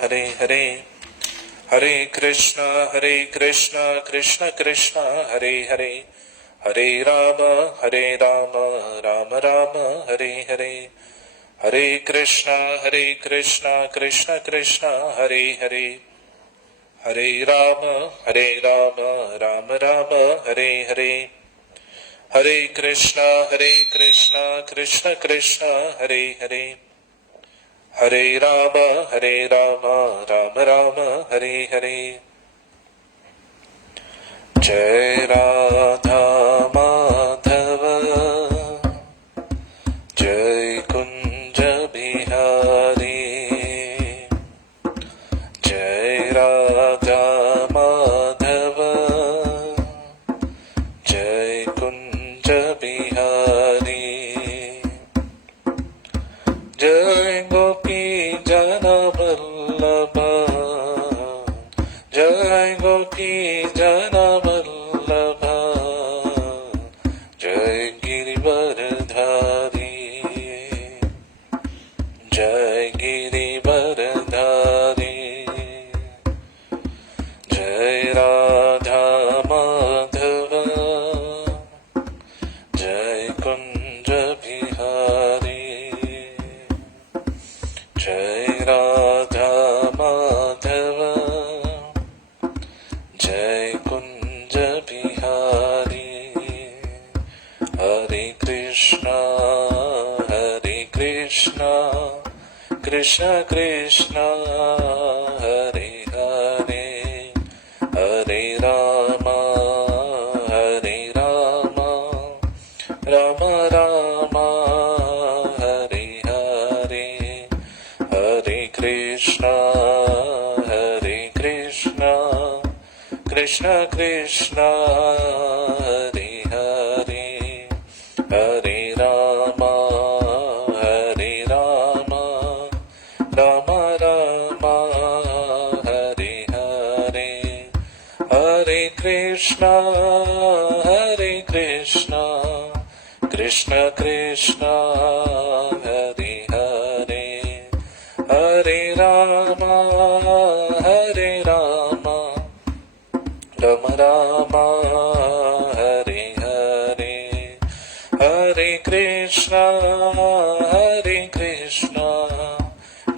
ഹരേ ഹരേ ഹരേ കൃഷ്ണ കൃഷ്ണ കൃഷ്ണ ഹരേ ഹരേ ഹരേ രാമ രാമ രാമ ഹരേ ഹരേ ഹരേ കൃഷ്ണ കൃഷ്ണ കൃഷ്ണ ഹരേ ഹരേ ഹരേ രാമ രാമ രാമ ഹരേ ഹരേ ഹരേ കൃഷ്ണ കൃഷ്ണ കൃഷ്ണ ഹരേ ഹരേ ഹരേ രാമ രാമ രാമ ഹരേ ഹരേ. ജയ രാധാ മാധവ ജയ കുഞ്ച ബിഹാരി. ജയ രാധാ മാധവ ജയ കുഞ്ച ബിഹാരി. ജയ ഗോപി ജന വല്ലഭ ജയ ഗോപി ജന വല്ലഭ ജയ ഗിരിവരധാരി ജയ ഗിരിവരധാരി. ജയ രാധാ മാധവ ജയ കുഞ്ച ബിഹാരി. ജയ രാധാ മാധവ ജയ കുഞ്ച ബിഹാരി. ഹരേ കൃഷ്ണ കൃഷ്ണ കൃഷ്ണ ഹരേ ഹരേ. ഹരേ രാമ രാമ രാമ ഹരേ ഹരേ. ഹരേ കൃഷ്ണ കൃഷ്ണ കൃഷ്ണ ഹരേ ഹരേ. ഹരേ രാമ രാമ രാമ ഹരേ ഹരേ. ഹരേ കൃഷ്ണ കൃഷ്ണ കൃഷ്ണ ഹരേ ഹരേ. ഹരേ രാമ രാമ രാമ ഹരേ ഹരേ. ഹരേ കൃഷ്ണ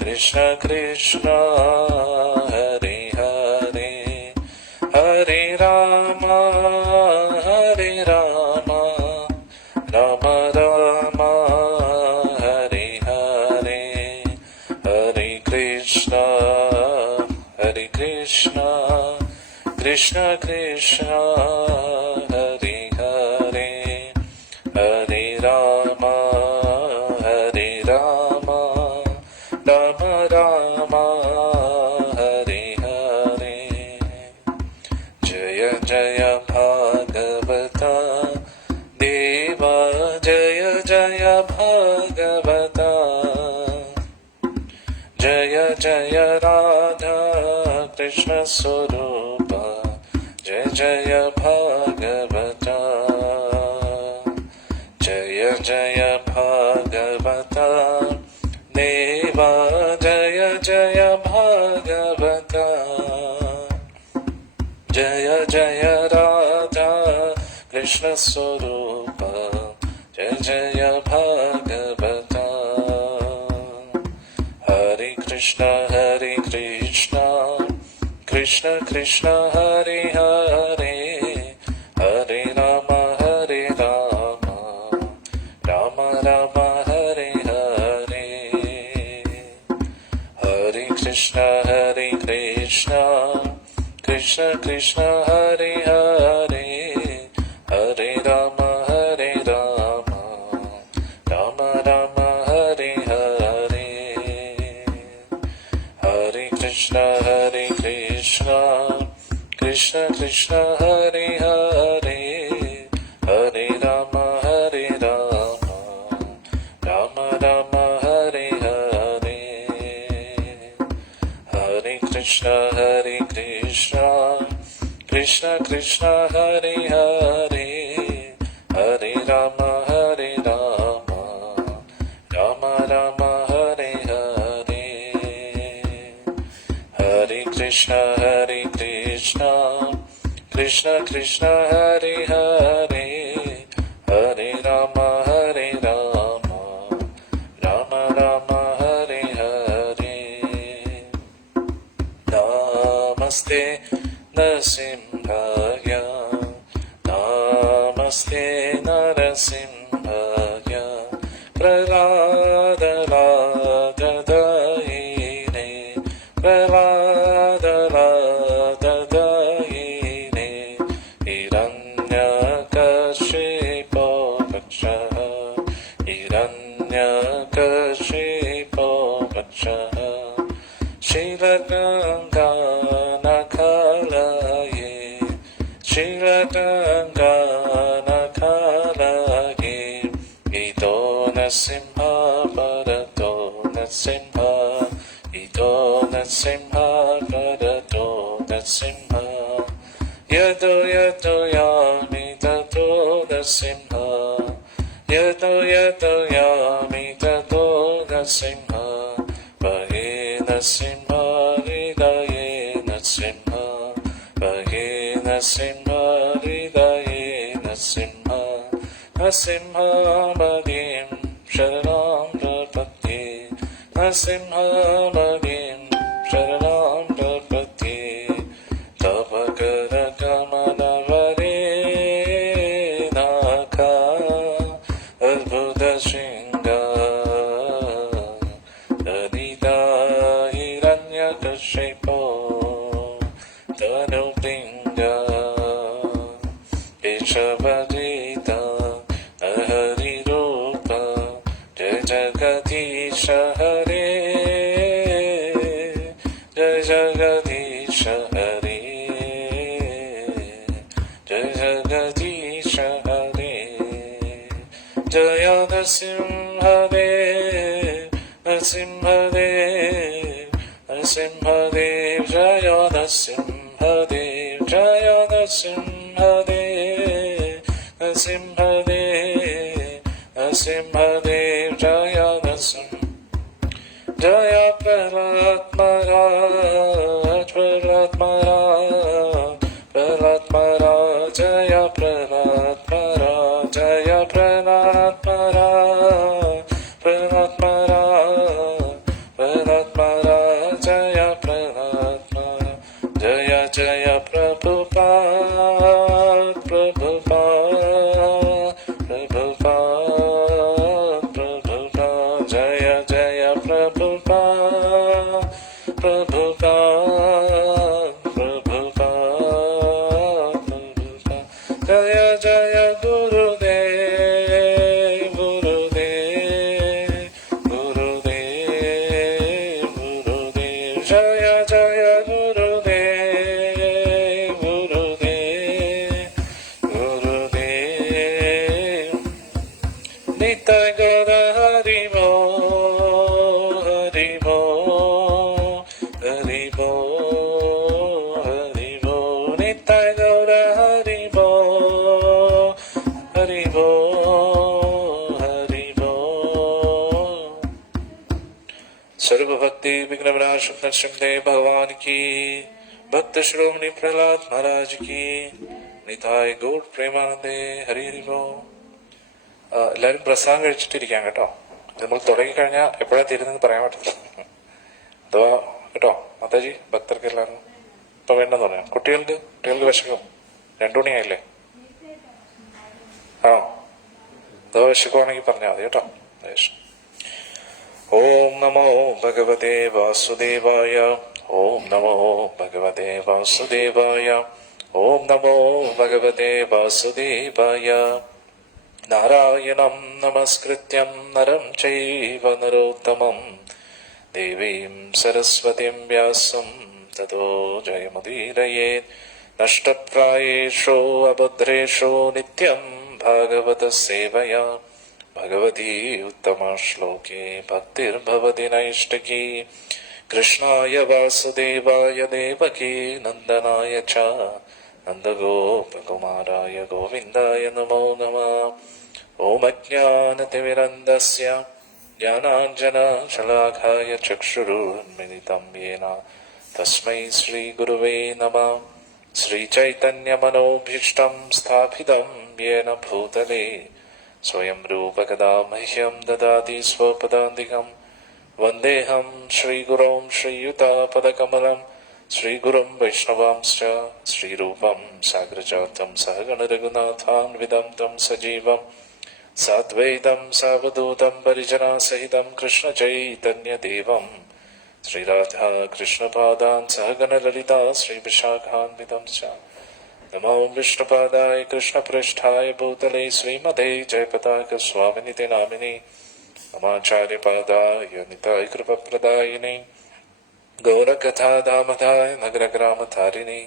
കൃഷ്ണ കൃഷ്ണ ഹരേ ഹരേ. ഹരേ രാമ രാമ രാമ ഹരേ ഹരേ. ഹരേ കൃഷ്ണ കൃഷ്ണ കൃഷ്ണ ഹരേ ഹരേ. ഹരേ രാമ രാമ രാമ ഹരേ ഹരേ. ജയ ജയ ഭാഗവത ദേവ ജയ ജയ ഭാഗവത. ജയ ജയ രാധാ കൃഷ്ണ സ്വരൂപ ജയ ജയ ഭാഗവത. ജയ ജയ ഭാഗവത ദേവ ജയ ജയ ഭാഗവത. ജയ ജയ രാധാ കൃഷ്ണ സ്വരൂപ ജയ ജയ ഭാഗവത. ഹരേ കൃഷ്ണ കൃഷ്ണ കൃഷ്ണ ഹരേ ഹരേ. ഹരേ രാമ രാമ രാമ ഹരേ ഹരേ. ഹരേ കൃഷ്ണ കൃഷ്ണ കൃഷ്ണ ഹരേ ഹരേ. ഹരേ രാമ രാമ രാമ ഹരേ ഹരേ. ഹരേ കൃഷ്ണ കൃഷ്ണ കൃഷ്ണ ഹരേ ഹരേ. ഹരേ രാമ രാമ രാമ ഹരേ ഹരേ. ഹരേ കൃഷ്ണ കൃഷ്ണ കൃഷ്ണ ഹരേ ഹരേ. ഹരേ രാമ രാമ രാമ ഹരേ ഹരേ. Krishna Hare Krishna Krishna Krishna Hare Hare Hare Rama Hare Rama Rama Rama Hare Hare Namaste Narasimhaya Namaste Narasimhaya Prahlada Ladadayine Prahlada Ladadayine Hiranyakashipo Vakshaha Hiranyakashipo Vakshaha Shilaganganakhalaye Shilaganganakhalaye Ito Nasimha Bharato Nasimha Ito Nasimha Bharato Nasimha Yado Yado Yami Tato Nasimha Yado Yado Yami Tato Nasimha Vahe Nasimha Hridaye Nasimha Vahe Nasimha Hridaye Nasimha Nasimha Bhadim Sharanam Prapatye Nasimha Bhadim Sharanam Prapatye Tapakara Kamana Vare Nakha Adbhuta Shringa Adita Hiranyakashipo Tanupinga Ishabadita Ahari Rupa Jai Jagadisha Hare Jai Jagadisha Hare Jai Jagadisha Hare Jaya Nasimhadev Nasimhadev Nasimhadev Jaya Nasimhadev Jaya Nasimhadev Nasimhadev Nasimhadev Jaya Nasimhadev Jaya Prahlad Maharaj Prahlad Maharaj Prahlad Maharaj Jaya Prahlad Maharaj Jaya Prahlad Maharaj Prahlad Maharaj Prahlad Maharaj Jaya Prahlad Maharaj Jaya Jaya Prabhupada Prabhupada Prabhupada Prabhupada Jaya Jaya Prabhupada Prabhupada Prabhupada Prabhupada Jaya Jaya Gurudev Gurudev Gurudev Gurudev Jaya Jaya Gurudev Gurudev Gurudev Nitai Gaura Haribo Haribo Haribo Haribo Nitai Gaura Haribo Haribo Haribo सर्व भक्ति विघ्न विनाश नरसिंहदेव भगवान की भक्त श्रोमणी प्रहलाद महाराज की निताय गौर प्रेमानंदे हरि हरि बोल എല്ലാവരും പ്രസാദം കഴിച്ചിട്ടിരിക്കാം കേട്ടോ. നമ്മൾ തുടങ്ങിക്കഴിഞ്ഞാൽ എപ്പോഴാണ് തീരുന്നതെന്ന് പറയാൻ പറ്റില്ല. അഥവാ കേട്ടോ മാതാജി ഭക്തർക്ക് എല്ലാവരും ഇപ്പൊ വേണ്ടെന്ന് പറയാം. കുട്ടികൾക്ക് വിശക്കും. 2 മണിയായില്ലേ? ആണോ? അഥവാ വിശക്കുവാണെങ്കിൽ പറഞ്ഞാൽ മതി കേട്ടോ. ഓം നമോ ഭഗവതേ വാസുദേവായ ഓം നമോ ഭഗവതേ വാസുദേവായ ഓം നമോ ഭഗവതേ വാസുദേവായ നാരായണം നമസ്കൃത്യം നരം ചൈവ നരോത്തമം ദേവീം സരസ്വതീം വ്യാസം തതോ ജയമുദീരയേത് നഷ്ടപ്രായേഷു അഭദ്രേഷു നിത്യം ഭാഗവത സേവയാ ഭഗവതി ഉത്തമ ശ്ലോകേ ഭക്തിർഭവതി നൈഷ്ടകീ കൃഷ്ണായ വാസുദേവായ ദേവകീ നന്ദനായ ച നന്ദഗോപകുമാരായ ഗോവിന്ദായ നമോ നമഃ. ഓം അജ്ഞാനതിമിരന്ദസ്യ ജ്ഞാനാഞ്ജനശലാഘായ ചക്ഷുരുന്മിലിതം യേന തസ്മൈ ശ്രീ ഗുരുവേ നമഃ. ശ്രീചൈതന്യമനോഭീഷ്ടം സ്ഥാപിതം യേന ഭൂതലേ സ്വയം രൂപകഥാ മഹ്യം ദദാതി സ്വപദാന്തികം. വന്ദേഹം ശ്രീഗുരും ശ്രീയുതാപദകമലം ശ്രീഗുരും വൈഷ്ണവാംശ്ച ശ്രീരൂപം സാഗ്രജാതം സഹഗണരഘുനാഥാന്വിതം തം സജീവം സാദ്വൈതം സാവധൂതം പരിജനാസഹിതം കൃഷ്ണചൈതന്യദേവം ശ്രീരാധാകൃഷ്ണപാദാൻ സഹഗണലളിതാ ശ്രീവിശാഖാന്വിതം ച. നമോ വിഷ്ണുപാദായ കൃഷ്ണപൃഷ്ഠായ ഭൂതലേ ശ്രീമതേ ജയപതാക സ്വാമിനിതി നാമിനി നമാചാര്യപാദായ നിതായ കൃപപ്രദായിനി ഗൗരകഥാധാമധായ നഗരഗ്രാമധാരിണി.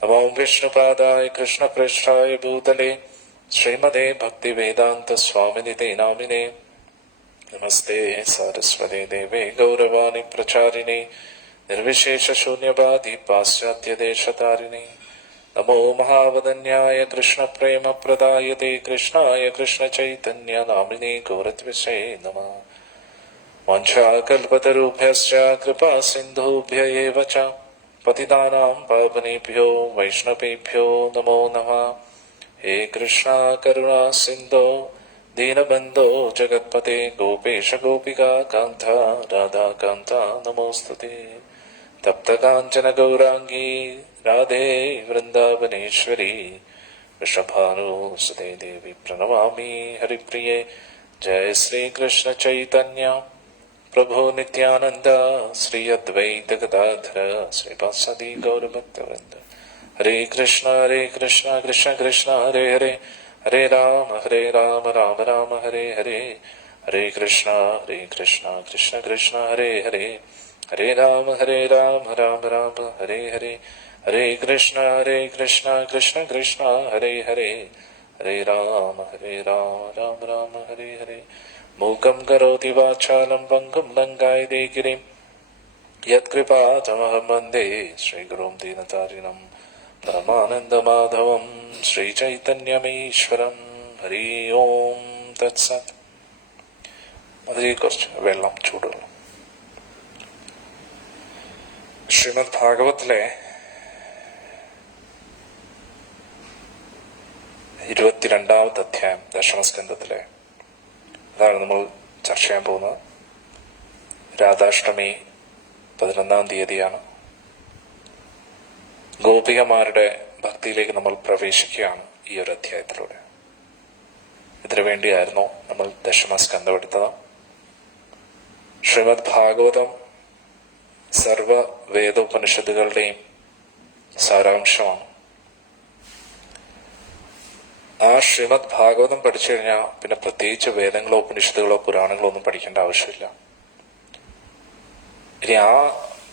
നമോ വിഷ്ണുപാദായ കൃഷ്ണപൃഷ്ഠായ ഭൂതലേ ശ്രീമതേ ഭക്തിവേദാന്ത സ്വാമിനിതി നാമിനെ. നമസ്തേ സാരസ്വതേ ദേവേ ഗൗരവാണി പ്രചാരിണി നിർവിശേഷശൂന്യവാദി പാശ്ചാത്യദേശതാരിണി. നമോ മഹാവദന്യായ കൃഷ്ണപ്രേമപ്രദായതേ കൃഷ്ണായ കൃഷ്ണചൈതന്യ നാമിനേ ഗൗരത്വിഷേ നമഃ. വാഞ്ചാകൽപതരുഭ്യശ്ച കൃപാസിന്ധുഭ്യ ഏവ ച പതിതാനാം പാവനേഭ്യോ വൈഷ്ണവേഭ്യോ നമോ നമഃ. ഹേ കൃഷ്ണ കരുണാ സിന്ധോ ദീനബന്ധോ ജഗത്പതേ ഗോപേശ ഗോപികാ കാന്ത രാധാകാന്ത നമോസ്തുതേ. തപ്തകാഞ്ചന ഗൗരാംഗീ രാധേ വൃന്ദാവനേശ്വരി വൃഷഭാനുസുതേ ദേവി പ്രണമാമി ഹരിപ്രിയേ. ജയ ശ്രീകൃഷ്ണ ചൈതന്യ പ്രഭോ നിത്യാനന്ദ ശ്രീ അദ്വൈത ഗദാധര ശ്രീവാസദി ഗൗരഭക്തവൃന്ദ. ഹരേ കൃഷ്ണ കൃഷ്ണ കൃഷ്ണ ഹരേ ഹരേ ഹരേ രാമ രാമ രാമ ഹരേ ഹരേ. ഹരേ കൃഷ്ണ കൃഷ്ണ കൃഷ്ണ ഹരേ ഹരേ ഹരേ രാമ രാമ രാമ ഹരേ ഹരേ. ഹരേ കൃഷ്ണ കൃഷ്ണ കൃഷ്ണ ഹരേ ഹരേ ഹരേ രാമ രാമ രാമ ഹരേ ഹരേ. മൂകം കരോതി വാചാലം പങ്കും ലങ്കായതേ ഗിരിം യത്കൃപാതമഹം വന്ദേ ശ്രീഗുരും ദീനതാരിണം പരമാനന്ദമാധവം ശ്രീചൈതന്യമീശ്വരം. ഹരി ഓം തത്സത്. അതിൽ കുറച്ച് വെള്ളം, ചൂടുവെള്ളം. ശ്രീമദ് ഭാഗവത്തിലെ 22-ാമത്തെ അധ്യായം, ദശമസ്കന്ധത്തിലെ, അതാണ് നമ്മൾ ചർച്ച ചെയ്യാൻ പോകുന്നത്. രാധാഷ്ടമി 11-ാം തീയതിയാണ്. ഗോപികമാരുടെ ഭക്തിയിലേക്ക് നമ്മൾ പ്രവേശിക്കുകയാണ് ഈ ഒരു അധ്യായത്തിലൂടെ. ഇതിനു വേണ്ടിയായിരുന്നു നമ്മൾ ദശമസ്കന്ധം എടുത്തത്. ശ്രീമദ് ഭാഗവതം സർവ വേദോപനിഷത്തുകളുടെയും സാരാംശമാണ്. ആ ശ്രീമദ് ഭാഗവതം പഠിച്ചു കഴിഞ്ഞാൽ പിന്നെ പ്രത്യേകിച്ച് വേദങ്ങളോ ഉപനിഷത്തുകളോ പുരാണങ്ങളോ ഒന്നും പഠിക്കേണ്ട ആവശ്യമില്ല. ഇനി ആ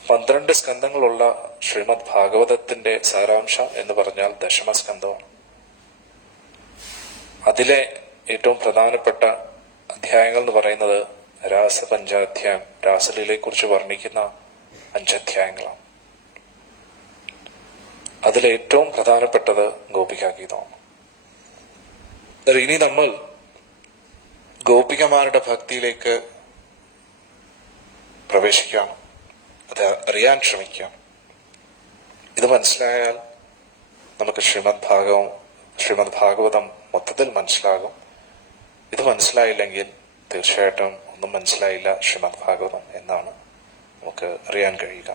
12 സ്കന്ധങ്ങളുള്ള ശ്രീമദ് ഭാഗവതത്തിന്റെ സാരാംശം എന്ന് പറഞ്ഞാൽ ദശമസ്കന്ധമാണ്. അതിലെ ഏറ്റവും പ്രധാനപ്പെട്ട അധ്യായങ്ങൾ എന്ന് പറയുന്നത് രാസപഞ്ചാധ്യായം, രാസലീലയെ കുറിച്ച് വർണ്ണിക്കുന്ന 5 അധ്യായങ്ങളാണ്. അതിലേറ്റവും പ്രധാനപ്പെട്ടത് ഗോപികാഗീതമാണ്. ഇനി നമ്മൾ ഗോപികമാരുടെ ഭക്തിയിലേക്ക് പ്രവേശിക്കുകയാണ്, അത് അറിയാൻ ശ്രമിക്കുകയാണ്. ഇത് മനസ്സിലായാൽ നമുക്ക് ശ്രീമദ് ഭാഗവതം മൊത്തത്തിൽ മനസ്സിലാകും. ഇത് മനസ്സിലായില്ലെങ്കിൽ തീർച്ചയായിട്ടും ഒന്നും മനസ്സിലായില്ല ശ്രീമദ് ഭാഗവതം എന്നാണ് നമുക്ക് അറിയാൻ കഴിയുക.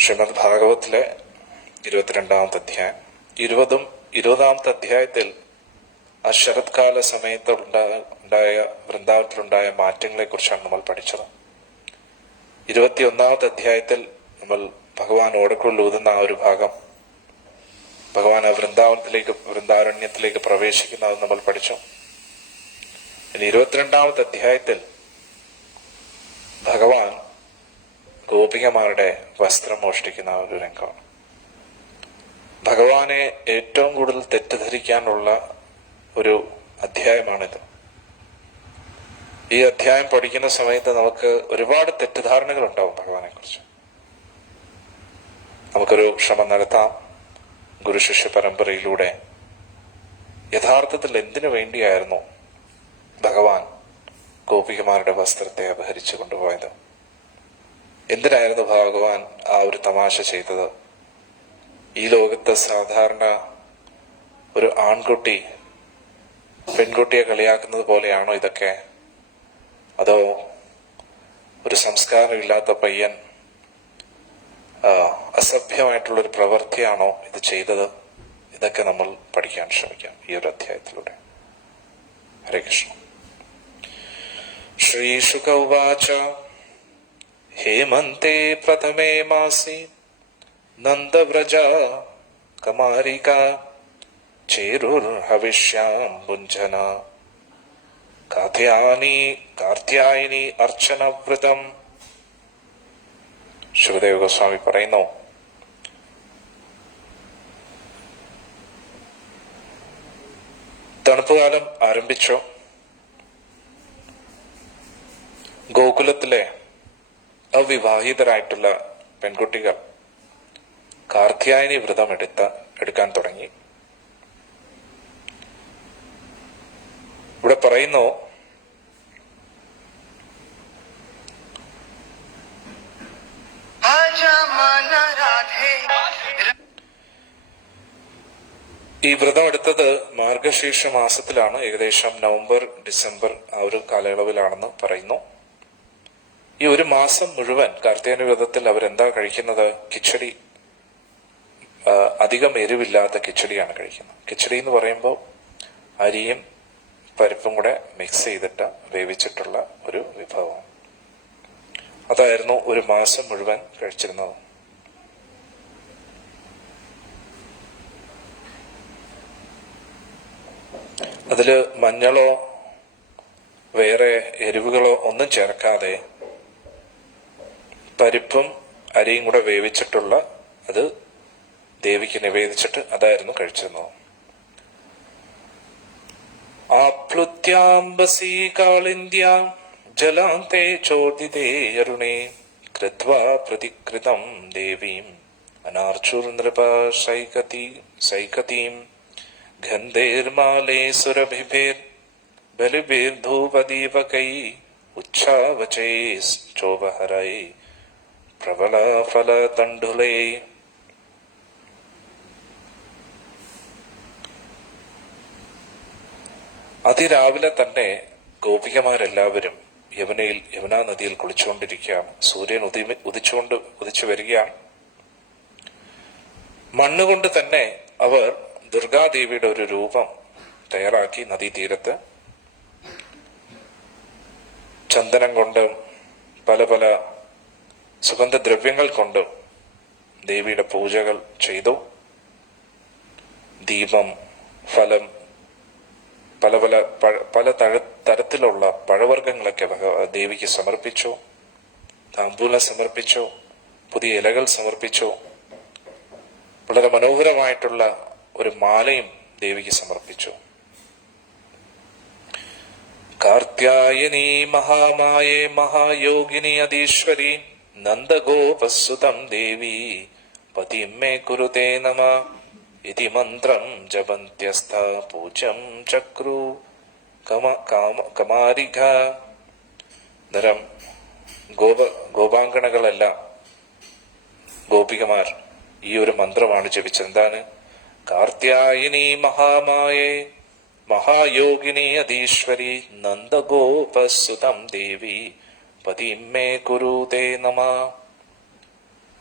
ശ്രീമദ് ഭാഗവത്തിലെ 22-ാമത്തെ അധ്യായം, 20-ാമത്തെ അധ്യായത്തിൽ ആ ശരത്കാല സമയത്ത് വൃന്ദാവനത്തിലുണ്ടായ മാറ്റങ്ങളെ കുറിച്ചാണ് നമ്മൾ പഠിച്ചത്. 21-ാമത്തെ അധ്യായത്തിൽ നമ്മൾ ഭഗവാൻ ഓടക്കുള്ളിൽ ഊതുന്ന ആ ഒരു ഭാഗം, ഭഗവാൻ ആ വൃന്ദാരണ്യത്തിലേക്ക് പ്രവേശിക്കുന്നത് നമ്മൾ പഠിച്ചു. ഇനി 22-ാമത്തെ അധ്യായത്തിൽ ഭഗവാൻ ഗോപികമാരുടെ വസ്ത്രം മോഷ്ടിക്കുന്ന ഒരു രംഗമാണ്. ഭഗവാനെ ഏറ്റവും കൂടുതൽ തെറ്റിദ്ധരിക്കാനുള്ള ഒരു അധ്യായമാണിത്. ഈ അധ്യായം പഠിക്കുന്ന സമയത്ത് നമുക്ക് ഒരുപാട് തെറ്റിദ്ധാരണകൾ ഉണ്ടാവും ഭഗവാനെ കുറിച്ച്. നമുക്കൊരു ശ്രമം നടത്താം. ഗുരുശിഷ്യ പരമ്പരയിലൂടെ യഥാർത്ഥത്തിൽ എന്തിനു വേണ്ടിയായിരുന്നു ഭഗവാൻ ഗോപികമാരുടെ വസ്ത്രത്തെ അപഹരിച്ചു കൊണ്ടുപോയത്. എന്തിനായിരുന്നു ഭഗവാൻ ആ ഒരു തമാശ ചെയ്തത്? ഈ ലോകത്ത് സാധാരണ ഒരു ആൺകുട്ടി പെൺകുട്ടിയെ കളിയാക്കുന്നത് പോലെയാണോ ഇതൊക്കെ? അതോ ഒരു സംസ്കാരമില്ലാത്ത പയ്യൻ അസഭ്യമായിട്ടുള്ളൊരു പ്രവൃത്തിയാണോ ഇത് ചെയ്തത്? ഇതൊക്കെ നമ്മൾ പഠിക്കാൻ ശ്രമിക്കാം ഈ ഒരു അധ്യായത്തിലൂടെ. ഹരേ കൃഷ്ണ. ശ്രീശുക ഉവാച ഹേമന്തേ പ്രഥമേ മാസി നന്ദവ്രജ കമാരിക ചേരുർഹവിഷ്യാം ഭുഞ്ജന കാർത്യായനി അർച്ചനവ്രതം. ശിവദേവ ഗോസ്വാമി പറയുന്നു, തണുപ്പുകാലം ആരംഭിച്ചു. ഗോകുലത്തിലെ അവിവാഹിതരായിട്ടുള്ള പെൺകുട്ടികൾ കാർത്യായനി വ്രതം എടുക്കാൻ തുടങ്ങി. ഇവിടെ പറയുന്നു, ഈ വ്രതം എടുത്തത് മാർഗശീർഷ മാസത്തിലാണ്. ഏകദേശം നവംബർ ഡിസംബർ ആ ഒരു കാലയളവിലാണെന്ന് പറയുന്നു. ഈ ഒരു മാസം മുഴുവൻ കാർത്യായനി വ്രതത്തിൽ അവരെന്താ കഴിക്കുന്നത്? കിച്ചടി, അധികം എരിവില്ലാത്ത കിച്ചടിയാണ് കഴിക്കുന്നത്. കിച്ചടി എന്ന് പറയുമ്പോൾ അരിയും പരിപ്പും കൂടെ മിക്സ് ചെയ്തിട്ട് വേവിച്ചിട്ടുള്ള ഒരു വിഭവം. അതായിരുന്നു ഒരു മാസം മുഴുവൻ കഴിച്ചിരുന്നത്. അതില് മഞ്ഞളോ വേറെ എരിവുകളോ ഒന്നും ചേർക്കാതെ പരിപ്പും അരിയും കൂടെ വേവിച്ചിട്ടുള്ള അത് ദേവിക്ക് നിവേദിച്ചിട്ട് അതായിരുന്നു കഴിച്ചിരുന്നത്. ആപ്ലുത്യാംബസീ കാളിന്ദ്യാം ജലാന്തേ ചോദിതേ അരുണേ കൃത്വാ പ്രതികൃതം ദേവീം അനാർച്ചുർ നൃപ സൈകതീം ഗന്ധേർമാലേ സുരഭിഭേർ ബലിഭിർധൂപദീപകൈ ഉച്ഛാവചൈശ്ചോപഹരൈ പ്രബലഫലതണ്ഡുലൈ. അതിരാവിലെ തന്നെ ഗോപികമാരെല്ലാവരും യമുനാ നദിയിൽ കുളിച്ചുകൊണ്ടിരിക്കുകയാണ്. സൂര്യൻ ഉദിച്ചു വരികയാണ്. മണ്ണുകൊണ്ട് തന്നെ അവർ ദുർഗാദേവിയുടെ ഒരു രൂപം തയ്യാറാക്കി നദീതീരത്ത് ചന്ദനം കൊണ്ടും പല പല സുഗന്ധദ്രവ്യങ്ങൾ കൊണ്ടും ദേവിയുടെ പൂജകൾ ചെയ്തു. ദീപം, ഫലം, പല തരത്തിലുള്ള പഴവർഗ്ഗങ്ങളൊക്കെ ദേവിക്ക് സമർപ്പിച്ചു. താമ്പൂലം സമർപ്പിച്ചു. പുതിയ ഇലകൾ സമർപ്പിച്ചു. വളരെ മനോഹരമായിട്ടുള്ള ഒരു മാലയും ദേവിക്ക് സമർപ്പിച്ചു. കാർത്യായനി മഹാമായേ മഹായോഗിനി അധീശ്വരി നന്ദഗോപസുതം ദേവി പതിമേ കുരുതേ നമ ഇതി മന്ത്രം ജപന്ത്യസ്ഥ പൂജ്യം ചക്രു കമാരിക. നിരം ഗോപാങ്കണകളെല്ലാം ഗോപികമാർ ഈ ഒരു മന്ത്രമാണ് ജപിച്ചത്. എന്താണ്? കാർത്യായനി മഹാമായേ മഹായോഗിനി അധീശ്വരി നന്ദഗോപസുതം ദേവി പതിമേ കുരുതേ നമ.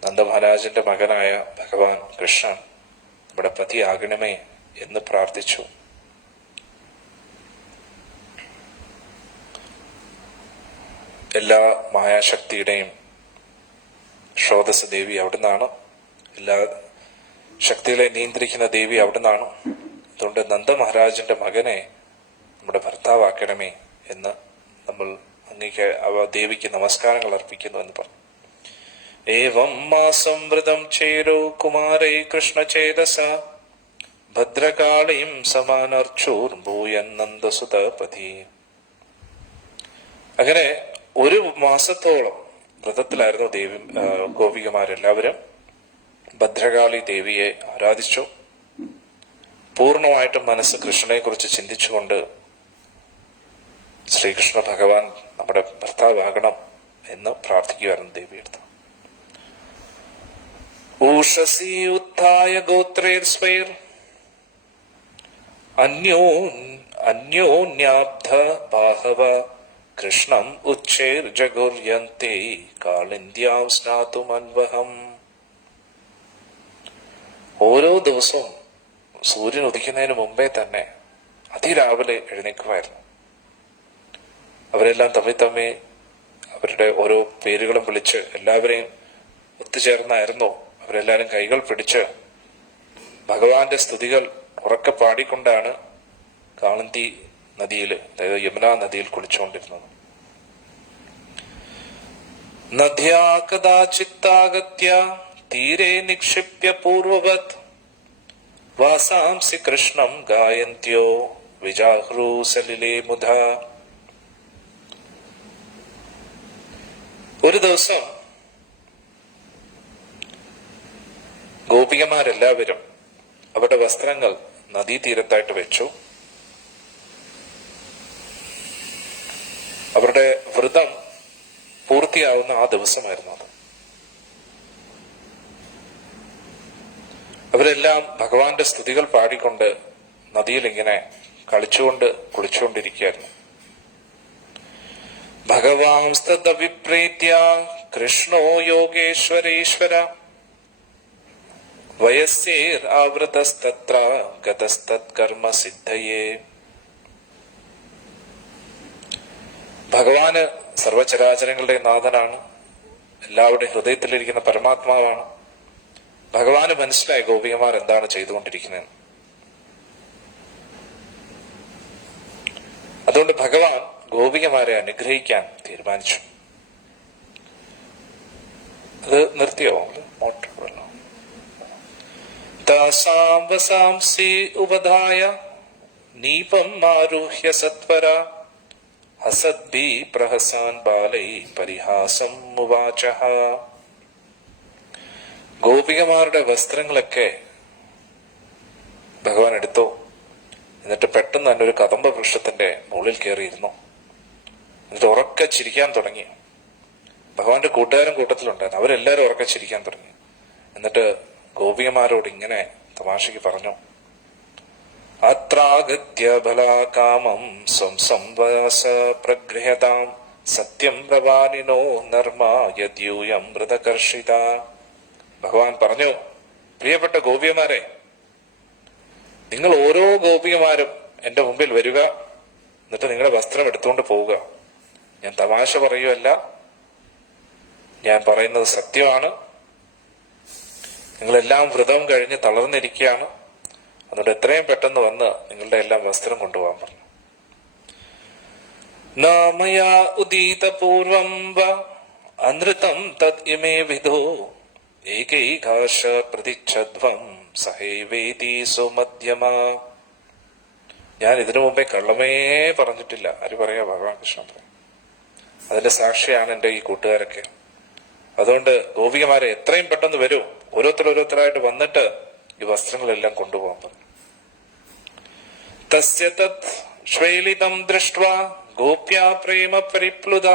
നന്ദമഹാരാജന്റെ മകനായ ഭഗവാൻ കൃഷ്ണൻ ഇവിടെ പതിയാകണമേ എന്ന് പ്രാർത്ഥിച്ചു. എല്ലാ മായാശക്തിയുടെയും സ്രോതസ് ദേവി അവിടുന്നാണ്. എല്ലാ ശക്തികളെ നിയന്ത്രിക്കുന്ന ദേവി അവിടുന്നാണ്. അതുകൊണ്ട് നന്ദമഹാരാജന്റെ മകനെ നമ്മുടെ ഭർത്താവാക്കണമേ എന്ന് നമ്മൾ ദേവിക്ക് നമസ്കാരങ്ങൾ അർപ്പിക്കുന്നു എന്ന് പറഞ്ഞു. ഏവം മാസം വ്രതം ചേരോ കുമാരൈ കൃഷ്ണചേതസ ഭദ്രകാളീം സമാനർച്ചൂർ ഭൂയൻ നന്ദസുതപതി. അങ്ങനെ ഒരു മാസത്തോളം വ്രതത്തിലായിരുന്നു ഗോപികമാരെല്ലാവരും. ഭദ്രകാളി ദേവിയെ ആരാധിച്ചു. പൂർണ്ണമായിട്ടും മനസ്സ് കൃഷ്ണനെ കുറിച്ച് ചിന്തിച്ചുകൊണ്ട് ശ്രീകൃഷ്ണ ഭഗവാൻ നമ്മുടെ ഭർത്താവാകണം എന്ന് പ്രാർത്ഥിക്കുവായിരുന്നു ദേവിയെടുത്ത്. ഊഷസി ഉത്ഥായ ഗോത്രേർസ്വൈർ അന്യോന്യാബ്ധ ബാഹവ കൃഷ്ണം ഉച്ചൈർജഗുര്യന്തേ കാളിന്ദ്യാം സ്നാതുമൻവഹം. ഓരോ ദിവസവും സൂര്യൻ ഉദിക്കുന്നതിന് മുമ്പേ തന്നെ അതിരാവിലെ എഴുന്നേൽക്കുമായിരുന്നു. അവരെല്ലാം തമ്മി അവരുടെ ഓരോ പേരുകളും വിളിച്ച് എല്ലാവരെയും ഒത്തുചേർന്നായിരുന്നു അവരെല്ലാവരും കൈകൾ പിടിച്ച് ഭഗവാന്റെ സ്തുതികൾ ഉറക്കെ പാടിക്കൊണ്ടാണ് കാളന്തി നദിയിൽ, അതായത് യമുനാ നദിയിൽ കുളിച്ചുകൊണ്ടിരുന്നത്. നദ്യാ കദാചിത്താഗത്യ തീരെ നിക്ഷിപ്യ പൂർവവത് വാസാംസി കൃഷ്ണം ഗായന്ത്യോ വിജാഹ്രൂ സലിലേ മുധ. ഒരു ദിവസം ഗോപികമാരെല്ലാവരും അവരുടെ വസ്ത്രങ്ങൾ നദീതീരത്തായിട്ട് വെച്ചു. അവരുടെ വ്രതം പൂർത്തിയാവുന്ന ആ ദിവസമായിരുന്നു അത്. അവരെല്ലാം ഭഗവാന്റെ സ്തുതികൾ പാടിക്കൊണ്ട് നദിയിൽ ഇങ്ങനെ കളിച്ചുകൊണ്ട് കുളിച്ചുകൊണ്ടിരിക്കുകയായിരുന്നു. ഭഗവാൻസ്തദവിപ്രീത്യ കൃഷ്ണോ യോഗേശ്വരേശ്വര വയസ്സേർ ആവൃതസ്തത്ര ഗതസ്തത് കർമ്മ സിദ്ധയേ. ഭഗവാന് സർവചരാചരങ്ങളുടെ നാഥനാണ്, എല്ലാവരുടെയും ഹൃദയത്തിലിരിക്കുന്ന പരമാത്മാവാണ്. ഭഗവാന് മനസ്സിലായി ഗോപികമാർ എന്താണ് ചെയ്തുകൊണ്ടിരിക്കുന്നത്. അതുകൊണ്ട് ഭഗവാൻ ഗോപികമാരെ അനുഗ്രഹിക്കാൻ തീരുമാനിച്ചു. അത് നിർത്തിയോ? മോട്ടർ താസാം വസാംസി ഉപധായ നീപം ആരുഹ്യ സത്വര ഹസദ്ഭി പ്രഹസാൻ ബാലൈ പരിഹാസം ഉവാചഃ. ഗോപികമാരുടെ വസ്ത്രങ്ങളൊക്കെ ഭഗവാൻ എടുത്തു. എന്നിട്ട് പെട്ടെന്ന് തന്നെ ഒരു കദംബ വൃക്ഷത്തിന്റെ മുകളിൽ കയറിയിരുന്നു. എന്നിട്ട് ഉറക്കെ ചിരിക്കാൻ തുടങ്ങി. ഭഗവാന്റെ കൂട്ടുകാരും കൂട്ടത്തിലുണ്ടായിരുന്നു. അവരെല്ലാരും ഉറക്കെ ചിരിക്കാൻ തുടങ്ങി. എന്നിട്ട് ഗോപികമാരോട് ഇങ്ങനെ തമാശയ്ക്ക് പറഞ്ഞു, അത്രാഗത്യ ബലാകാമം സ്വം സംവാസ പ്രഗൃഹ്യതാം സത്യം പ്രവാനിനോ നർമ്മ യദ്യൂയം മൃതകർഷിത. ഭഗവാൻ പറഞ്ഞു, പ്രിയപ്പെട്ട ഗോപികമാരെ, നിങ്ങൾ ഓരോ ഗോപികമാരും എന്റെ മുമ്പിൽ വരിക, എന്നിട്ട് നിങ്ങളുടെ വസ്ത്രം എടുത്തുകൊണ്ട് പോവുക. ഞാൻ തമാശ പറയുകയല്ല, ഞാൻ പറയുന്നത് സത്യമാണ്. നിങ്ങളെല്ലാം വ്രതം കഴിഞ്ഞ് തളർന്നിരിക്കുകയാണ്. അതുകൊണ്ട് എത്രയും പെട്ടെന്ന് വന്ന് നിങ്ങളുടെ എല്ലാം വസ്ത്രം കൊണ്ടുപോകാൻ പറഞ്ഞു. നാമയാ ഉദീത പൂർവം വ അനൃതം തദ് ഇമേ വിധോ ഏകൈകാശ പ്രതിച്ഛധ്വം സഹൈവേതി സുമധ്യമ. ഞാൻ ഇതിനു മുമ്പേ കള്ളമേ പറഞ്ഞിട്ടില്ല. ആര് പറയാ? ഭഗവാൻ കൃഷ്ണൻ പറയാം. അതിന്റെ സാക്ഷിയാണ് എന്റെ ഈ കൂട്ടുകാരൊക്കെ. അതുകൊണ്ട് ഗോപികമാരെ എത്രയും പെട്ടെന്ന് വരൂ, ഓരോരുത്തരായിട്ട് വന്നിട്ട് ഈ വസ്ത്രങ്ങളെല്ലാം കൊണ്ടുപോകാൻ പറഞ്ഞു. തസ്യ തത് ശ്വേലിതം ദൃഷ്ട്വാ ഗോപ്യാ പ്രേമ പരിപ്ലുത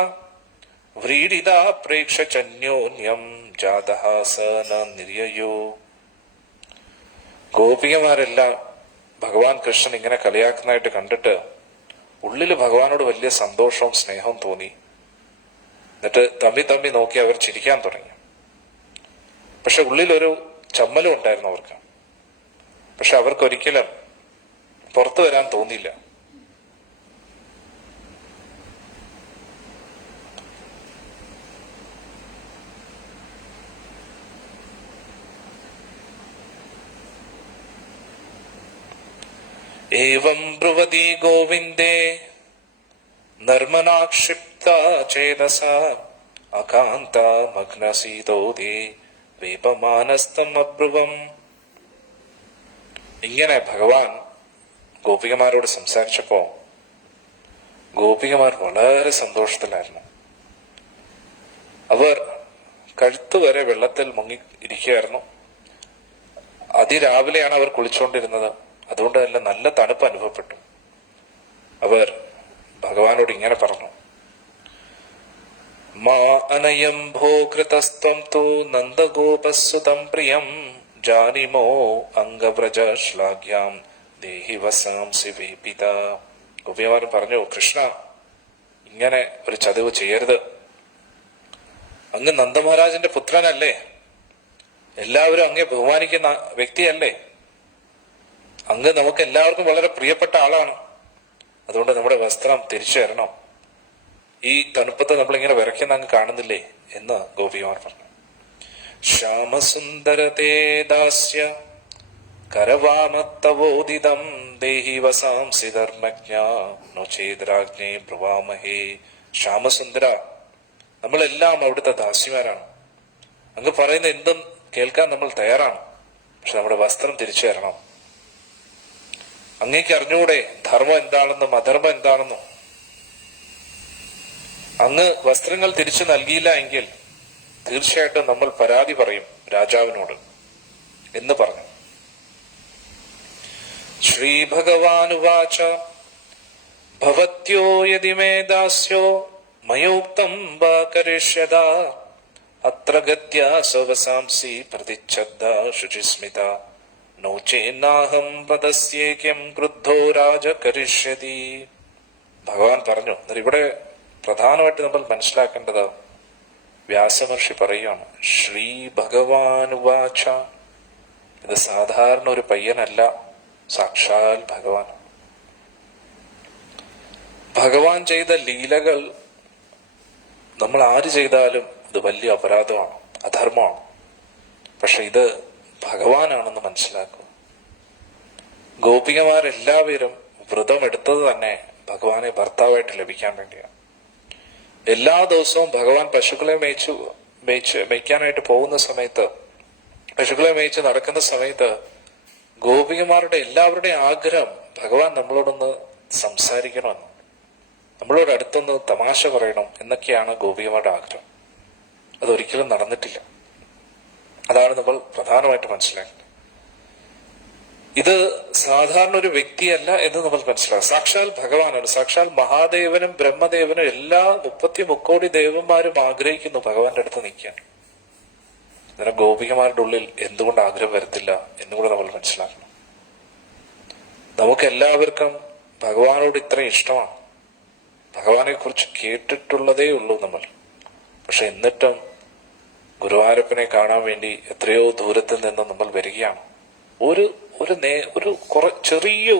വ്രീഡിത പ്രേക്ഷന്യോന്യം ജാതഃ സ ന നിര്യയോ. ഗോപികമാരെല്ലാം ഭഗവാൻ കൃഷ്ണൻ ഇങ്ങനെ കളിയാക്കുന്നതായിട്ട് കണ്ടിട്ട് ഉള്ളില് ഭഗവാനോട് വലിയ സന്തോഷവും സ്നേഹവും തോന്നി. എന്നിട്ട് തമ്മി നോക്കി അവർ ചിരിക്കാൻ തുടങ്ങി. പക്ഷെ ഉള്ളിലൊരു ചമ്മലും ഉണ്ടായിരുന്നു അവർക്ക്. പക്ഷെ അവർക്കൊരിക്കലും പുറത്തു വരാൻ തോന്നിയില്ല. ഏവം ബ്രുവതി ഗോവിന്ദേ നർമ്മനാക്ഷിപ്ത ചേതസ അകാന്ത മഗ്നസീതോദേ വേപമാനസ്തം അബ്രുവം. ഇങ്ങനെ ഭഗവാൻ ഗോപികമാരോട് സംസാരിച്ചപ്പോ ഗോപികമാർ വളരെ സന്തോഷത്തിലായിരുന്നു. അവർ കഴുത്തുവരെ വെള്ളത്തിൽ മുങ്ങി ഇരിക്കുകയായിരുന്നു. അതിരാവിലെയാണ് അവർ കുളിച്ചുകൊണ്ടിരുന്നത്. അതുകൊണ്ട് തന്നെ നല്ല തണുപ്പ് അനുഭവപ്പെട്ടു. അവർ ഭഗവാനോട് ഇങ്ങനെ പറഞ്ഞു, മാ അനയം ഭോ കൃതസ്ത്വം തു നന്ദഗോപസുതം പ്രിയം ജാനിമോ അംഗവ്രജ ശ്ലാഘ്യാം ദേഹി വസാംസി വേപിത. ഗോപികമാരൻ പറഞ്ഞു, കൃഷ്ണ, ഇങ്ങനെ ഒരു ചതിവ് ചെയ്യരുത്. അങ്ങ് നന്ദമഹാരാജന്റെ പുത്രനല്ലേ, എല്ലാവരും അങ്ങേ ബഹുമാനിക്കുന്ന വ്യക്തിയല്ലേ, അങ്ങ് നമുക്ക് എല്ലാവർക്കും വളരെ പ്രിയപ്പെട്ട ആളാണ്. അതുകൊണ്ട് നമ്മുടെ വസ്ത്രം തിരിച്ചു തരണം. ഈ തണുപ്പത്ത് നമ്മളിങ്ങനെ വിറയ്ക്കുന്ന അങ്ങ് കാണുന്നില്ലേ എന്ന് ഗോപികമാർ പറഞ്ഞു. ശ്യാമസുന്ദരതേ ദാസ്യ കരവാമത്തവോദിതം ദേഹി വസാംസി ധർമ്മജ്ഞ നോചേദ്രാജ്ഞേ ബ്രുവാമഹേ. ശ്യാമസുന്ദര, നമ്മളെല്ലാം അവിടുത്തെ ദാസിമാരാണ്. അങ്ങ് പറയുന്ന എന്തും കേൾക്കാൻ നമ്മൾ തയ്യാറാണ്. പക്ഷെ നമ്മുടെ വസ്ത്രം തിരിച്ചു തരണം. അങ്ങേക്ക് അറിഞ്ഞുകൂടെ ധർമ്മം എന്താണെന്നും അധർമ്മം എന്താണെന്നും? അങ്ങ് വസ്ത്രങ്ങൾ തിരിച്ചു നൽകിയില്ല എങ്കിൽ തീർച്ചയായിട്ടും നമ്മൾ പരാതി പറയും രാജാവിനോട് എന്ന് പറഞ്ഞു. ശ്രീ ഭഗവാനുവാച ഭവത്യോ യദി മേ ദാസ്യോ മയോക്തം വാ കരിഷ്യത അത്ര ഗത്യാ സ്വവസാംസി പ്രതിച്ഛദ്ദ ശുചിസ്മിത നോചേന്നാഹം പദസ്യേക്യം ക്രുദ്ധോ രാജ കരിഷ്യതി. ഭഗവാൻ പറഞ്ഞു. ഇവിടെ പ്രധാനമായിട്ട് നമ്മൾ മനസ്സിലാക്കേണ്ടത് വ്യാസമഹർഷി പറയുകയാണ്, ശ്രീ ഭഗവാനുവാച. ഇത് സാധാരണ ഒരു പയ്യനല്ല, സാക്ഷാൽ ഭഗവാൻ. ഭഗവാൻ ചെയ്ത ലീലകൾ നമ്മൾ ആര് ചെയ്താലും ഇത് വലിയ അപരാധമാണ്, അധർമ്മമാണ്. പക്ഷെ ഇത് ഭഗവാനാണെന്ന് മനസ്സിലാക്കുക. ഗോപികമാരെല്ലാവരും വ്രതം എടുത്തത് തന്നെ ഭഗവാനെ ഭർത്താവായിട്ട് ലഭിക്കാൻ വേണ്ടിയാണ്. എല്ലാ ദിവസവും ഭഗവാൻ പശുക്കളെ മേയ്ക്കാനായിട്ട് പോകുന്ന സമയത്ത്, പശുക്കളെ മേയിച്ച് നടക്കുന്ന സമയത്ത് ഗോപികമാരുടെ എല്ലാവരുടെയും ആഗ്രഹം ഭഗവാൻ നമ്മളോടൊന്ന് സംസാരിക്കണമെന്ന്, നമ്മളോട് അടുത്തൊന്ന് തമാശ പറയണം എന്നൊക്കെയാണ് ഗോപികമാരുടെ ആഗ്രഹം. അതൊരിക്കലും നടന്നിട്ടില്ല. അതാണ് നമ്മൾ പ്രധാനമായിട്ട് മനസ്സിലാക്കുന്നത്. ഇത് സാധാരണ ഒരു വ്യക്തിയല്ല എന്ന് നമ്മൾ മനസ്സിലാക്കും. സാക്ഷാൽ ഭഗവാനാണ്. സാക്ഷാൽ മഹാദേവനും ബ്രഹ്മദേവനും എല്ലാ 33 ദേവന്മാരും ആഗ്രഹിക്കുന്നു ഭഗവാന്റെ അടുത്ത് നിൽക്കാൻ. അന്നേരം ഗോപികമാരുടെ ഉള്ളിൽ എന്തുകൊണ്ട് ആഗ്രഹം വരത്തില്ല എന്നുകൂടെ നമ്മൾ മനസ്സിലാക്കണം. നമുക്ക് എല്ലാവർക്കും ഭഗവാനോട് ഇത്രയും ഇഷ്ടമാണ്. ഭഗവാനെ കുറിച്ച് കേട്ടിട്ടുള്ളതേ ഉള്ളൂ നമ്മൾ. പക്ഷെ എന്നിട്ടും ഗുരുവായൂരപ്പനെ കാണാൻ വേണ്ടി എത്രയോ ദൂരത്തിൽ നിന്ന് നമ്മൾ വരികയാണ്.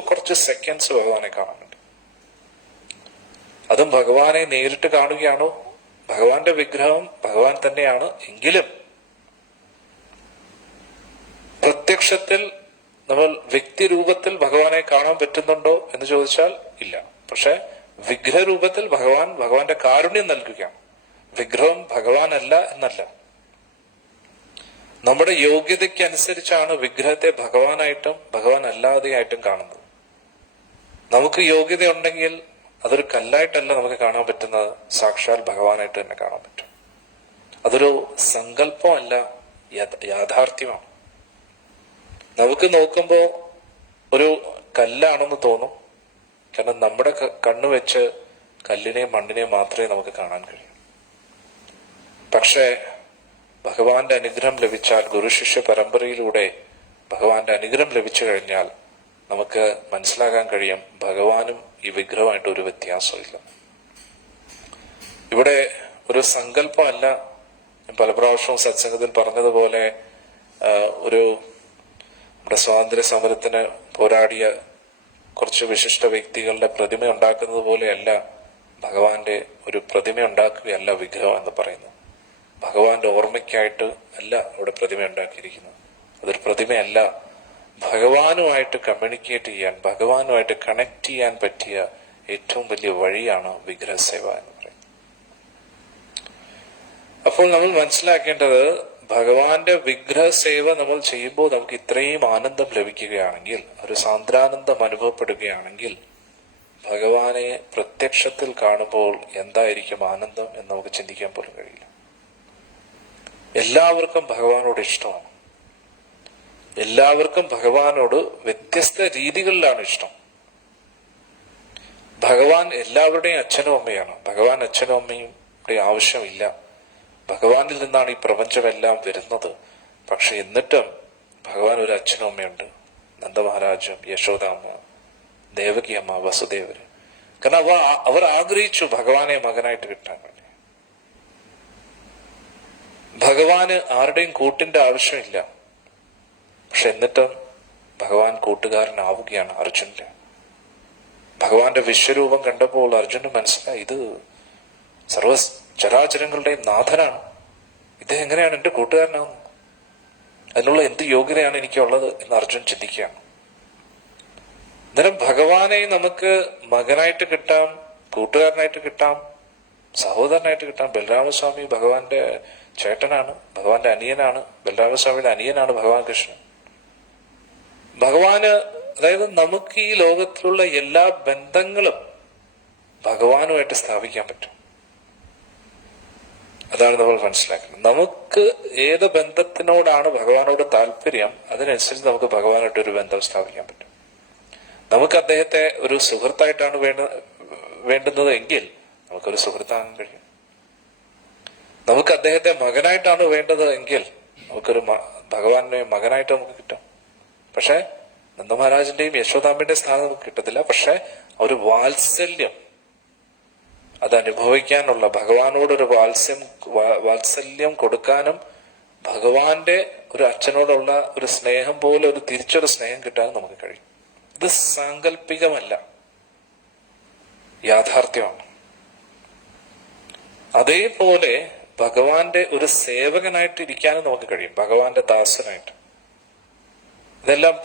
കുറച്ച് സെക്കൻഡ്സ് ഭഗവാനെ കാണാൻ വേണ്ടി. അതും ഭഗവാനെ നേരിട്ട് കാണുകയാണോ? ഭഗവാന്റെ വിഗ്രഹം ഭഗവാൻ തന്നെയാണ്. എങ്കിലും പ്രത്യക്ഷത്തിൽ നമ്മൾ വ്യക്തിരൂപത്തിൽ ഭഗവാനെ കാണാൻ പറ്റുന്നുണ്ടോ എന്ന് ചോദിച്ചാൽ ഇല്ല. പക്ഷെ വിഗ്രഹരൂപത്തിൽ ഭഗവാന്റെ കാരുണ്യം നൽകുകയാണ്. വിഗ്രഹം ഭഗവാനല്ല എന്നല്ല. നമ്മുടെ യോഗ്യതയ്ക്കനുസരിച്ചാണ് വിഗ്രഹത്തെ ഭഗവാനായിട്ടും ഭഗവാൻ അല്ലാതെയായിട്ടും കാണുന്നത്. നമുക്ക് യോഗ്യത ഉണ്ടെങ്കിൽ അതൊരു കല്ലായിട്ടല്ല നമുക്ക് കാണാൻ പറ്റുന്നത്, സാക്ഷാൽ ഭഗവാനായിട്ട് തന്നെ കാണാൻ പറ്റും. അതൊരു സങ്കല്പമല്ല, യാഥാർത്ഥ്യമാണ്. നമുക്ക് നോക്കുമ്പോ ഒരു കല്ലാണെന്ന് തോന്നും. കാരണം നമ്മുടെ കണ്ണു വെച്ച് കല്ലിനെയും മണ്ണിനെയും മാത്രമേ നമുക്ക് കാണാൻ കഴിയൂ. പക്ഷേ ഭഗവാന്റെ അനുഗ്രഹം ലഭിച്ചാൽ, ഗുരുശിഷ്യ പരമ്പരയിലൂടെ ഭഗവാന്റെ അനുഗ്രഹം ലഭിച്ചു കഴിഞ്ഞാൽ നമുക്ക് മനസ്സിലാക്കാൻ കഴിയും ഭഗവാനും ഈ വിഗ്രഹമായിട്ട് ഒരു വ്യത്യാസമില്ല. ഇവിടെ ഒരു സങ്കല്പമല്ല. പല പ്രാവശ്യവും സത്സംഗത്തിൽ പറഞ്ഞതുപോലെ നമ്മുടെ സ്വാതന്ത്ര്യ സമരത്തിന് പോരാടിയ കുറച്ച് വിശിഷ്ട വ്യക്തികളുടെ പ്രതിമ ഉണ്ടാക്കുന്നത് പോലെയല്ല ഭഗവാന്റെ ഒരു പ്രതിമ ഉണ്ടാക്കുകയല്ല വിഗ്രഹം എന്ന് പറയുന്നത്. ഭഗവാന്റെ ഓർമ്മയ്ക്കായിട്ട് അല്ല അവിടെ പ്രതിമ ഉണ്ടാക്കിയിരിക്കുന്നത്. അതൊരു പ്രതിമയല്ല. ഭഗവാനുമായിട്ട് കമ്മ്യൂണിക്കേറ്റ് ചെയ്യാൻ, ഭഗവാനുമായിട്ട് കണക്ട് ചെയ്യാൻ പറ്റിയ ഏറ്റവും വലിയ വഴിയാണ് വിഗ്രഹസേവ എന്ന് പറയുന്നത്. അപ്പോൾ നമ്മൾ മനസ്സിലാക്കേണ്ടത്, ഭഗവാന്റെ വിഗ്രഹസേവ നമ്മൾ ചെയ്യുമ്പോൾ നമുക്ക് ഇത്രയും ആനന്ദം ലഭിക്കുകയാണെങ്കിൽ, ഒരു സാന്ദ്രാനന്ദം അനുഭവപ്പെടുകയാണെങ്കിൽ, ഭഗവാനെ പ്രത്യക്ഷത്തിൽ കാണുമ്പോൾ എന്തായിരിക്കും ആനന്ദം എന്ന് നമുക്ക് ചിന്തിക്കാൻ പോലും കഴിയില്ല. എല്ലാവർക്കും ഭഗവാനോട് ഇഷ്ടമാണ്. എല്ലാവർക്കും ഭഗവാനോട് വ്യത്യസ്ത രീതികളിലാണ് ഇഷ്ടം. ഭഗവാൻ എല്ലാവരുടെയും അച്ഛനും അമ്മയാണ്. ഭഗവാൻ അച്ഛനും അമ്മയും ആവശ്യമില്ല. ഭഗവാനിൽ നിന്നാണ് ഈ പ്രപഞ്ചമെല്ലാം വരുന്നത്. പക്ഷെ എന്നിട്ടും ഭഗവാൻ ഒരു അച്ഛനും അമ്മയുണ്ട്, നന്ദമഹാരാജും യശോദാമ്മ, ദേവകി അമ്മ, വസുദേവര്. കാരണം അവർ ആഗ്രഹിച്ചു ഭഗവാനെ മകനായിട്ട് കിട്ടാൻ വേണ്ടി. ഭഗവാന് ആരുടെയും കൂട്ടിന്റെ ആവശ്യമില്ല. പക്ഷെ എന്നിട്ടും ഭഗവാൻ കൂട്ടുകാരനാവുകയാണ് അർജുനന്. ഭഗവാന്റെ വിശ്വരൂപം കണ്ടപ്പോൾ അർജുനന് മനസ്സിലായി, ഇത് സർവ ചരാചരങ്ങളുടെയും നാഥനാണ്. ഇത് എങ്ങനെയാണ് എന്റെ കൂട്ടുകാരനാവുന്നത്? അതിനുള്ള എന്ത് യോഗ്യതയാണ് എനിക്കുള്ളത് എന്ന് അർജുൻ ചിന്തിക്കുകയാണ്. അന്നേരം ഭഗവാനെ നമുക്ക് മകനായിട്ട് കിട്ടാം, കൂട്ടുകാരനായിട്ട് കിട്ടാം, സഹോദരനായിട്ട് കിട്ടാം. ബലരാമസ്വാമി ഭഗവാന്റെ ചേട്ടനാണ്, ഭഗവാന്റെ അനിയനാണ്. ബലരാമസ്വാമിയുടെ അനിയനാണ് ഭഗവാൻ കൃഷ്ണൻ. ഭഗവാന്, അതായത് നമുക്ക് ഈ ലോകത്തിലുള്ള എല്ലാ ബന്ധങ്ങളും ഭഗവാനുമായിട്ട് സ്ഥാപിക്കാൻ പറ്റും. അതാണ് നമ്മൾ മനസ്സിലാക്കുന്നത്. നമുക്ക് ഏത് ബന്ധത്തിനോടാണ് ഭഗവാനോട് താല്പര്യം, അതിനനുസരിച്ച് നമുക്ക് ഭഗവാനായിട്ട് ഒരു ബന്ധം സ്ഥാപിക്കാൻ പറ്റും. നമുക്ക് അദ്ദേഹത്തെ ഒരു സുഹൃത്തായിട്ടാണ് വേണ്ടുന്നത് എങ്കിൽ നമുക്കൊരു സുഹൃത്താകാൻ കഴിയും. നമുക്ക് അദ്ദേഹത്തെ മകനായിട്ടാണ് വേണ്ടത് എങ്കിൽ നമുക്കൊരു ഭഗവാനെ മകനായിട്ട് നമുക്ക് കിട്ടും. പക്ഷെ നന്ദമഹാരാജിന്റെയും യശോദാമ്മയുടെയും സ്ഥാനം നമുക്ക് കിട്ടത്തില്ല. പക്ഷെ ഒരു വാത്സല്യം അത് അനുഭവിക്കാനുള്ള, ഭഗവാനോടൊരു വാത്സല്യം കൊടുക്കാനും ഭഗവാന്റെ ഒരു അച്ഛനോടുള്ള ഒരു സ്നേഹം പോലെ ഒരു തിരിച്ചൊരു സ്നേഹം കിട്ടാനും നമുക്ക് കഴിയും. ഇത് സാങ്കല്പികമല്ല, യാഥാർത്ഥ്യമാണ്. അതേപോലെ ഭഗവാന്റെ ഒരു സേവകനായിട്ട് ഇരിക്കാനും നമുക്ക് കഴിയും, ഭഗവാന്റെ ദാസനായിട്ട്. ഇതെല്ലാം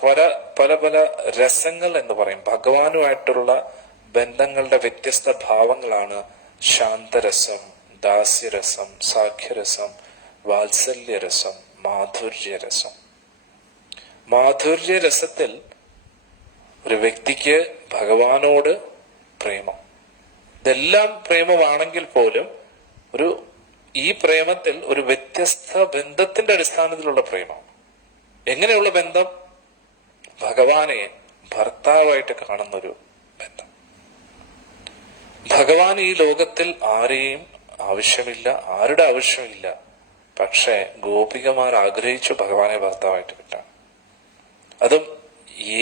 പല പല രസങ്ങൾ എന്ന് പറയും. ഭഗവാനുമായിട്ടുള്ള ബന്ധങ്ങളുടെ വ്യത്യസ്ത ഭാവങ്ങളാണ് ശാന്തരസം, ദാസ്യരസം, സാഖ്യരസം, വാത്സല്യരസം, മാധുര്യരസം. മാധുര്യരസത്തിൽ ഒരു വ്യക്തിക്ക് ഭഗവാനോട് പ്രേമം, ഇതെല്ലാം പ്രേമമാണെങ്കിൽ പോലും ഈ പ്രേമത്തിൽ ഒരു വ്യത്യസ്ത ബന്ധത്തിന്റെ അടിസ്ഥാനത്തിലുള്ള പ്രേമം. എങ്ങനെയുള്ള ബന്ധം? ഭഗവാനെ ഭർത്താവായിട്ട് കാണുന്നൊരു ബന്ധം. ഭഗവാൻ ഈ ലോകത്തിൽ ആരെയും ആവശ്യമില്ല, ആരുടെ ആവശ്യമില്ല. പക്ഷെ ഗോപികമാർ ആഗ്രഹിച്ചു ഭഗവാനെ ഭർത്താവായിട്ട് കിട്ടാൻ. അതും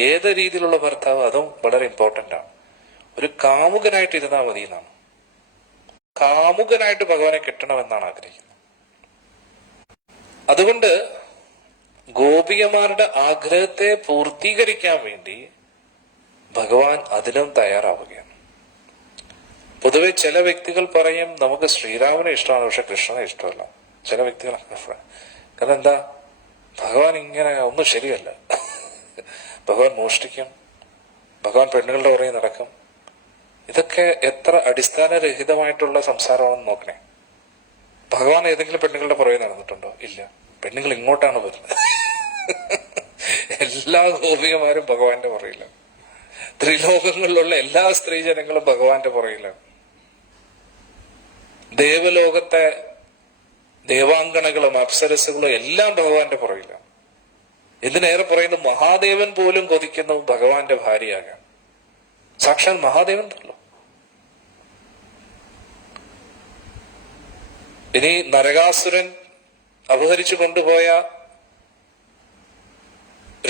ഏത് രീതിയിലുള്ള ഭർത്താവ്, അതും വളരെ ഇമ്പോർട്ടന്റ് ആണ്. ഒരു കാമുകനായിട്ട് ഇരുന്നാൽ മതി എന്നാണ്. കാമുകനായിട്ട് ഭഗവാനെ കിട്ടണമെന്നാണ് ആഗ്രഹിക്കുന്നത്. അതുകൊണ്ട് ഗോപികമാരുടെ ആഗ്രഹത്തെ പൂർത്തീകരിക്കാൻ വേണ്ടി ഭഗവാൻ അതിനും തയ്യാറാവുകയാണ്. പൊതുവെ ചില വ്യക്തികൾ പറയും നമുക്ക് ശ്രീരാമനെ ഇഷ്ടമാണ്, പക്ഷെ കൃഷ്ണനെ ഇഷ്ടമല്ല. ചില വ്യക്തികൾ കാരണം എന്താ? ഭഗവാൻ ഇങ്ങനെ ഒന്നും ശരിയല്ല. ഭഗവാൻ മോഷ്ടിക്കും, ഭഗവാൻ പെണ്ണുങ്ങളുടെ പുറകെ നടക്കും. ഇതൊക്കെ എത്ര അടിസ്ഥാനരഹിതമായിട്ടുള്ള സംസാരമാണെന്ന് നോക്കണേ. ഭഗവാൻ ഏതെങ്കിലും പെണ്ണുങ്ങളുടെ പുറകെ നടന്നിട്ടുണ്ടോ? ഇല്ല. പെണ്ണുങ്ങൾ ഇങ്ങോട്ടാണ് വരുന്നത്. എല്ലാ ഗോപികമാരും ഭഗവാന്റെ പുറകിലാണ്. ത്രിലോകങ്ങളിലുള്ള എല്ലാ സ്ത്രീജനങ്ങളും ഭഗവാന്റെ പുറകിലാണ്. ദേവലോകത്തെ ദേവാങ്കണകളും അപ്സരസുകളും എല്ലാം ഭഗവാന്റെ പുറകിലാണ്. എന്തിനേറെ പറയുന്നത്, മഹാദേവൻ പോലും കൊതിക്കുന്നു ഭഗവാന്റെ ഭാര്യയാകാൻ. സാക്ഷാൽ മഹാദേവൻ തല്ലോ. ഇനി നരകാസുരൻ അപഹരിച്ചു കൊണ്ടുപോയ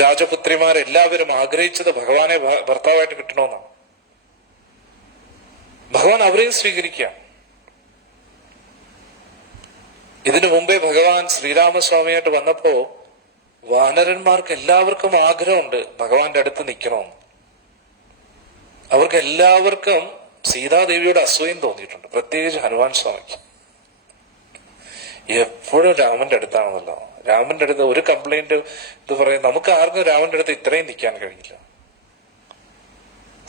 രാജപുത്രിമാരെല്ലാവരും ആഗ്രഹിച്ചത് ഭഗവാനെ ഭർത്താവായിട്ട് കിട്ടണമെന്നാണ്. ഭഗവാൻ അവരെയും സ്വീകരിക്കുക. ഇതിനു മുമ്പേ ഭഗവാൻ ശ്രീരാമസ്വാമിയായിട്ട് വന്നപ്പോ വാനരന്മാർക്ക് എല്ലാവർക്കും ആഗ്രഹമുണ്ട് ഭഗവാന്റെ അടുത്ത് നിൽക്കണമെന്ന്. അവർക്ക് എല്ലാവർക്കും സീതാദേവിയുടെ അസൂയം തോന്നിയിട്ടുണ്ട്, പ്രത്യേകിച്ച് ഹനുമാൻ സ്വാമിക്ക്. എപ്പോഴും രാമന്റെ അടുത്താണെന്നല്ലോ. രാമന്റെ അടുത്ത് ഒരു കംപ്ലൈന്റ് ഇത് പറയാം, നമുക്ക് ആർക്കും രാമന്റെ അടുത്ത് ഇത്രയും നിൽക്കാൻ കഴിയില്ല.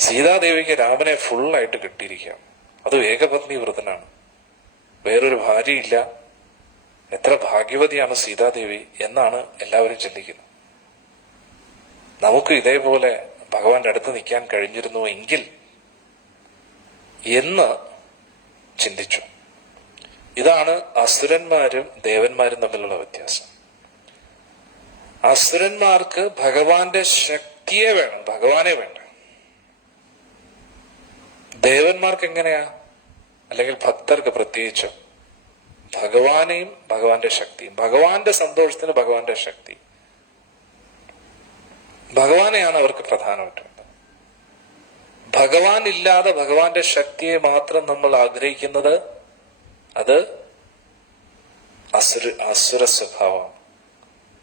സീതാദേവിക്ക് രാമനെ ഫുള്ളായിട്ട് കിട്ടിയിരിക്കുകയാണ്. അത് ഏകപത്നി വ്രതനാണ്, വേറൊരു ഭാര്യയില്ല. എത്ര ഭാഗ്യവതിയാണ് സീതാദേവി എന്നാണ് എല്ലാവരും ചിന്തിക്കുന്നത്. നമുക്ക് ഇതേപോലെ ഭഗവാന്റെ അടുത്ത് നിൽക്കാൻ കഴിഞ്ഞിരുന്നു എങ്കിൽ എന്ന് ചിന്തിച്ചു. ഇതാണ് അസുരന്മാരും ദേവന്മാരും തമ്മിലുള്ള വ്യത്യാസം. അസുരന്മാർക്ക് ഭഗവാന്റെ ശക്തിയെ വേണം, ഭഗവാനെ വേണ്ട. ദേവന്മാർക്ക് എങ്ങനെയാ, അല്ലെങ്കിൽ ഭക്തർക്ക് പ്രത്യേകിച്ചും ഭഗവാനെയും ഭഗവാന്റെ ശക്തിയും, ഭഗവാന്റെ സന്തോഷത്തിന് ഭഗവാന്റെ ശക്തി, ഭഗവാനെയാണ് അവർക്ക് പ്രധാനമായിട്ട്. ഭഗവാൻ ഇല്ലാതെ ഭഗവാന്റെ ശക്തിയെ മാത്രം നമ്മൾ ആഗ്രഹിക്കുന്നത് അത് അസുര സ്വഭാവമാണ്.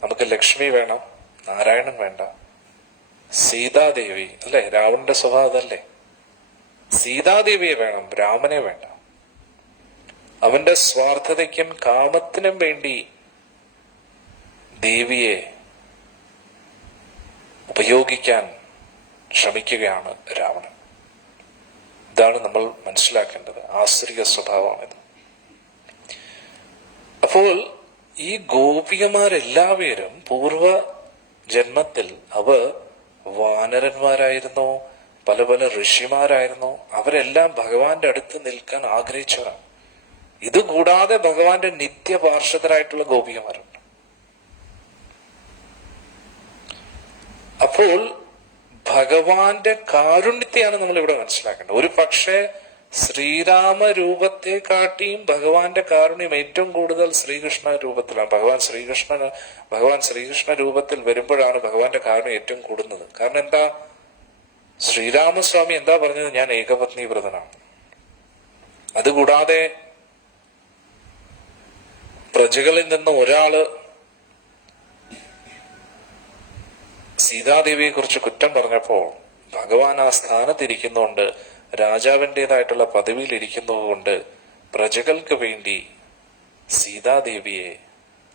നമുക്ക് ലക്ഷ്മി വേണം, നാരായണൻ വേണ്ട, സീതാദേവി അല്ലെ, രാവണന്റെ സ്വഭാവം അതല്ലേ. സീതാദേവിയെ വേണം, രാമനെ വേണ്ട. അവന്റെ സ്വാർത്ഥതയ്ക്കും കാമത്തിനും വേണ്ടി ദേവിയെ ഉപയോഗിക്കാൻ ശ്രമിക്കുകയാണ് രാവണൻ. ഇതാണ് നമ്മൾ മനസ്സിലാക്കേണ്ടത്. ആസുരിക സ്വഭാവമാണിത്. അപ്പോൾ ഈ ഗോപികമാരെല്ലാവരും പൂർവ ജന്മത്തിൽ അവർ വാനരന്മാരായിരുന്നു, പല പല ഋഷിമാരായിരുന്നു. അവരെല്ലാം ഭഗവാന്റെ അടുത്ത് നിൽക്കാൻ ആഗ്രഹിച്ചവരാണ്. ഇതുകൂടാതെ ഭഗവാന്റെ നിത്യപാർഷദരായിട്ടുള്ള ഗോപികമാരുണ്ട്. അപ്പോൾ ഭഗവാന്റെ കാരുണ്യത്തെയാണ് നമ്മൾ ഇവിടെ മനസ്സിലാക്കേണ്ടത്. ഒരു പക്ഷേ ശ്രീരാമ രൂപത്തെ കാട്ടിയും ഭഗവാന്റെ കാരുണ്യം ഏറ്റവും കൂടുതൽ ശ്രീകൃഷ്ണ രൂപത്തിലാണ്. ഭഗവാൻ ശ്രീകൃഷ്ണ രൂപത്തിൽ വരുമ്പോഴാണ് ഭഗവാന്റെ കാരുണ്യം ഏറ്റവും കൂടുന്നത്. കാരണം എന്താ? ശ്രീരാമസ്വാമി എന്താ പറഞ്ഞത്? ഞാൻ ഏകപത്നി വ്രതനാണ്. അതുകൂടാതെ പ്രജകളിൽ നിന്ന് ഒരാള് സീതാദേവിയെ കുറിച്ച് കുറ്റം പറഞ്ഞപ്പോൾ ഭഗവാൻ ആ സ്ഥാനത്തിരിക്കുന്നതുകൊണ്ട്, രാജാവിൻ്റെതായിട്ടുള്ള പദവിയിൽ ഇരിക്കുന്നതുകൊണ്ട് പ്രജകൾക്ക് വേണ്ടി സീതാദേവിയെ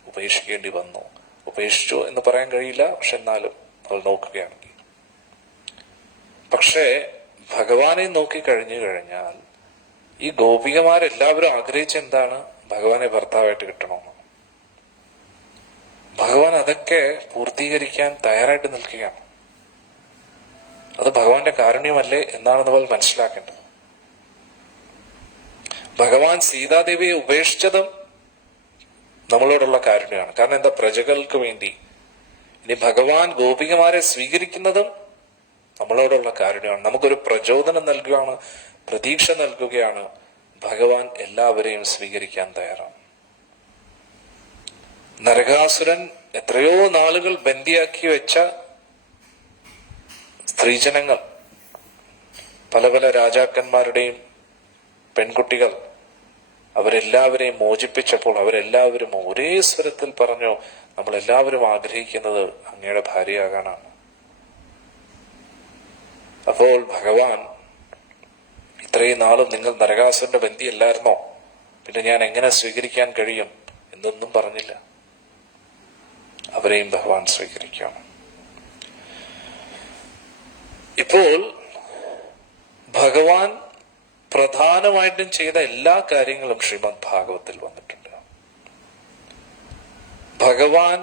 ഉപേക്ഷിക്കേണ്ടി വന്നു. ഉപേക്ഷിച്ചു എന്ന് പറയാൻ കഴിയില്ല, പക്ഷെ എന്നാലും നമ്മൾ നോക്കുകയാണെങ്കിൽ. പക്ഷേ ഭഗവാനെ നോക്കി കഴിഞ്ഞു കഴിഞ്ഞാൽ ഈ ഗോപികമാരെല്ലാവരും ആഗ്രഹിച്ച എന്താണ്? ഭഗവാനെ ഭർത്താവായിട്ട് കിട്ടണമെന്ന്. ഭഗവാൻ അതൊക്കെ പൂർത്തീകരിക്കാൻ തയ്യാറായിട്ട് നിൽക്കുകയാണ്. അത് ഭഗവാന്റെ കാരുണ്യമല്ലേ എന്നാണ് നമ്മൾ മനസ്സിലാക്കേണ്ടത്. ഭഗവാൻ സീതാദേവിയെ ഉപേക്ഷിച്ചതും നമ്മളോടുള്ള കാരുണ്യമാണ്. കാരണം എന്താ? പ്രജകൾക്ക് വേണ്ടി. ഇനി ഭഗവാൻ ഗോപികമാരെ സ്വീകരിക്കുന്നതും നമ്മളോടുള്ള കാരുണ്യമാണ്. നമുക്കൊരു പ്രചോദനം നൽകുകയാണ്, പ്രതീക്ഷ നൽകുകയാണ്. ഭഗവാൻ എല്ലാവരെയും സ്വീകരിക്കാൻ തയ്യാറാണ്. നരകാസുരൻ എത്രയോ നാളുകൾ ബന്ദിയാക്കി വെച്ച സ്ത്രീജനങ്ങൾ, പല പല രാജാക്കന്മാരുടെയും പെൺകുട്ടികൾ, അവരെല്ലാവരെയും മോചിപ്പിച്ചപ്പോൾ അവരെല്ലാവരും ഒരേ സ്വരത്തിൽ പറഞ്ഞു, നമ്മളെല്ലാവരും ആഗ്രഹിക്കുന്നത് അങ്ങയുടെ ഭാര്യയാകാനാണ്. അപ്പോൾ ഭഗവാൻ ഇത്രയും നാളും നിങ്ങൾ നരകാസുരന്റെ ബന്ദിയല്ലായിരുന്നോ, പിന്നെ ഞാൻ എങ്ങനെ സ്വീകരിക്കാൻ കഴിയും എന്നൊന്നും പറഞ്ഞില്ല. അവരെയും ഭഗവാൻ സ്വീകരിക്കണം. ഇപ്പോൾ ഭഗവാൻ പ്രധാനമായിട്ടും ചെയ്ത എല്ലാ കാര്യങ്ങളും ശ്രീമദ് ഭാഗവത്തിൽ വന്നിട്ടുണ്ട്. ഭഗവാൻ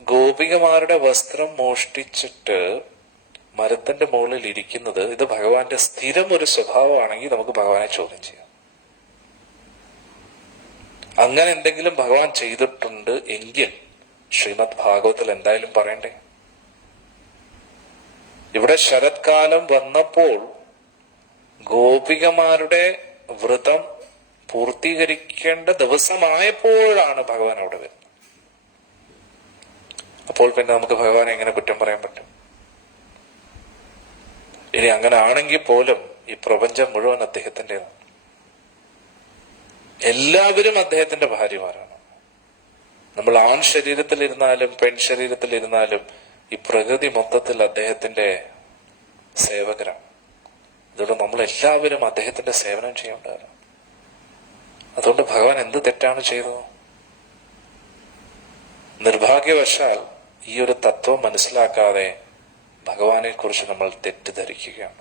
ഗോപികമാരുടെ വസ്ത്രം മോഷ്ടിച്ചിട്ട് മരത്തിന്റെ മുകളിൽ ഇരിക്കുന്നത്, ഇത് ഭഗവാന്റെ സ്ഥിരം ഒരു സ്വഭാവമാണെങ്കിൽ നമുക്ക് ഭഗവാനെ ചോദ്യം ചെയ്യാം. അങ്ങനെ എന്തെങ്കിലും ഭഗവാൻ ചെയ്തിട്ടുണ്ട് എങ്കിൽ ശ്രീമദ് ഭാഗവത്തിൽ എന്തായാലും പറയണ്ടേ? ഇവിടെ ശരത്കാലം വന്നപ്പോൾ ഗോപികമാരുടെ വ്രതം പൂർത്തീകരിക്കേണ്ട ദിവസമായപ്പോഴാണ് ഭഗവാൻ അവിടെ വരുന്നത്. അപ്പോൾ പിന്നെ നമുക്ക് ഭഗവാനെ എങ്ങനെ കുറ്റം പറയാൻ പറ്റും? ഇനി അങ്ങനെ ആണെങ്കിൽ പോലും ഈ പ്രപഞ്ചം മുഴുവൻ അദ്ദേഹത്തിൻ്റെതാണ്. എല്ലാവരും അദ്ദേഹത്തിന്റെ ഭാര്യമാരാണ്. നമ്മൾ ആൺ ശരീരത്തിലിരുന്നാലും പെൺ ശരീരത്തിലിരുന്നാലും ഈ പ്രകൃതി മൊത്തത്തിൽ അദ്ദേഹത്തിന്റെ സേവകരാണ്. അതുകൊണ്ട് നമ്മൾ എല്ലാവരും അദ്ദേഹത്തിന്റെ സേവനം ചെയ്യേണ്ടവരാണ്. അതുകൊണ്ട് ഭഗവാൻ എന്ത് തെറ്റാണ് ചെയ്തത്? നിർഭാഗ്യവശാൽ ഈ ഒരു തത്വം മനസ്സിലാക്കാതെ ഭഗവാനെ കുറിച്ച് നമ്മൾ തെറ്റിദ്ധരിക്കുകയാണ്.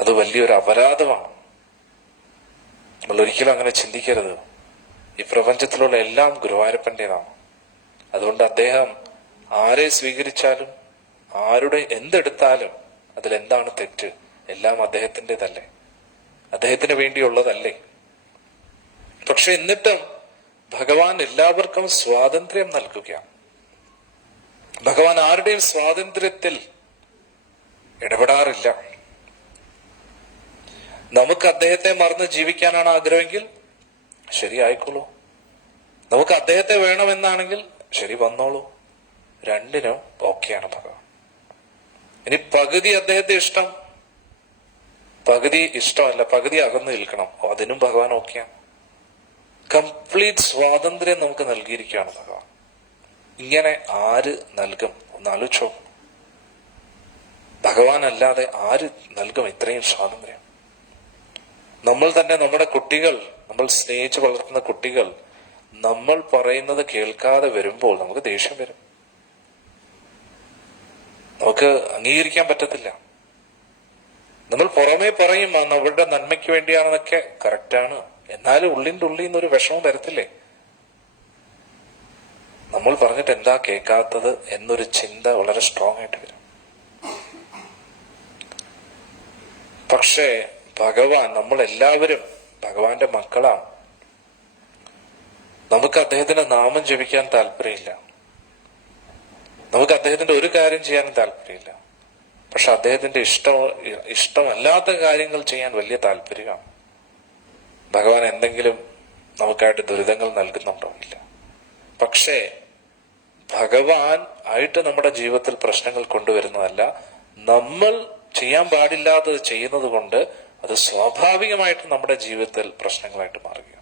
അത് വലിയൊരു അപരാധമാണ്. നമ്മൾ ഒരിക്കലും അങ്ങനെ ചിന്തിക്കരുത്. ഈ പ്രപഞ്ചത്തിലുള്ള എല്ലാം ഗുരുവായൂരപ്പന്റേതാണ്. അതുകൊണ്ട് അദ്ദേഹം ആരെ സ്വീകരിച്ചാലും ആരുടെ എന്തെടുത്താലും അതിലെന്താണ് തെറ്റ്? എല്ലാം അദ്ദേഹത്തിൻ്റെതല്ലേ, അദ്ദേഹത്തിന് വേണ്ടിയുള്ളതല്ലേ? പക്ഷെ എന്നിട്ടും ഭഗവാൻ എല്ലാവർക്കും സ്വാതന്ത്ര്യം നൽകുകയാണ്. ഭഗവാൻ ആരുടെയും സ്വാതന്ത്ര്യത്തിൽ ഇടപെടാറില്ല. നമുക്ക് അദ്ദേഹത്തെ മറന്ന് ജീവിക്കാനാണ് ആഗ്രഹമെങ്കിൽ ശരിയായിക്കോളൂ. നമുക്ക് അദ്ദേഹത്തെ വേണമെന്നാണെങ്കിൽ ശരി, വന്നോളൂ. രണ്ടിനും ഓക്കെയാണ് ഭഗവാൻ. ഇനി പകുതി അദ്ദേഹത്തെ ഇഷ്ടം, പകുതി ഇഷ്ടമല്ല, പകുതി അകന്നു നിൽക്കണം, അതിനും ഭഗവാൻ ഓക്കെയാണ്. കംപ്ലീറ്റ് സ്വാതന്ത്ര്യം നമുക്ക് നൽകിയിരിക്കുകയാണ് ഭഗവാൻ. ഇങ്ങനെ ആര് നൽകും? ഒന്ന് ആലോചിച്ചോ. ഭഗവാൻ അല്ലാതെ ആര് നൽകും ഇത്രയും സ്വാതന്ത്ര്യം? നമ്മൾ തന്നെ, നമ്മുടെ കുട്ടികൾ, നമ്മൾ സ്നേഹിച്ച് വളർത്തുന്ന കുട്ടികൾ നമ്മൾ പറയുന്നത് കേൾക്കാതെ വരുമ്പോൾ നമുക്ക് ദേഷ്യം വരും, നമുക്ക് അംഗീകരിക്കാൻ പറ്റത്തില്ല. നമ്മൾ പുറമേ പറയും അവരുടെ നന്മയ്ക്ക് വേണ്ടിയാണെന്നൊക്കെ, കറക്റ്റാണ്. എന്നാലും ഉള്ളിൻ്റെ ഉള്ളിൽ നിന്നൊരു വിഷമം വരത്തില്ലേ? നമ്മൾ പറഞ്ഞിട്ട് എന്താ കേൾക്കാത്തത് എന്നൊരു ചിന്ത വളരെ സ്ട്രോങ് ആയിട്ട് വരും. പക്ഷേ ഭഗവാൻ, നമ്മളെല്ലാവരും ഭഗവാന്റെ മക്കളാണ്. നമുക്ക് അദ്ദേഹത്തിന്റെ നാമം ജപിക്കാൻ താല്പര്യമില്ല, നമുക്ക് അദ്ദേഹത്തിന്റെ ഒരു കാര്യം ചെയ്യാനും താല്പര്യമില്ല. പക്ഷെ അദ്ദേഹത്തിന്റെ ഇഷ്ടമല്ലാത്ത കാര്യങ്ങൾ ചെയ്യാൻ വലിയ താല്പര്യമാണ്. ഭഗവാൻ എന്തെങ്കിലും നമുക്കായിട്ട് ദുരിതങ്ങൾ നൽകുന്നുണ്ടോ? ഇല്ല. പക്ഷേ ഭഗവാൻ ആയിട്ട് നമ്മുടെ ജീവിതത്തിൽ പ്രശ്നങ്ങൾ കൊണ്ടുവരുന്നതല്ല, നമ്മൾ ചെയ്യാൻ പാടില്ലാത്തത് ചെയ്യുന്നത് കൊണ്ട് അത് സ്വാഭാവികമായിട്ട് നമ്മുടെ ജീവിതത്തിൽ പ്രശ്നങ്ങളായിട്ട് മാറുകയാണ്.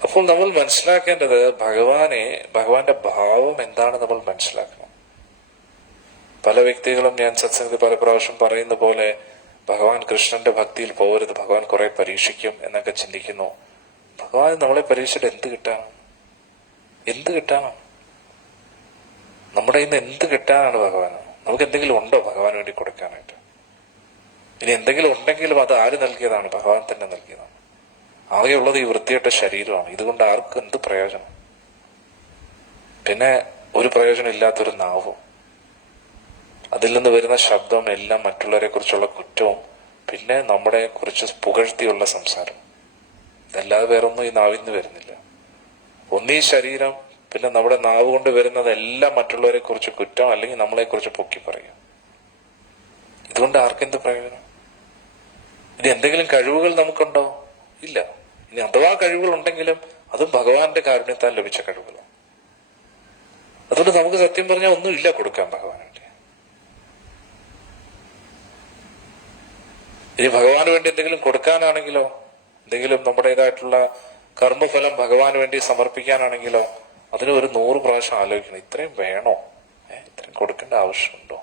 അപ്പോൾ നമ്മൾ മനസ്സിലാക്കേണ്ടത് ഭഗവാന്റെ ഭാവം എന്താണ് നമ്മൾ മനസ്സിലാക്കണം. പല വ്യക്തികളും, ഞാൻ സത്സംഗത്തിൽ പല പ്രാവശ്യം പറയുന്ന പോലെ, ഭഗവാൻ കൃഷ്ണന്റെ ഭക്തിയിൽ പോകരുത്, ഭഗവാൻ കുറെ പരീക്ഷിക്കും എന്നൊക്കെ ചിന്തിക്കുന്നു. ഭഗവാൻ നമ്മളെ പരീക്ഷിച്ചിട്ട് എന്ത് കിട്ടാനാണ്? എന്ത് കിട്ടാനാണ്? നമ്മുടെ ഇന്ന് എന്ത് കിട്ടാനാണ് ഭഗവാന്? നമുക്ക് എന്തെങ്കിലും ഉണ്ടോ ഭഗവാന് വേണ്ടി കൊടുക്കാനായിട്ട്? ഇനി എന്തെങ്കിലും ഉണ്ടെങ്കിലും അത് ആര് നൽകിയതാണ്? ഭഗവാൻ തന്നെ നൽകിയതാണ്. ആകെയുള്ളത് ഈ വൃത്തികെട്ട ശരീരമാണ്. ഇതുകൊണ്ട് ആർക്കും എന്ത് പ്രയോജനം? പിന്നെ ഒരു പ്രയോജനം ഇല്ലാത്തൊരു നാവും, അതിൽ നിന്ന് വരുന്ന ശബ്ദവും എല്ലാം മറ്റുള്ളവരെ കുറിച്ചുള്ള കുറ്റവും, പിന്നെ നമ്മളെ കുറിച്ച് പുകഴ്ത്തിയുള്ള സംസാരം. ഇതല്ലാതെ വേറൊന്നും ഈ നാവിൽ നിന്ന് വരുന്നില്ല. ഒന്നീ ശരീരം, പിന്നെ നമ്മുടെ നാവ് കൊണ്ട് വരുന്നതെല്ലാം മറ്റുള്ളവരെ കുറിച്ച് കുറ്റം, അല്ലെങ്കിൽ നമ്മളെ കുറിച്ച് പൊക്കി പറയാം. ഇതുകൊണ്ട് ആർക്കെന്ത് പ്രയോജനം? ഇനി എന്തെങ്കിലും കഴിവുകൾ നമുക്കുണ്ടോ? ഇല്ല. ഇനി അഥവാ കഴിവുകൾ ഉണ്ടെങ്കിലും അതും ഭഗവാന്റെ കാരുണ്യത്താൽ ലഭിച്ച കഴിവുകളാണ്. അതുകൊണ്ട് നമുക്ക് സത്യം പറഞ്ഞാൽ ഒന്നുമില്ല കൊടുക്കാൻ ഭഗവാൻ വേണ്ടി. ഇനി ഭഗവാന് വേണ്ടി എന്തെങ്കിലും കൊടുക്കാനാണെങ്കിലോ, എന്തെങ്കിലും നമ്മുടേതായിട്ടുള്ള കർമ്മഫലം ഭഗവാന് വേണ്ടി സമർപ്പിക്കാനാണെങ്കിലോ, അതിന് ഒരു 100 പ്രാവശ്യം ആലോചിക്കണം. ഇത്രയും വേണോ? ഇത്രയും കൊടുക്കേണ്ട ആവശ്യമുണ്ടോ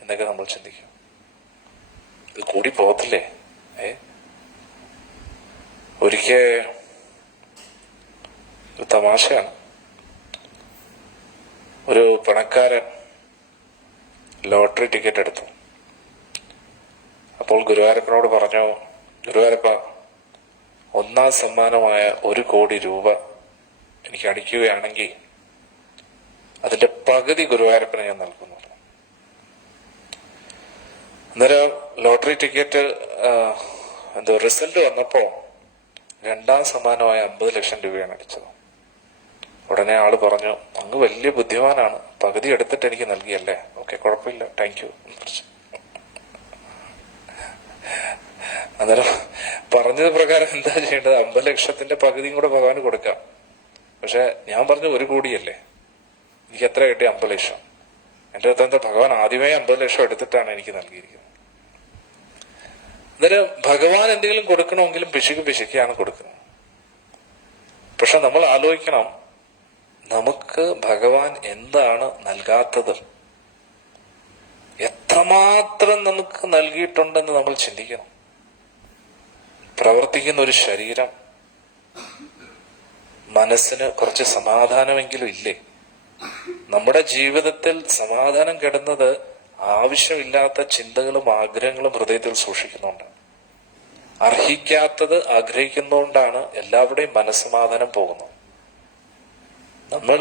എന്നൊക്കെ നമ്മൾ ചിന്തിക്കും. ഇത് കൂടി പോകത്തില്ലേ? ഒരിക്കൽ ഒരു തമാശയാണ്. ഒരു പണക്കാരൻ ലോട്ടറി ടിക്കറ്റ് എടുത്തു. അപ്പോൾ ഗുരുവായൂരപ്പനോട് പറഞ്ഞു, ഗുരുവായൂരപ്പ, 1ാം സമ്മാനമായ 1 കോടി രൂപ എനിക്ക് അടിക്കുകയാണെങ്കിൽ അതിന്റെ പകുതി ഗുരുവായൂരപ്പന് ഞാൻ നൽകുന്നു. അന്നേരം ലോട്ടറി ടിക്കറ്റ് റിസൾട്ട് വന്നപ്പോ 2ാം സമ്മാനമായ 50 ലക്ഷം രൂപയാണ് അടിച്ചത്. ഉടനെ ആള് പറഞ്ഞു, അങ്ങ് വലിയ ബുദ്ധിമാനാണ്, പകുതി എടുത്തിട്ട് എനിക്ക് നൽകിയല്ലേ? ഓക്കെ, കുഴപ്പമില്ല, താങ്ക് യു. അന്നേരം പറഞ്ഞത് പ്രകാരം എന്താ ചെയ്യേണ്ടത്? 50 ലക്ഷത്തിന്റെ പകുതിയും കൂടെ ഭഗവാന് കൊടുക്കാം. പക്ഷെ ഞാൻ പറഞ്ഞു 1 കോടിയല്ലേ, എനിക്ക് എത്ര കിട്ടി? 50 ലക്ഷം. എന്റെ അടുത്ത് എന്താ, ഭഗവാൻ ആദ്യമേ 50 ലക്ഷം എടുത്തിട്ടാണ് എനിക്ക് നൽകിയിരിക്കുന്നത്. അന്നേരം ഭഗവാൻ എന്തെങ്കിലും കൊടുക്കണമെങ്കിലും പിശുക്കിയാണ് കൊടുക്കുന്നത്. പക്ഷെ നമ്മൾ ആലോചിക്കണം, നമുക്ക് ഭഗവാൻ എന്താണ് നൽകാത്തത്? എത്രമാത്രം നമുക്ക് നൽകിയിട്ടുണ്ടെന്ന് നമ്മൾ ചിന്തിക്കണം. പ്രവർത്തിക്കുന്ന ഒരു ശരീരം, മനസ്സിന് കുറച്ച് സമാധാനമെങ്കിലും ഇല്ലേ? നമ്മുടെ ജീവിതത്തിൽ സമാധാനം കെടുന്നത് ആവശ്യമില്ലാത്ത ചിന്തകളും ആഗ്രഹങ്ങളും ഹൃദയത്തിൽ സൂക്ഷിക്കുന്നുണ്ട്. അർഹിക്കാത്തത് ആഗ്രഹിക്കുന്നതുകൊണ്ടാണ് എല്ലാവരുടെയും മനസ്സമാധാനം പോകുന്നത്. നമ്മൾ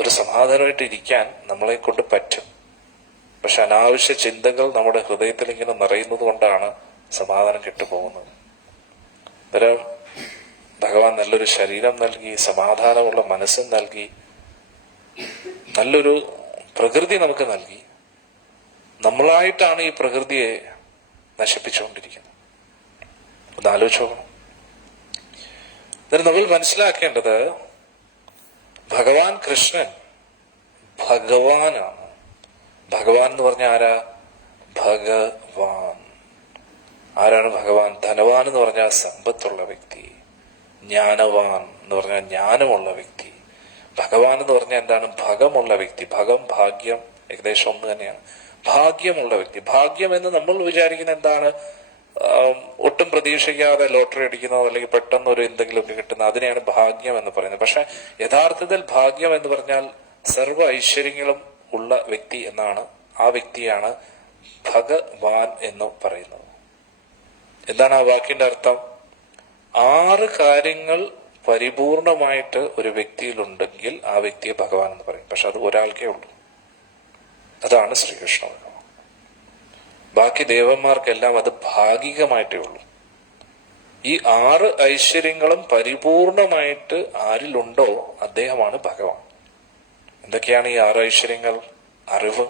ഒരു സമാധാനമായിട്ട് ഇരിക്കാൻ നമ്മളെ കൊണ്ട് പറ്റും. പക്ഷെ അനാവശ്യ ചിന്തകൾ നമ്മുടെ ഹൃദയത്തിൽ ഇങ്ങനെ നിറയുന്നത് കൊണ്ടാണ് സമാധാനം കെട്ടുപോകുന്നത്. അന്നേരം ഭഗവാൻ നല്ലൊരു ശരീരം നൽകി, സമാധാനമുള്ള മനസ്സും നൽകി, നല്ലൊരു പ്രകൃതി നമുക്ക് നൽകി. നമ്മളായിട്ടാണ് ഈ പ്രകൃതിയെ നശിപ്പിച്ചുകൊണ്ടിരിക്കുന്നത്. ആലോചിച്ച് നോക്കണം. എന്നിട്ട് നമ്മൾ മനസ്സിലാക്കേണ്ടത് ഭഗവാൻ കൃഷ്ണൻ ഭഗവാനാണ്. ഭഗവാൻ എന്ന് പറഞ്ഞ ആരാ? ഭഗവാൻ. ആരാണ് ഭഗവാൻ? ധനവാൻ എന്ന് പറഞ്ഞാൽ സമ്പത്തുള്ള വ്യക്തി, ജ്ഞാനവാൻ എന്ന് പറഞ്ഞാൽ ജ്ഞാനമുള്ള വ്യക്തി. ഭഗവാൻ എന്ന് പറഞ്ഞാൽ എന്താണ്? ഭഗമുള്ള വ്യക്തി. ഭഗം ഭാഗ്യം ഏകദേശം ഒന്ന് തന്നെയാണ്. ഭാഗ്യമുള്ള വ്യക്തി. ഭാഗ്യം എന്ന് നമ്മൾ വിചാരിക്കുന്ന എന്താണ്? ഒട്ടും പ്രതീക്ഷിക്കാതെ ലോട്ടറി അടിക്കുന്നതോ അല്ലെങ്കിൽ പെട്ടെന്ന് ഒരു എന്തെങ്കിലുമൊക്കെ കിട്ടുന്ന അതിനെയാണ് ഭാഗ്യം എന്ന് പറയുന്നത്. പക്ഷെ യഥാർത്ഥത്തിൽ ഭാഗ്യം എന്ന് പറഞ്ഞാൽ സർവ്വ ഐശ്വര്യങ്ങളും ഉള്ള വ്യക്തി എന്നാണ്. ആ വ്യക്തിയാണ് ഭഗവാൻ എന്ന് പറയുന്നത്. എന്താണ് ആ വാക്കിന്റെ അർത്ഥം? 6 കാര്യങ്ങൾ പരിപൂർണമായിട്ട് ഒരു വ്യക്തിയിലുണ്ടെങ്കിൽ ആ വ്യക്തിയെ ഭഗവാൻ എന്ന് പറയും. പക്ഷെ അത് ഒരാൾക്കേ ഉള്ളൂ, അതാണ് ശ്രീകൃഷ്ണ ഭഗവാൻ. ബാക്കി ദേവന്മാർക്കെല്ലാം അത് ഭാഗികമായിട്ടേ ഉള്ളൂ. ഈ 6 ഐശ്വര്യങ്ങളും പരിപൂർണമായിട്ട് ആരിലുണ്ടോ അദ്ദേഹമാണ് ഭഗവാൻ. എന്തൊക്കെയാണ് ഈ 6 ഐശ്വര്യങ്ങൾ? അറിവ്.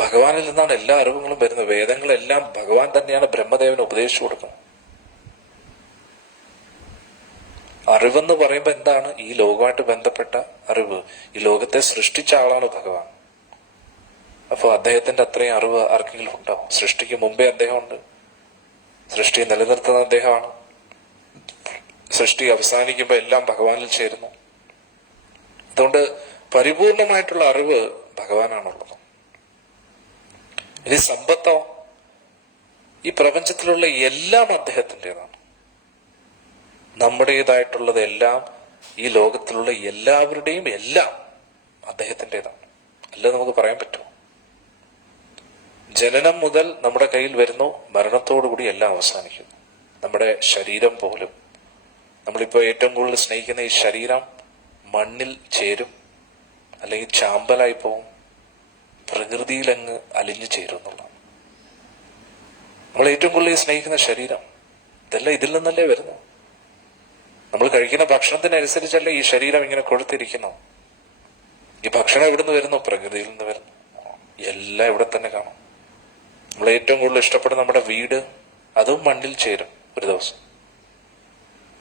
ഭഗവാനിൽ നിന്നാണ് എല്ലാ അറിവുകളും വരുന്നത്. വേദങ്ങളെല്ലാം ഭഗവാൻ തന്നെയാണ് ബ്രഹ്മദേവന് ഉപദേശിച്ചു കൊടുക്കുന്നത്. അറിവെന്ന് പറയുമ്പോൾ എന്താണ്? ഈ ലോകമായിട്ട് ബന്ധപ്പെട്ട അറിവ്. ഈ ലോകത്തെ സൃഷ്ടിച്ച ആളാണ് ഭഗവാൻ. അപ്പൊ അദ്ദേഹത്തിന്റെ അത്രയും അറിവ് ആർക്കെങ്കിലും ഉണ്ടാവും? സൃഷ്ടിക്ക് മുമ്പേ അദ്ദേഹമുണ്ട്. സൃഷ്ടി നിലനിർത്തുന്ന അദ്ദേഹമാണ്. സൃഷ്ടി അവസാനിക്കുമ്പോൾ എല്ലാം ഭഗവാനിൽ ചേരുന്നു. അതുകൊണ്ട് പരിപൂർണമായിട്ടുള്ള അറിവ് ഭഗവാനാണുള്ളത്. ഇനി സമ്പത്തോ? ഈ പ്രപഞ്ചത്തിലുള്ള എല്ലാം അദ്ദേഹത്തിൻ്റെതാണ്. നമ്മുടേതായിട്ടുള്ളതെല്ലാം, ഈ ലോകത്തിലുള്ള എല്ലാവരുടെയും എല്ലാം അദ്ദേഹത്തിൻ്റെതാണ്. അല്ല നമുക്ക് പറയാൻ പറ്റുമോ? ജനനം മുതൽ നമ്മുടെ കയ്യിൽ വരുന്നു, മരണത്തോടുകൂടി എല്ലാം അവസാനിക്കുന്നു. നമ്മുടെ ശരീരം പോലും, നമ്മളിപ്പോ ഏറ്റവും കൂടുതൽ സ്നേഹിക്കുന്ന ഈ ശരീരം മണ്ണിൽ ചേരും, അല്ലെങ്കിൽ ചാമ്പലായി പോവും, പ്രകൃതിയിലങ്ങ് അലിഞ്ഞു ചേരും എന്നുള്ളതാണ്. നമ്മൾ ഏറ്റവും കൂടുതൽ സ്നേഹിക്കുന്ന ശരീരം, ഇതെല്ലാം ഇതിൽ നിന്നല്ലേ വരുന്നു. നമ്മൾ കഴിക്കുന്ന ഭക്ഷണത്തിനനുസരിച്ചല്ലേ ഈ ശരീരം ഇങ്ങനെ കൊഴുത്തിരിക്കുന്നു. ഈ ഭക്ഷണം എവിടുന്ന് വരുന്നു? പ്രകൃതിയിൽ നിന്ന് വരുന്നു. എല്ലാം ഇവിടെ തന്നെ കാണും. നമ്മൾ ഏറ്റവും കൂടുതൽ ഇഷ്ടപ്പെടുന്ന നമ്മുടെ വീട്, അതും മണ്ണിൽ ചേരും ഒരു ദിവസം.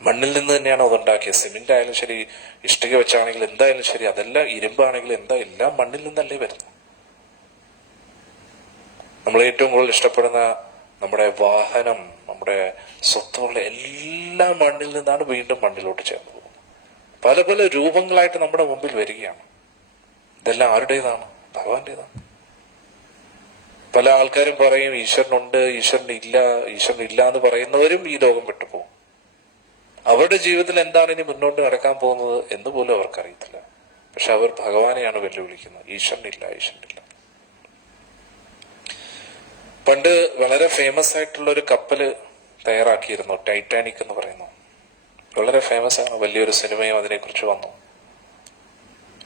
മണ്ണിൽ നിന്ന് തന്നെയാണ് അതുണ്ടാക്കിയത്. സിമെന്റ് ആയാലും ശരി, ഇഷ്ടിക വെച്ചാണെങ്കിലും എന്തായാലും ശരി, അതെല്ലാം ഇരുമ്പാണെങ്കിലും എന്താ, എല്ലാം മണ്ണിൽ നിന്നല്ലേ വരുന്നു. നമ്മൾ ഏറ്റവും കൂടുതൽ ഇഷ്ടപ്പെടുന്ന നമ്മുടെ വാഹനം, നമ്മുടെ സ്വത്തുള്ള എല്ലാം മണ്ണിൽ നിന്നാണ് വീണ്ടും മണ്ണിലോട്ട് ചേർന്ന് പോകുന്നത്. പല പല രൂപങ്ങളായിട്ട് നമ്മുടെ മുമ്പിൽ വരികയാണ്. ഇതെല്ലാം ആരുടേതാണ്? ഭഗവാന്റേതാണ്. പല ആൾക്കാരും പറയും ഈശ്വരനുണ്ട്, ഈശ്വരനില്ല എന്ന് പറയുന്നവരും ഈ ലോകം വിട്ടുപോകും. അവരുടെ ജീവിതത്തിൽ എന്താണ് ഇനി മുന്നോട്ട് നടക്കാൻ പോകുന്നത് എന്ന് പോലും അവർക്കറിയത്തില്ല. പക്ഷെ അവർ ഭഗവാനെയാണ് വെല്ലുവിളിക്കുന്നത്. ഈശ്വരനില്ല. പണ്ട് വളരെ ഫേമസ് ആയിട്ടുള്ള ഒരു കപ്പല് തയ്യാറാക്കിയിരുന്നു, ടൈറ്റാനിക് എന്ന് പറയുന്നു. വളരെ ഫേമസ് ആണ്. വലിയൊരു സിനിമയും അതിനെക്കുറിച്ച് വന്നു.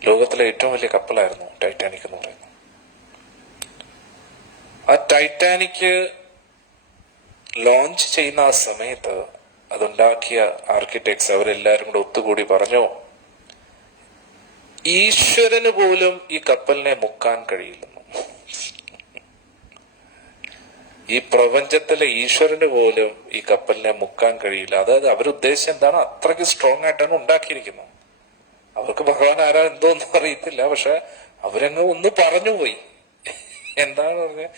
ലോകത്തിലെ ഏറ്റവും വലിയ കപ്പലായിരുന്നു ടൈറ്റാനിക് എന്ന് പറയുന്നത്. ആ ടൈറ്റാനിക് ലോഞ്ച് ചെയ്യുന്ന ആ സമയത്ത് അതുണ്ടാക്കിയ ആർക്കിടെക്ട്സ് അവരെല്ലാരും കൂടെ ഒത്തുകൂടി പറഞ്ഞു, ഈശ്വരന് പോലും ഈ കപ്പലിനെ മുക്കാൻ കഴിയില്ലെന്നു. ഈ പ്രപഞ്ചത്തിലെ ഈശ്വരന് പോലും ഈ കപ്പലിനെ മുക്കാൻ കഴിയില്ല. അതായത് അവരുദ്ദേശിച്ച എന്താണ്? അത്രയ്ക്ക് സ്ട്രോങ് ആയിട്ടാണ് ഉണ്ടാക്കിയിരിക്കുന്നത്. അവർക്ക് ഭഗവാൻ ആരാ എന്തോന്നും അറിയത്തില്ല. പക്ഷെ അവരങ്ങ് ഒന്ന് പറഞ്ഞുപോയി. എന്താണ് പറഞ്ഞത്?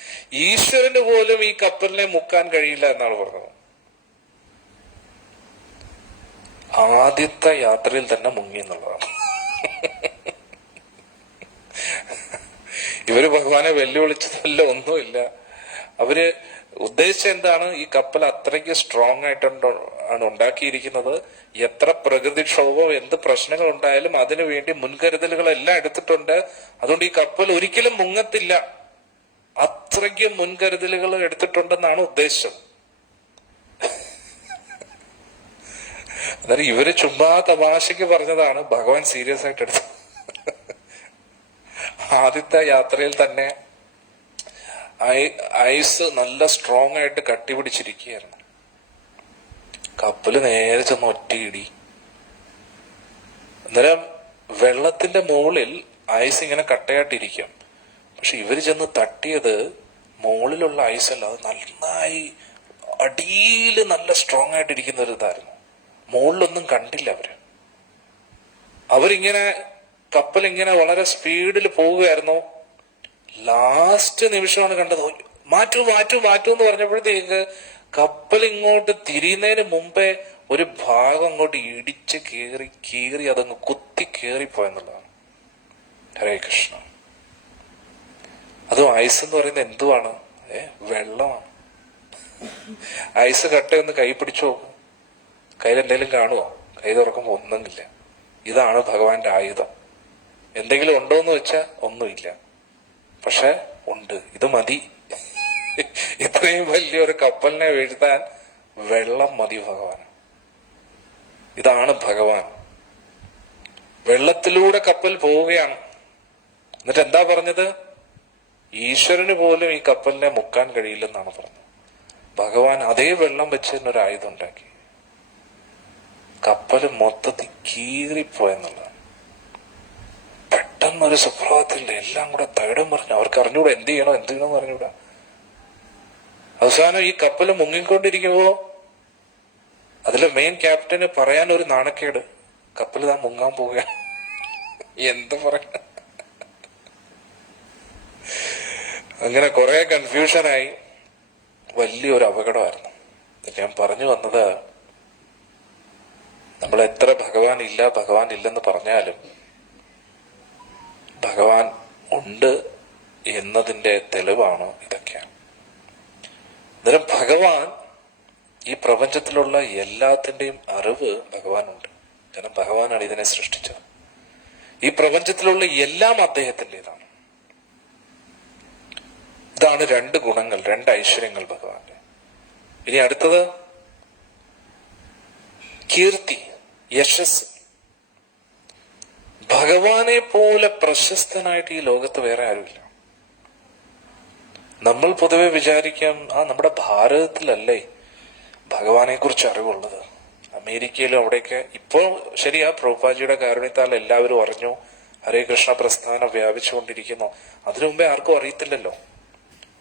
ഈശ്വരന് പോലും ഈ കപ്പലിനെ മുക്കാൻ കഴിയില്ല എന്നാണ് പറഞ്ഞത്. ആദ്യത്തെ യാത്രയിൽ തന്നെ മുങ്ങി എന്നുള്ളതാണ്. ഇവര് ഭഗവാനെ വെല്ലുവിളിച്ചതല്ല, ഒന്നുമില്ല. അവര് ഉദ്ദേശിച്ച എന്താണ്? ഈ കപ്പൽ അത്രയ്ക്ക് സ്ട്രോങ് ആയിട്ടാണ് ഉണ്ടാക്കിയിരിക്കുന്നത്. എത്ര പ്രകൃതിക്ഷോഭം, എന്ത് പ്രശ്നങ്ങൾ ഉണ്ടായാലും അതിനു വേണ്ടി മുൻകരുതലുകളെല്ലാം എടുത്തിട്ടുണ്ട്. അതുകൊണ്ട് ഈ കപ്പൽ ഒരിക്കലും മുങ്ങത്തില്ല. അത്രയ്ക്ക് മുൻകരുതലുകൾ എടുത്തിട്ടുണ്ടെന്നാണ് ഉദ്ദേശം. അന്നേരം ഇവര് ചുമ്മാ തമാശക്ക് പറഞ്ഞതാണ്, ഭഗവാൻ സീരിയസ് ആയിട്ട് എടുത്തു. ആദ്യത്തെ യാത്രയിൽ തന്നെ ഐസ് നല്ല സ്ട്രോങ് ആയിട്ട് കട്ടിപിടിച്ചിരിക്കുകയായിരുന്നു. കപ്പല് നേരെ ചെന്ന് ഒറ്റയിടി. അന്നേരം വെള്ളത്തിന്റെ മുകളിൽ ഐസ് ഇങ്ങനെ കട്ടയായിട്ടിരിക്കും. പക്ഷെ ഇവര് ചെന്ന് തട്ടിയത് മുകളിലുള്ള ഐസല്ല, അത് നന്നായി അടിയില് നല്ല സ്ട്രോങ് ആയിട്ടിരിക്കുന്ന ഒരു ഇതായിരുന്നു. മുകളിലൊന്നും കണ്ടില്ല അവരിങ്ങനെ കപ്പലിങ്ങനെ വളരെ സ്പീഡിൽ പോവുകയായിരുന്നു. ലാസ്റ്റ് നിമിഷമാണ് കണ്ടത്. മാറ്റൂ മാറ്റൂ മാറ്റൂ എന്ന് പറഞ്ഞപ്പോഴത്തേക്ക് കപ്പൽ ഇങ്ങോട്ട് തിരിയുന്നതിന് മുമ്പേ ഒരു ഭാഗം അങ്ങോട്ട് ഇടിച്ച് കീറി അതങ്ങ് കുത്തി കീറിപ്പോയെന്നുള്ളതാണ്. ഹരേ കൃഷ്ണ. അതും ഐസ് എന്ന് പറയുന്നത് എന്തുവാണ്? വെള്ളമാണ്. ഐസ് കട്ടയൊന്ന് കൈ പിടിച്ചു നോക്കും, കയ്യിൽ എന്തെങ്കിലും കാണുമോ? കൈ തുറക്കുമ്പോ ഒന്നുമില്ല. ഇതാണ് ഭഗവാന്റെ ആയുധം. എന്തെങ്കിലും ഉണ്ടോ എന്ന് വെച്ചാൽ ഒന്നുമില്ല, പക്ഷെ ഉണ്ട്. ഇത് മതി. ഇത്രയും വലിയൊരു കപ്പലിനെ വീഴ്ത്താൻ വെള്ളം മതി ഭഗവാൻ. ഇതാണ് ഭഗവാൻ. വെള്ളത്തിലൂടെ കപ്പൽ പോവുകയാണ്. എന്നിട്ട് എന്താ പറഞ്ഞത്? ഈശ്വരന് പോലും ഈ കപ്പലിനെ മുക്കാൻ കഴിയില്ലെന്നാണ് പറഞ്ഞത്. ഭഗവാൻ അതേ വെള്ളം വെച്ച് തന്നെ ഒരു ആയുധം ഉണ്ടാക്കി. കപ്പല് മൊത്തത്തിൽ കീറിപ്പോയെന്നുള്ളതാണ്. പെട്ടെന്നൊരു സുപ്രഭാതത്തിൽ എല്ലാം കൂടെ തകിടം പറഞ്ഞു. അവർക്ക് അറിഞ്ഞൂടാ എന്ത് ചെയ്യണമെന്ന് അറിഞ്ഞൂടാ. അവസാനം ഈ കപ്പല് മുങ്ങിക്കൊണ്ടിരിക്കുമ്പോ അതിലെ മെയിൻ ക്യാപ്റ്റന് പറയാൻ ഒരു നാണക്കേട്, കപ്പല് താൻ മുങ്ങാൻ പോവുക. എന്ത് പറയാ? അങ്ങനെ കുറെ കൺഫ്യൂഷനായി. വലിയൊരു അപകടമായിരുന്നു. ഞാൻ പറഞ്ഞു വന്നത്, നമ്മൾ എത്ര ഭഗവാൻ ഇല്ലെന്ന് പറഞ്ഞാലും ഭഗവാൻ ഉണ്ട് എന്നതിന്റെ തെളിവാണ് ഇതൊക്കെയാണ്. അന്നേരം ഭഗവാൻ, ഈ പ്രപഞ്ചത്തിലുള്ള എല്ലാത്തിന്റെയും അറിവ് ഭഗവാനുണ്ട്. കാരണം ഭഗവാനാണ് ഇതിനെ സൃഷ്ടിച്ചത്. ഈ പ്രപഞ്ചത്തിലുള്ള എല്ലാം അദ്ദേഹത്തിൻ്റെതാണ്. ഇതാണ് രണ്ട് ഗുണങ്ങൾ, രണ്ട് ഐശ്വര്യങ്ങൾ ഭഗവാന്റെ. ഇനി അടുത്തത് കീർത്തി, യശസ്. ഭഗവാനെ പോലെ പ്രശസ്തനായിട്ട് ഈ ലോകത്ത് വേറെ ആരുമില്ല. നമ്മൾ പൊതുവെ വിചാരിക്കാം, നമ്മുടെ ഭാരതത്തിലല്ലേ ഭഗവാനെ കുറിച്ച് അറിവുള്ളത്. അമേരിക്കയിലും അവിടെയൊക്കെ ഇപ്പോ ശരിയാ, പ്രഭുപാജിയുടെ കാരുണ്യത്താൽ എല്ലാവരും അറിഞ്ഞു, ഹരേ കൃഷ്ണ പ്രസ്ഥാനം വ്യാപിച്ചുകൊണ്ടിരിക്കുന്നു. അതിനു മുമ്പേ ആർക്കും അറിയത്തില്ലല്ലോ.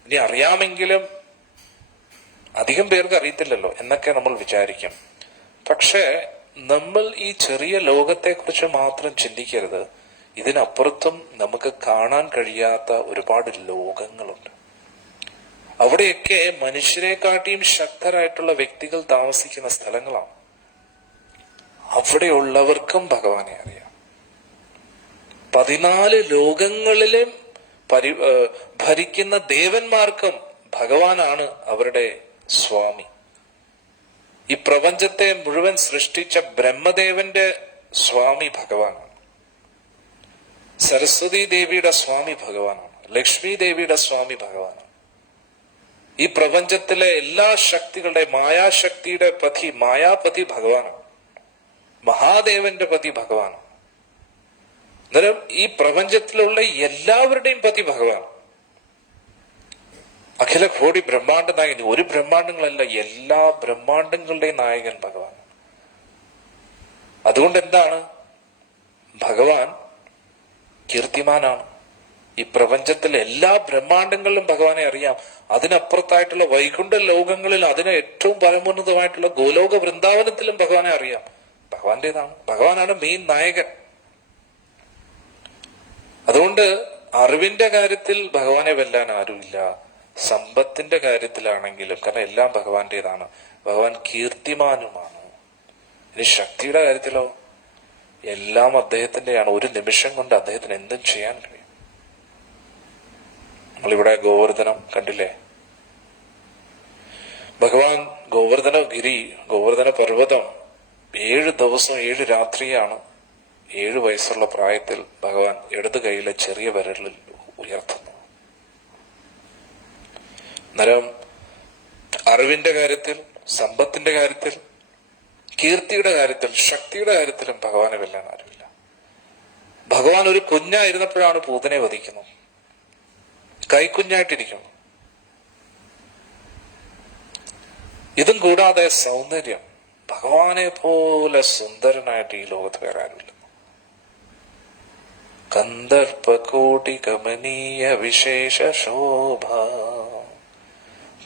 ഇനി അറിയാമെങ്കിലും അധികം പേർക്ക് അറിയത്തില്ലല്ലോ എന്നൊക്കെ നമ്മൾ വിചാരിക്കും. പക്ഷേ നമ്മൾ ഈ ചെറിയ ലോകത്തെ കുറിച്ച് മാത്രം ചിന്തിക്കരുത്. ഇതിനപ്പുറത്തും നമുക്ക് കാണാൻ കഴിയാത്ത ഒരുപാട് ലോകങ്ങളുണ്ട്. അവിടെയൊക്കെ മനുഷ്യരെക്കാട്ടിയും ശക്തരായിട്ടുള്ള വ്യക്തികൾ താമസിക്കുന്ന സ്ഥലങ്ങളാണ്. അവിടെയുള്ളവർക്കും ഭഗവാനെ അറിയാം. 14 ലോകങ്ങളിലും ഭരിക്കുന്ന ദേവന്മാർക്കും ഭഗവാനാണ് അവരുടെ സ്വാമി. ഈ പ്രപഞ്ചത്തെ മുഴുവൻ സൃഷ്ടിച്ച ബ്രഹ്മദേവന്റെ സ്വാമി ഭഗവാനാണ്. സരസ്വതി ദേവിയുടെ സ്വാമി ഭഗവാനാണ്. ലക്ഷ്മി ദേവിയുടെ സ്വാമി ഭഗവാനാണ്. ഈ പ്രപഞ്ചത്തിലെ എല്ലാ ശക്തികളുടെ മായാശക്തിയുടെ മായാപതി ഭഗവാനാണ്. മഹാദേവന്റെ പതി ഭഗവാനാണ്. അന്നേരം ഈ പ്രപഞ്ചത്തിലുള്ള എല്ലാവരുടെയും പതി ഭഗവാൻ. അഖില കോടി ബ്രഹ്മാണ്ട നായകൻ. ഒരു ബ്രഹ്മാണ്ടങ്ങളല്ല, എല്ലാ ബ്രഹ്മാണ്ടങ്ങളുടെയും നായകൻ ഭഗവാൻ. അതുകൊണ്ട് എന്താണ്? ഭഗവാൻ കീർത്തിമാനാണ്. ഈ പ്രപഞ്ചത്തിലെ എല്ലാ ബ്രഹ്മാണ്ടങ്ങളിലും ഭഗവാനെ അറിയാം. അതിനപ്പുറത്തായിട്ടുള്ള വൈകുണ്ഠ ലോകങ്ങളിൽ, അതിന് ഏറ്റവും പരമോന്നതമായിട്ടുള്ള ഗോലോക വൃന്ദാവനത്തിലും ഭഗവാനെ അറിയാം. ഭഗവാന്റേതാണ്. ഭഗവാനാണ് മെയിൻ നായകൻ. അതുകൊണ്ട് അറിവിന്റെ കാര്യത്തിൽ ഭഗവാനെ വെല്ലാൻ ആരുമില്ല. സമ്പത്തിന്റെ കാര്യത്തിലാണെങ്കിലും, കാരണം എല്ലാം ഭഗവാന്റേതാണ്. ഭഗവാൻ കീർത്തിമാനുമാണ്. ഇനി ശക്തിയുടെ കാര്യത്തിലോ എല്ലാം അദ്ദേഹത്തിന്റെയാണ്. ഒരു നിമിഷം കൊണ്ട് അദ്ദേഹത്തിന് എന്തും ചെയ്യാൻ കഴിയും. നമ്മളിവിടെ ഗോവർദ്ധനം കണ്ടില്ലേ? ഭഗവാൻ ഗോവർദ്ധന പർവ്വതം 7 ദിവസം 7 രാത്രിയാണ് 7 വയസ്സുള്ള പ്രായത്തിൽ ഭഗവാൻ ഇടത് കൈയിലെ ചെറിയ വിരലിൽ ഉയർത്തുന്നു. അന്നേരം അറിവിന്റെ കാര്യത്തിൽ, സമ്പത്തിന്റെ കാര്യത്തിൽ, കീർത്തിയുടെ കാര്യത്തിൽ, ശക്തിയുടെ കാര്യത്തിലും ഭഗവാനെ വെല്ലാൻ ആരുമില്ല. ഭഗവാൻ ഒരു കുഞ്ഞായിരുന്നപ്പോഴാണ് പൂതനെ വധിക്കുന്നത്. കൈക്കുഞ്ഞായിട്ടിരിക്കുന്നു. ഇതും കൂടാതെ സൗന്ദര്യം. ഭഗവാനെ പോലെ സുന്ദരനായിട്ട് ഈ ലോകത്ത് വേറെ ആരുമില്ല. കന്ദർപ്പ കോടി കമനീയ വിശേഷ ശോഭ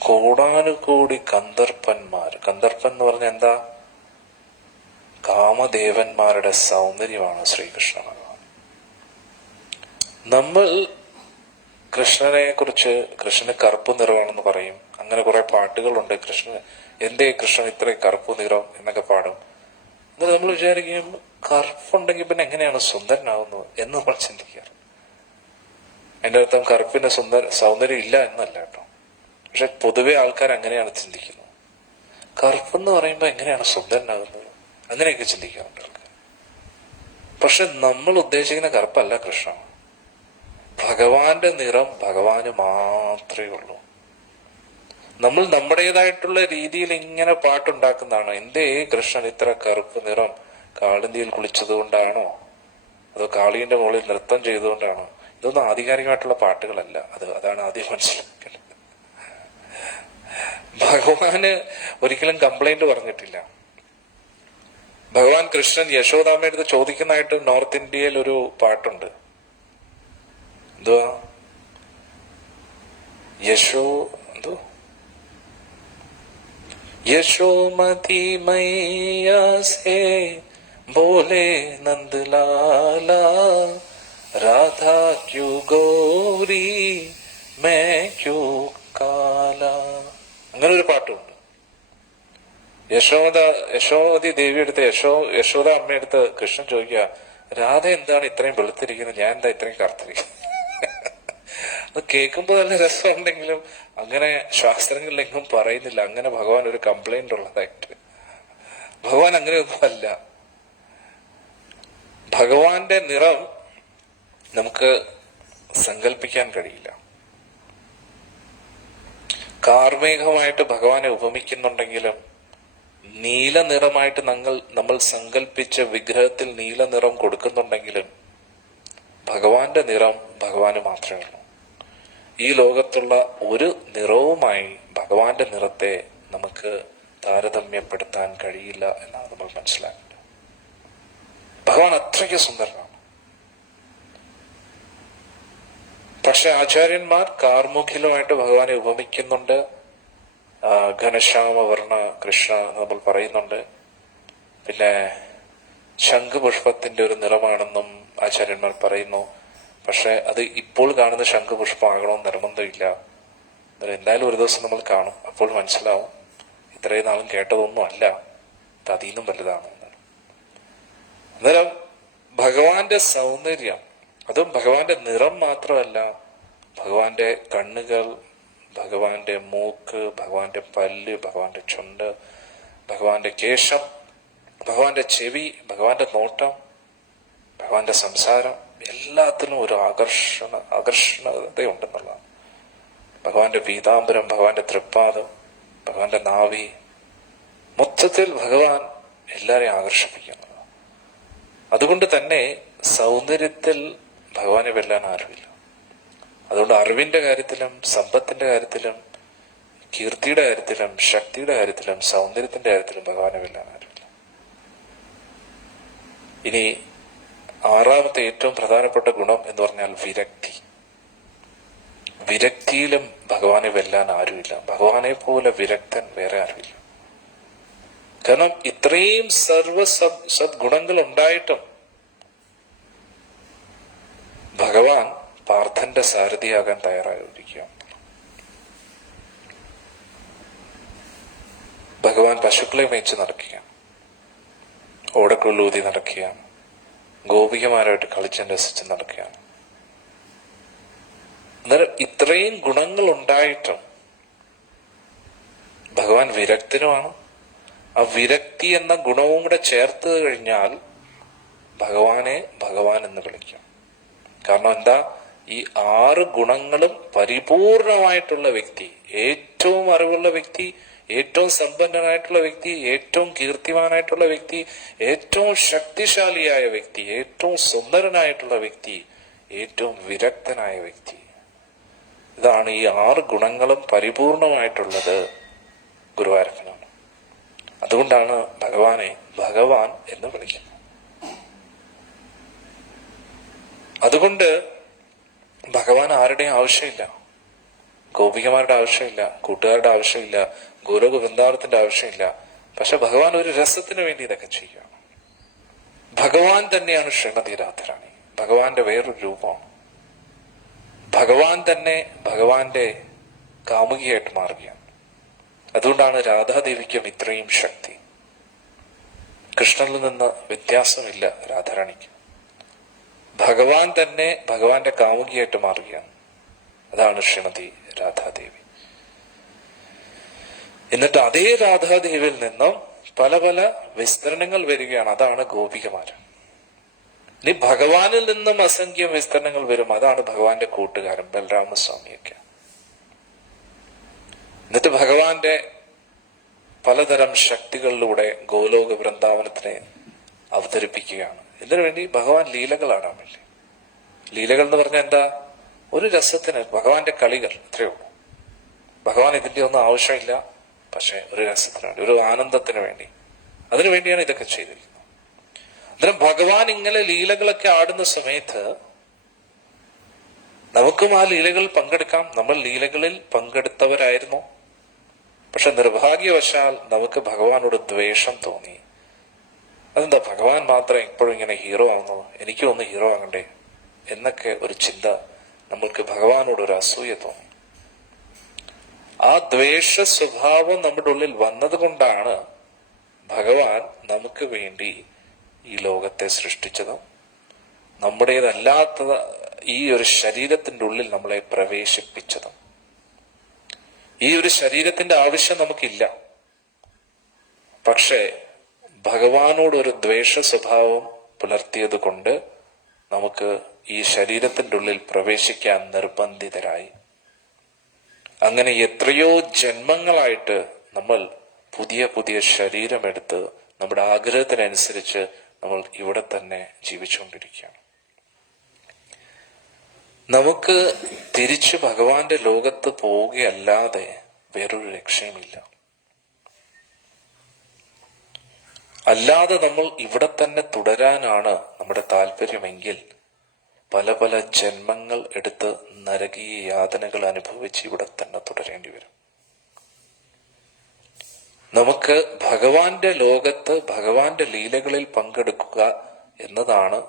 കോടാനുകോടി കന്ദർപ്പന്മാർ. കന്ദർപ്പൻ എന്ന് പറഞ്ഞാൽ എന്താ? കാമദേവന്മാരുടെ സൗന്ദര്യമാണ് ശ്രീകൃഷ്ണ ഭഗവാൻ. നമ്മൾ കൃഷ്ണനെ കുറിച്ച്, കൃഷ്ണന് കറുപ്പ് നിറമാണെന്ന് പറയും. അങ്ങനെ കുറെ പാട്ടുകളുണ്ട്. കൃഷ്ണൻ, എന്തേ കൃഷ്ണൻ ഇത്രയും കറുപ്പ് നിറം എന്നൊക്കെ പാടും. എന്നിട്ട് നമ്മൾ വിചാരിക്കും, കറുപ്പുണ്ടെങ്കിൽ പിന്നെ എങ്ങനെയാണ് സുന്ദരനാവുന്നത് എന്ന് നമ്മൾ ചിന്തിക്കാറ്. അതിന്റെ അർത്ഥം കറുപ്പിന്റെ സൗന്ദര്യം ഇല്ല എന്നല്ല കേട്ടോ. പക്ഷെ പൊതുവെ ആൾക്കാർ അങ്ങനെയാണ് ചിന്തിക്കുന്നത്. കറുപ്പെന്ന് പറയുമ്പോൾ എങ്ങനെയാണ് സുന്ദരനാകുന്നത്, അങ്ങനെയൊക്കെ ചിന്തിക്കാറുണ്ട് ആൾക്കാർ. പക്ഷെ നമ്മൾ ഉദ്ദേശിക്കുന്ന കറുപ്പല്ല കൃഷ്ണ. ഭഗവാന്റെ നിറം ഭഗവാന് മാത്രമേ ഉള്ളൂ. നമ്മൾ നമ്മുടേതായിട്ടുള്ള രീതിയിൽ ഇങ്ങനെ പാട്ടുണ്ടാക്കുന്നതാണ്. എന്തേ കൃഷ്ണൻ ഇത്ര കറുപ്പ് നിറം? കാളിന്തിയിൽ കുളിച്ചത് കൊണ്ടാണോ, അതോ കാളിയുടെ മുകളിൽ നൃത്തം ചെയ്തുകൊണ്ടാണോ? ഇതൊന്നും ആധികാരികമായിട്ടുള്ള പാട്ടുകളല്ല. അതാണ് ആദ്യം മനസ്സിലാക്കേണ്ടത്. ഭഗവാന് ഒരിക്കലും കംപ്ലൈന്റ് പറഞ്ഞിട്ടില്ല. ഭഗവാൻ കൃഷ്ണൻ യശോദാമ്മയുടെ അടുത്ത് ചോദിക്കുന്നതായിട്ട് നോർത്ത് ഇന്ത്യയിൽ ഒരു പാട്ടുണ്ട്. എന്തുവാ? यशोमती मैया से बोले नंदलाला, राधा क्यों गौरी मैं क्यों काला. അങ്ങനെ ഒരു പാട്ടുണ്ട്. യശോദി ദേവിയെടുത്ത് യശോദ അമ്മയെടുത്ത് കൃഷ്ണൻ ചോദിക്കുക, രാധ എന്താണ് ഇത്രയും വെളുത്തിരിക്കുന്നത്, ഞാൻ എന്താ ഇത്രയും കറുത്തിരിക്കുന്നത്? അത് കേൾക്കുമ്പോൾ നല്ല രസമുണ്ടെങ്കിലും അങ്ങനെ ശാസ്ത്രങ്ങളിലെങ്ങും പറയുന്നില്ല അങ്ങനെ ഭഗവാൻ ഒരു കംപ്ലൈന്റ് ഉള്ളതായിട്ട്. ഭഗവാൻ അങ്ങനെയൊന്നും അല്ല. ഭഗവാന്റെ നിറം നമുക്ക് സങ്കല്പിക്കാൻ കഴിയില്ല. കാർമേഘമായിട്ട് ഭഗവാനെ ഉപമിക്കുന്നുണ്ടെങ്കിലും നീല നിറമായിട്ട് നമ്മൾ സങ്കല്പിച്ച വിഗ്രഹത്തിൽ നീല നിറം കൊടുക്കുന്നുണ്ടെങ്കിലും ഭഗവാന്റെ നിറം ഭഗവാന് മാത്രമേ ഉള്ളൂ. ഈ ലോകത്തുള്ള ഒരു നിറവുമായി ഭഗവാന്റെ നിറത്തെ നമുക്ക് താരതമ്യപ്പെടുത്താൻ കഴിയില്ല എന്നാണ് നമ്മൾ മനസ്സിലാക്കേണ്ടത്. ഭഗവാൻ അത്രയ്ക്ക് സുന്ദരനാണ്. പക്ഷെ ആചാര്യന്മാർ കാർമുഖിലുമായിട്ട് ഭഗവാനെ ഉപമിക്കുന്നുണ്ട്. ഘനശ്യാമവർണ്ണ കൃഷ്ണ നമ്മൾ പറയുന്നുണ്ട്. പിന്നെ ശംഖുപുഷ്പത്തിന്റെ ഒരു നിറമാണെന്നും ആചാര്യന്മാർ പറയുന്നു. പക്ഷെ അത് ഇപ്പോൾ കാണുന്ന ശംഖുപുഷ്പമാകണമെന്ന് നിർബന്ധമില്ല. എന്തായാലും ഒരു ദിവസം നമ്മൾ കാണും, അപ്പോൾ മനസ്സിലാവും ഇത്രയും നാളും കേട്ടതൊന്നും അല്ല, ഇത് അതിന്നും വലുതാണ് എന്നാണ്. അന്നേരം ഭഗവാന്റെ സൗന്ദര്യം, അതും ഭഗവാന്റെ നിറം മാത്രമല്ല, ഭഗവാന്റെ കണ്ണുകൾ, ഭഗവാന്റെ മൂക്ക്, ഭഗവാന്റെ പല്ല്, ഭഗവാന്റെ ചുണ്ട്, ഭഗവാന്റെ കേശം, ഭഗവാന്റെ ചെവി, ഭഗവാന്റെ നോട്ടം, ഭഗവാന്റെ സംസാരം, എല്ലാത്തിനും ഒരു ആകർഷണതയുണ്ടെന്നുള്ളതാണ്. ഭഗവാന്റെ പീതാംബരം, ഭഗവാന്റെ തൃപ്പാദം, ഭഗവാന്റെ നാവി, മൊത്തത്തിൽ ഭഗവാൻ എല്ലാരെയും ആകർഷിപ്പിക്കുന്നതാണ്. അതുകൊണ്ട് തന്നെ സൗന്ദര്യത്തിൽ ഭഗവാനെ വെല്ലാൻ ആരുമില്ല. അതുകൊണ്ട് അറിവിന്റെ കാര്യത്തിലും സമ്പത്തിന്റെ കാര്യത്തിലും കീർത്തിയുടെ കാര്യത്തിലും ശക്തിയുടെ കാര്യത്തിലും സൗന്ദര്യത്തിന്റെ കാര്യത്തിലും ഭഗവാനെ വെല്ലാൻ ആരുമില്ല. ഇനി ആറാമത്തെ ഏറ്റവും പ്രധാനപ്പെട്ട ഗുണം എന്ന് പറഞ്ഞാൽ വിരക്തി. വിരക്തിയിലും ഭഗവാനെ വെല്ലാൻ ആരുമില്ല. ഭഗവാനെ പോലെ വിരക്തൻ വേറെ ആരുമില്ല. കാരണം ഇത്രയും സദ്ഗുണങ്ങൾ ഉണ്ടായിട്ടും ഭഗവാൻ പാർത്ഥന്റെ സാരഥിയാകാൻ തയ്യാറായിരിക്കുക. ഭഗവാൻ പശുക്കളെ മേയിച്ച് നടക്കുക, ഓടക്കുള്ളൂതി നടക്കുക, ഗോപികമാരായിട്ട് കളിച്ചും രസിച്ച് നടക്കുകയാണ്. അന്നേരം ഇത്രയും ഗുണങ്ങൾ ഉണ്ടായിട്ടും ഭഗവാൻ വിരക്തനുമാണ്. ആ വിരക്തി എന്ന ഗുണവും കൂടെ ചേർത്ത് കഴിഞ്ഞാൽ ഭഗവാനെ ഭഗവാൻ എന്ന് വിളിക്കും. കാരണം എന്താ? ഈ 6 ഗുണങ്ങളും പരിപൂർണമായിട്ടുള്ള വ്യക്തി, ഏറ്റവും അറിവുള്ള വ്യക്തി, ഏറ്റവും സമ്പന്നനായിട്ടുള്ള വ്യക്തി, ഏറ്റവും കീർത്തിമാനായിട്ടുള്ള വ്യക്തി, ഏറ്റവും ശക്തിശാലിയായ വ്യക്തി, ഏറ്റവും സുന്ദരനായിട്ടുള്ള വ്യക്തി, ഏറ്റവും വിരക്തനായ വ്യക്തി. ഇതാണ് ഈ 6 ഗുണങ്ങളും പരിപൂർണമായിട്ടുള്ളത് ഗുരുവായൂരപ്പനാണ്. അതുകൊണ്ടാണ് ഭഗവാനെ ഭഗവാൻ എന്ന് വിളിക്കുന്നത്. അതുകൊണ്ട് ഭഗവാൻ ആരുടെയും ആവശ്യമില്ല. ഗോപികമാരുടെ ആവശ്യമില്ല, കൂട്ടുകാരുടെ ആവശ്യമില്ല, ഗോലോക വൃന്ദാവനത്തിന്റെ ആവശ്യമില്ല. പക്ഷെ ഭഗവാൻ ഒരു രസത്തിന് വേണ്ടി ഇതൊക്കെ ചെയ്യുകയാണ്. ഭഗവാൻ തന്നെയാണ് ശ്രീമതി രാധാറാണി. ഭഗവാന്റെ വേറൊരു രൂപമാണ്. ഭഗവാൻ തന്നെ ഭഗവാന്റെ കാമുകിയായിട്ട് മാറുകയാണ്. അതുകൊണ്ടാണ് രാധാദേവിക്കും ഇത്രയും ശക്തി. കൃഷ്ണനിൽ നിന്ന് വ്യത്യാസമില്ല രാധാറാണിക്ക്. ഭഗവാൻ തന്നെ ഭഗവാന്റെ കാമുകിയായിട്ട് മാറുകയാണ്. അതാണ് ശ്രീമതി രാധാദേവി. എന്നിട്ട് അതേ രാധാദേവിയിൽ നിന്നും പല പല വിസ്തരണങ്ങൾ വരികയാണ്. അതാണ് ഗോപികമാര്. ഇനി ഭഗവാനിൽ നിന്നും അസംഖ്യം വിസ്തരണങ്ങൾ വരും. അതാണ് ഭഗവാന്റെ കൂട്ടുകാരൻ ബലരാമസ്വാമിയൊക്കെ. എന്നിട്ട് ഭഗവാന്റെ പലതരം ശക്തികളിലൂടെ ഗോലോക വൃന്ദാവനത്തിനെ അവതരിപ്പിക്കുകയാണ്. ഇതിനു വേണ്ടി ഭഗവാൻ ലീലകൾ ആടാൻ വേണ്ടി. ലീലകൾ എന്ന് പറഞ്ഞാൽ എന്താ? ഒരു രസത്തിന്, ഭഗവാന്റെ കളികൾ, അത്രയേ ഉള്ളൂ. ഭഗവാൻ ഇതിന്റെ ഒന്നും ആവശ്യമില്ല. പക്ഷെ ഒരു രസത്തിന് വേണ്ടി, ഒരു ആനന്ദത്തിന് വേണ്ടി, അതിനു വേണ്ടിയാണ് ഇതൊക്കെ ചെയ്തിരിക്കുന്നത്. അന്നേരം ഭഗവാൻ ഇങ്ങനെ ലീലകളൊക്കെ ആടുന്ന സമയത്ത് നമുക്കും ആ ലീലകളിൽ പങ്കെടുക്കാം. നമ്മൾ ലീലകളിൽ പങ്കെടുത്തവരായിരുന്നു. പക്ഷെ നിർഭാഗ്യവശാൽ നമുക്ക് ഭഗവാനോട് ദ്വേഷം തോന്നി. അതെന്താ, ഭഗവാൻ മാത്രം എപ്പോഴും ഇങ്ങനെ ഹീറോ ആവുന്നു, എനിക്കും ഒന്ന് ഹീറോ ആകണ്ടേ എന്നൊക്കെ ഒരു ചിന്ത, നമ്മൾക്ക് ഭഗവാനോട് ഒരു അസൂയ തോന്നി. ആ ദ്വേഷ സ്വഭാവം നമ്മുടെ ഉള്ളിൽ വന്നതുകൊണ്ടാണ് ഭഗവാൻ നമുക്ക് വേണ്ടി ഈ ലോകത്തെ സൃഷ്ടിച്ചതും നമ്മുടേതല്ലാത്ത ഈ ഒരു ശരീരത്തിന്റെ ഉള്ളിൽ നമ്മളെ പ്രവേശിപ്പിച്ചതും. ഈ ഒരു ശരീരത്തിന്റെ ആവശ്യം നമുക്കില്ല. പക്ഷേ ഭഗവാനോട് ഒരു ദ്വേഷ സ്വഭാവം പുലർത്തിയത് കൊണ്ട് നമുക്ക് ഈ ശരീരത്തിന്റെ ഉള്ളിൽ പ്രവേശിക്കാൻ നിർബന്ധിതരായി. അങ്ങനെ എത്രയോ ജന്മങ്ങളായിട്ട് നമ്മൾ പുതിയ പുതിയ ശരീരമെടുത്ത് നമ്മുടെ ആഗ്രഹത്തിനനുസരിച്ച് നമ്മൾ ഇവിടെ തന്നെ ജീവിച്ചുകൊണ്ടിരിക്കുകയാണ്. നമുക്ക് തിരിച്ചു ഭഗവാന്റെ ലോകത്ത് പോവുകയല്ലാതെ വേറൊരു രക്ഷയുമില്ല. അല്ലാതെ നമ്മൾ ഇവിടെ തന്നെ തുടരാനാണ് നമ്മുടെ താല്പര്യമെങ്കിൽ പല പല ജന്മങ്ങൾ എടുത്ത് നരകീയ യാതനകൾ അനുഭവിച്ച് ഇവിടെ തന്നെ തുടരേണ്ടി വരും. നമുക്ക് ഭഗവാന്റെ ലോകത്ത് ഭഗവാന്റെ ലീലകളിൽ പങ്കെടുക്കുക എന്നതാണ്.